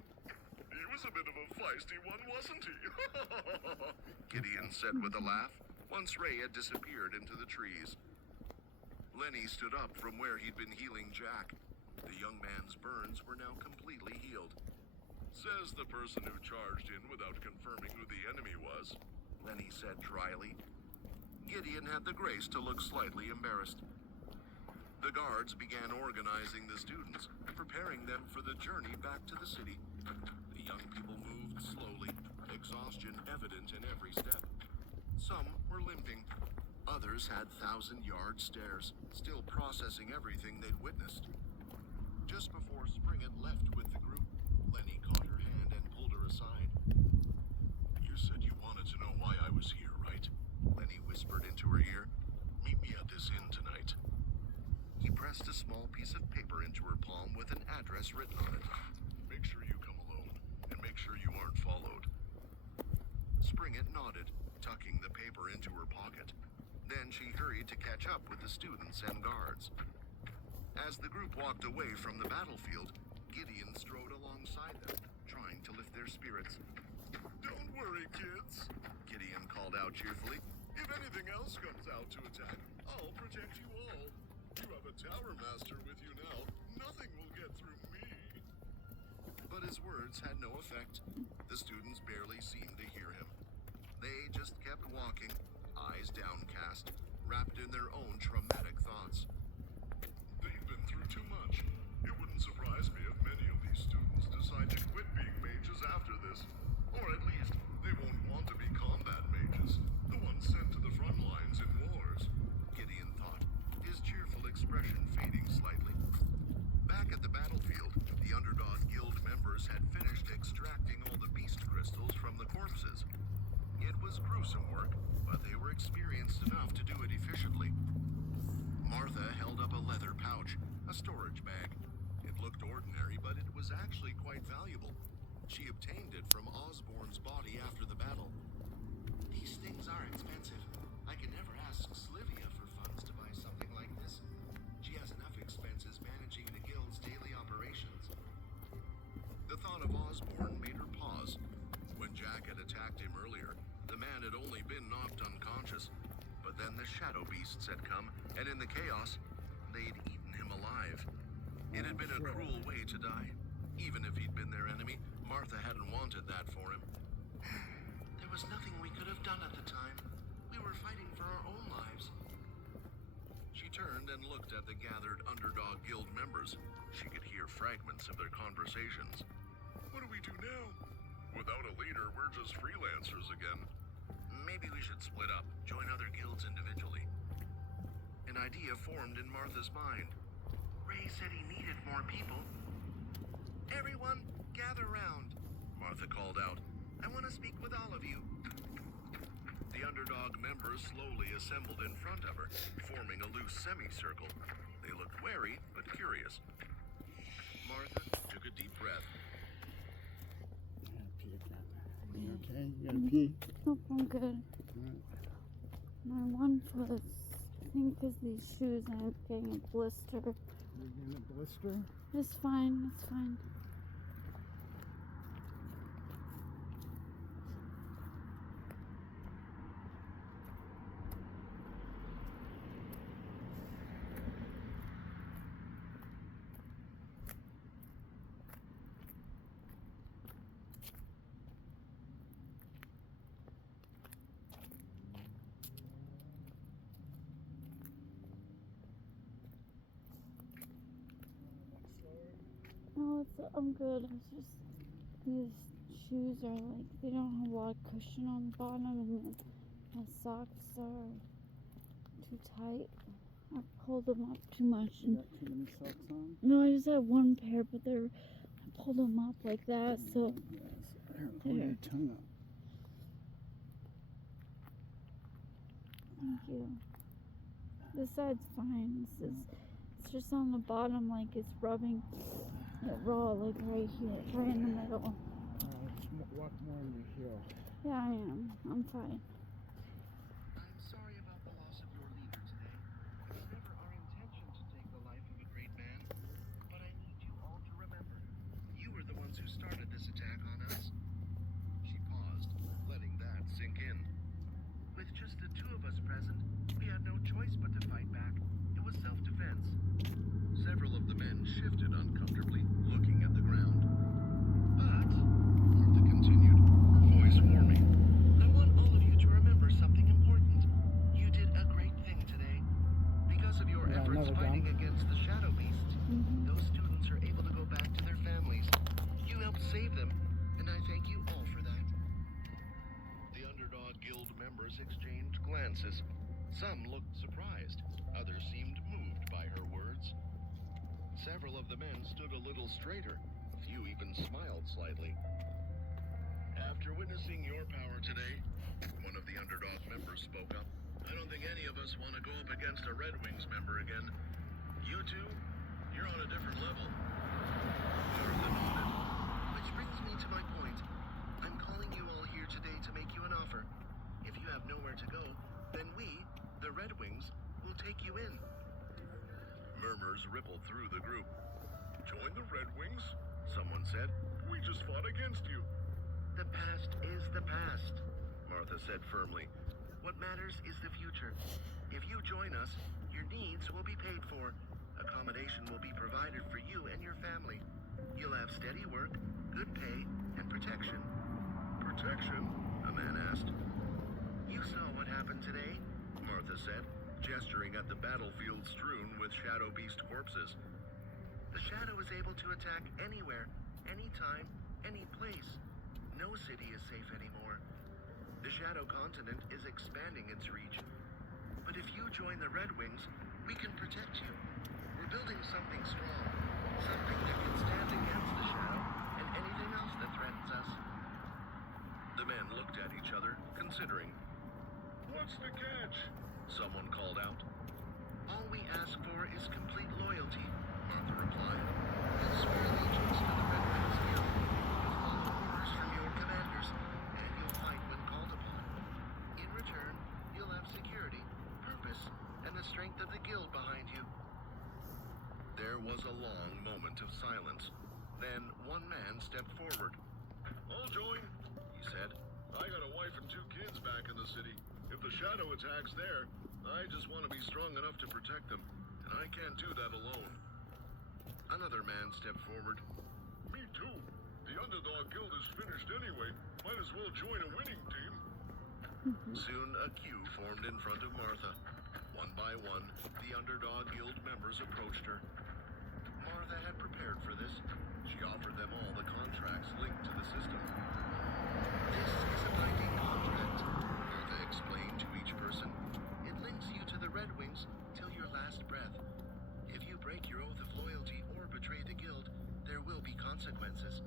He was a bit of a feisty one, wasn't he? Gideon said with a laugh, once Ray had disappeared into the trees. Lenny stood up from where he'd been healing Jack. The young man's burns were now completely healed. Says the person who charged in without confirming who the enemy was. Lenny said dryly. Gideon had the grace to look slightly embarrassed. The guards began organizing the students, preparing them for the journey back to the city. The young people moved slowly, exhaustion evident in every step. Some were limping. Others had 1,000-yard stares, still processing everything they'd witnessed. Just before Springett left with the group, Lenny caught her hand and pulled her aside. You said you wanted to know why I was here, right? Lenny whispered into her ear. Meet me at this inn tonight. He pressed a small piece of paper into her palm with an address written on it. Make sure you come alone, and make sure you aren't followed. Springett nodded, tucking the paper into her pocket. Then she hurried to catch up with the students and guards. As the group walked away from the battlefield, Gideon strode alongside them, trying trying to lift their spirits. Don't worry, kids, Gideon called out cheerfully. If anything else comes out to attack, I'll protect you all. You have a tower master with you now. Nothing will get through me. But his words had no effect. The students barely seemed to hear him. They just kept walking, eyes downcast, wrapped in their own traumatic thoughts. They've been through too much. It wouldn't surprise me if many of these students decide to quit being mages after this. Or at least, they won't want to be combat mages, the ones sent to the front lines in wars, Gideon thought, his cheerful expression fading slightly. Back at the battlefield, the Underdog Guild members had finished extracting all the beast crystals from the corpses. It was gruesome work, but they were experienced enough to do it efficiently. Martha held up a leather pouch, a storage bag. It looked ordinary, but it was actually quite valuable. She obtained it from Osborne's body after the battle. These things are expensive. I can never ask Slivia for funds to buy something like this. She has enough expenses managing the guild's daily operations. The thought of Osborne made her pause. When Jack had attacked him earlier, the man had only been knocked unconscious. But then the shadow beasts had come, and in the chaos, they'd eaten him alive. It had been a cruel way to die. Even if he'd been their enemy, Martha hadn't wanted that for him. There was nothing we could have done at the time. We were fighting for our own lives. She turned and looked at the gathered Underdog Guild members. She could hear fragments of their conversations. What do we do now? Without a leader, we're just freelancers again. Maybe we should split up, join other guilds individually. An idea formed in Martha's mind. Ray said he needed more people. Everyone, gather round, Martha called out. I want to speak with all of you. The Underdog members slowly assembled in front of her, forming a loose semicircle. They looked wary, but curious. Martha took a deep breath. I'm gonna pee again. You okay? You gotta pee? Nope, I'm good. Alright. My one foot, I think because these shoes, I'm getting a blister. You're getting a blister? It's fine, it's fine. No, I'm good. It's just these shoes are like, they don't have a lot of cushion on the bottom, and my socks are too tight. I pulled them up too much. You got too many socks on? No, I just have one pair, but I pulled them up like that, so Yes. Here, hold your tongue up. thank you. This side's fine. It's just on the bottom, like it's rubbing it raw, like right here, right in the middle. Walk more on your heel. Yeah, I am. I'm fine. I'm sorry about the loss of your leader today. It was never our intention to take the life of a great man. But I need you all to remember, you were the ones who started this attack on us. She paused, letting that sink in. With just the two of us present, we had no choice but to fight back. It was self-defense. Several of the men shifted uncomfortably, looking at the ground. But Martha continued, her voice warming. I want all of you to remember something important. You did a great thing today. Because of your Yeah, efforts another fighting gun. against the Shadow Beast, Mhm. those students are able to go back to their families. You helped save them, and I thank you all for that. The Underdog Guild members exchanged glances. Some looked surprised, others seemed moved by her words. Several of the men stood a little straighter. A few even smiled slightly. After witnessing your power today, one of the Underdog members spoke up. I don't think any of us want to go up against a Red Wings member again. You two, you're on a different level. Martha nodded. Which brings me to my point. I'm calling you all here today to make you an offer. If you have nowhere to go, then we, the Red Wings, will take you in. Murmurs rippled through the group. Join the Red Wings? Someone said. We just fought against you. The past is the past, Martha said firmly. What matters is the future. If you join us, your needs will be paid for. Accommodation will be provided for you and your family. You'll have steady work, good pay, and protection. Protection? A man asked. You saw what happened today, Martha said, gesturing at the battlefield strewn with Shadow Beast corpses. The Shadow is able to attack anywhere, anytime, any place. No city is safe anymore. The Shadow Continent is expanding its reach. But if you join the Red Wings, we can protect you. We're building something strong, something that can stand against the Shadow and anything else that threatens us. The men looked at each other, considering. What's the catch? Someone called out. All we ask for is complete loyalty, Martha replied. And swear allegiance to the Red Wings Guild. Follow orders from your commanders, and you'll fight when called upon. In return, you'll have security, purpose, and the strength of the guild behind you. There was a long moment of silence. Then one man stepped forward. I'll join, He said, I got a wife and 2 kids back in the city. If the Shadow attacks there, I just want to be strong enough to protect them, and I can't do that alone. Another man stepped forward. Me too. The Underdog Guild is finished anyway. Might as well join a winning team. Soon a queue formed in front of Martha. One by one, the Underdog Guild members approached her. Martha had prepared for this. She offered them all the contracts linked to the system. This is a binding contract, Martha explained to each person. It links you to the Red Wings till your last breath. If you break your oath of loyalty or betray the guild, there will be consequences.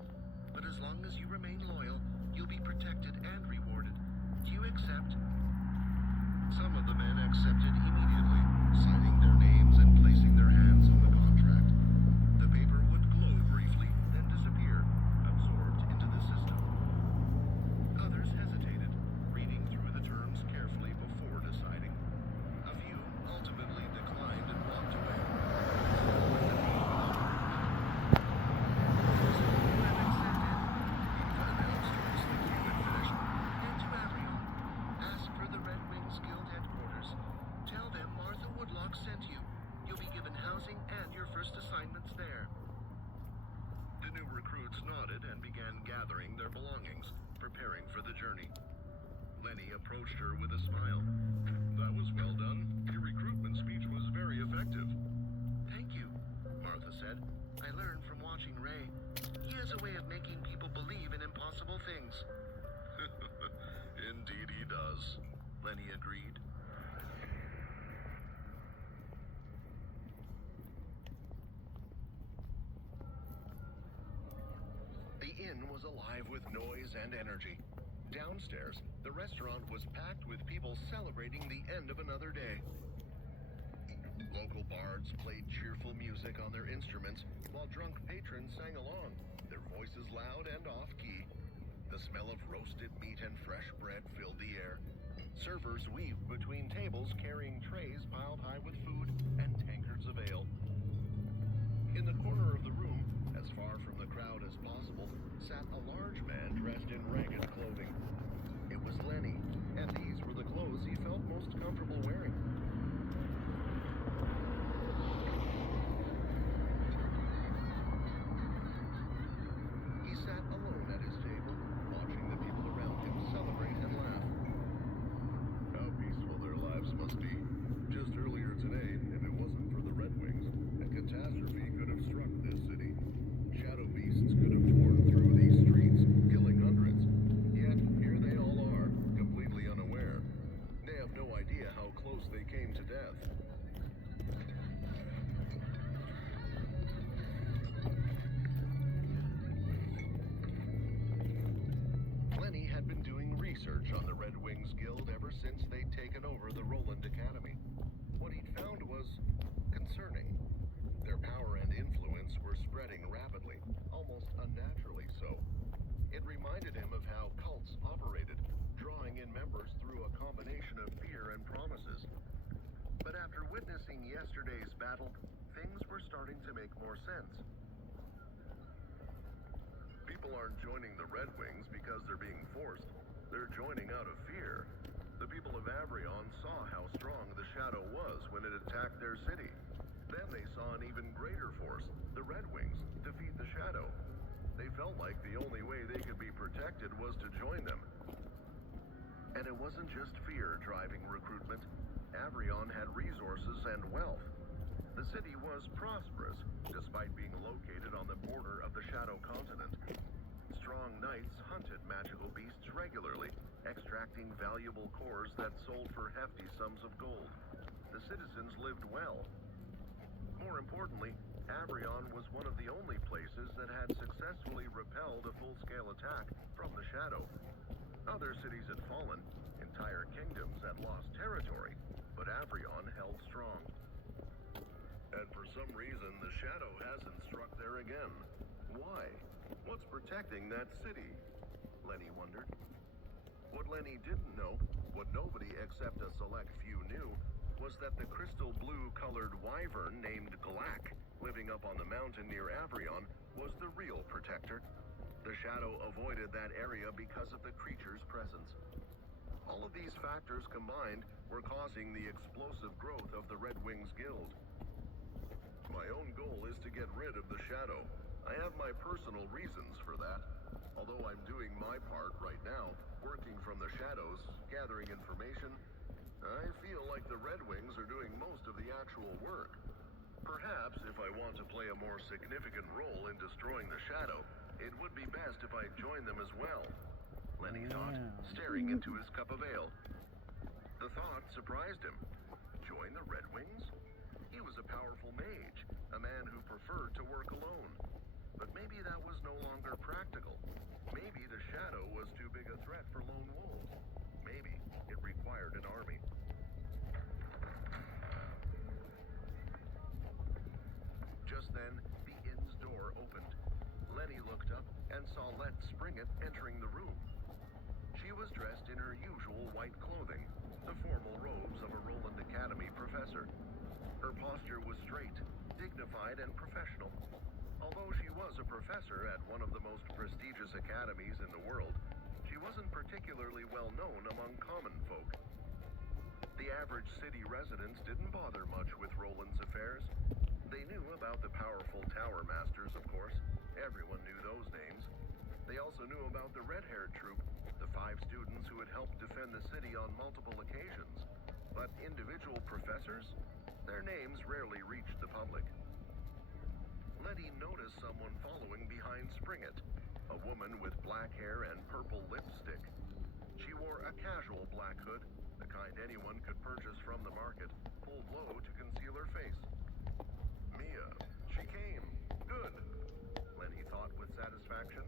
But as long as you remain loyal, you'll be protected and rewarded. Do you accept? Some of the men accepted immediately, signing their names and placing their hands on the contract. The paper would glow briefly, then disappear, absorbed into the system. Others hesitated, reading through the terms carefully before deciding. A few ultimately declined and walked away. Those who had accepted, Eva announced once the queue had finished, and to everyone, ask for the Red Wings Guild headquarters. Tell them Martha Woodlock sent you. You'll be given housing and your first assignments there. The new recruits nodded and began gathering their belongings, preparing for the journey. Lenny approached her with a smile. That was well done. Your recruitment speech was very effective. Thank you, Martha said. I learned from watching Ray. He has a way of making people believe in impossible things. Indeed he does. Lenny agreed. The inn was alive with noise and energy. Downstairs, the restaurant was packed with people celebrating the end of another day. Local bards played cheerful music on their instruments, while drunk patrons sang along, their voices loud and off-key. The smell of roasted meat and fresh bread filled the air. Servers weaved between tables carrying trays piled high with food and tankards of ale. In the corner of the room, as far from the crowd as possible, sat a large man dressed in ragged clothing. It was Lenny, and these were the clothes he felt most comfortable wearing. He sat alone at his table, watching the people around him celebrate and laugh. How peaceful their lives must be. Just earlier today, if it wasn't for the Red Wings, a catastrophe could have struck this city. Shadow beasts could have torn through these streets, killing hundreds. Yet, here they all are, completely unaware. They have no idea how close they came to death. Lenny had been doing research on the Red Wings Guild ever since they'd taken over the Roland Academy. What he'd found was concerning. Their power and influence were spreading rapidly, almost unnaturally so. It reminded him of how cults operated, drawing in members through a combination of fear and promises. But after witnessing yesterday's battle, things were starting to make more sense. People people aren't joining the Red Wings because they're being forced. They're joining out of fear. The people of Avrion saw how strong the Shadow was when it attacked their city. Then they saw an even greater force, the Red Wings, defeat the Shadow. They felt like the only way they could be protected was to join them. And it wasn't just fear driving recruitment. Avrion had resources and wealth. The city was prosperous, despite being located on the border of the Shadow Continent. Strong knights hunted magical beasts regularly, extracting valuable cores that sold for hefty sums of gold. The citizens lived well. More importantly, Avrion was one of the only places that had successfully repelled a full-scale attack from the Shadow. Other cities had fallen, entire kingdoms had lost territory, but Avrion held strong. And for some reason, the Shadow hasn't struck there again. Why? What's protecting that city? Lenny wondered. What Lenny didn't know, what nobody except a select few knew, was that the crystal blue-colored wyvern named Glack, living up on the mountain near Avrion, was the real protector. The Shadow avoided that area because of the creature's presence. All of these factors combined were causing the explosive growth of the Red Wings Guild. My own goal is to get rid of the Shadow. I have my personal reasons for that. Although I'm doing my part right now, working from the shadows, gathering information, I feel like the Red Wings are doing most of the actual work. Perhaps if I want to play a more significant role in destroying the Shadow, it would be best if I join them as well, Lenny thought, staring into his cup of ale. The thought surprised him. Join the Red Wings? He was a powerful mage, a man who preferred to work alone. But maybe that was no longer practical. Maybe the Shadow was too big a threat for lone wolves. Maybe it required an army. Just then, the inn's door opened. Lenny looked up and saw Let Springett entering the room. She was dressed in her usual white clothing, the formal robes of a Roland Academy professor. Her posture was straight, dignified, and professional. Although she was a professor at one of the most prestigious academies in the world, she wasn't particularly well known among common folk. The average city residents didn't bother much with Roland's affairs. They knew about the powerful Tower Masters, of course. Everyone knew those names. They also knew about the red-haired troop, the 5 students who had helped defend the city on multiple occasions. But individual professors? Their names rarely reached the public. Letty noticed someone following behind Springett, a woman with black hair and purple lipstick. She wore a casual black hood, the kind anyone could purchase from the market, pulled low to conceal her face. Mia, she came. Good, Lenny thought with satisfaction.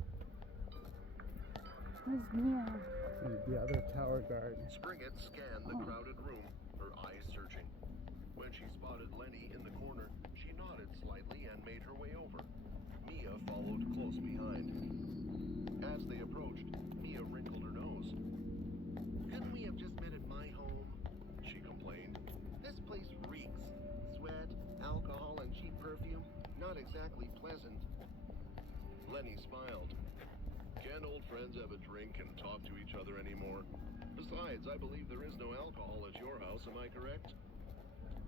Where's Mia? The other tower guard. Springett scanned the crowded room, her eyes searching. When she spotted Lenny in the corner, she nodded slightly and made her way over. Mia followed close behind. As they approached, Mia wrinkled her nose. Couldn't we have just met at my home? She complained. This place reeks. Sweat, alcohol, and cheap perfume. Not exactly pleasant. Lenny smiled. Can old friends have a drink and talk to each other anymore? Besides, I believe there is no alcohol at your house, am I correct?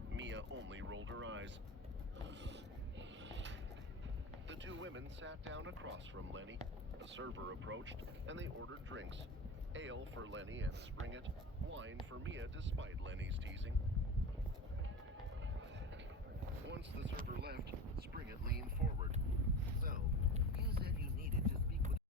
Mia only rolled her eyes. The 2 women sat down across from Lenny. The server approached, and they ordered drinks. Ale for Lenny and Springett, wine for Mia despite Lenny's teasing. Once the server left, Springett leaned forward.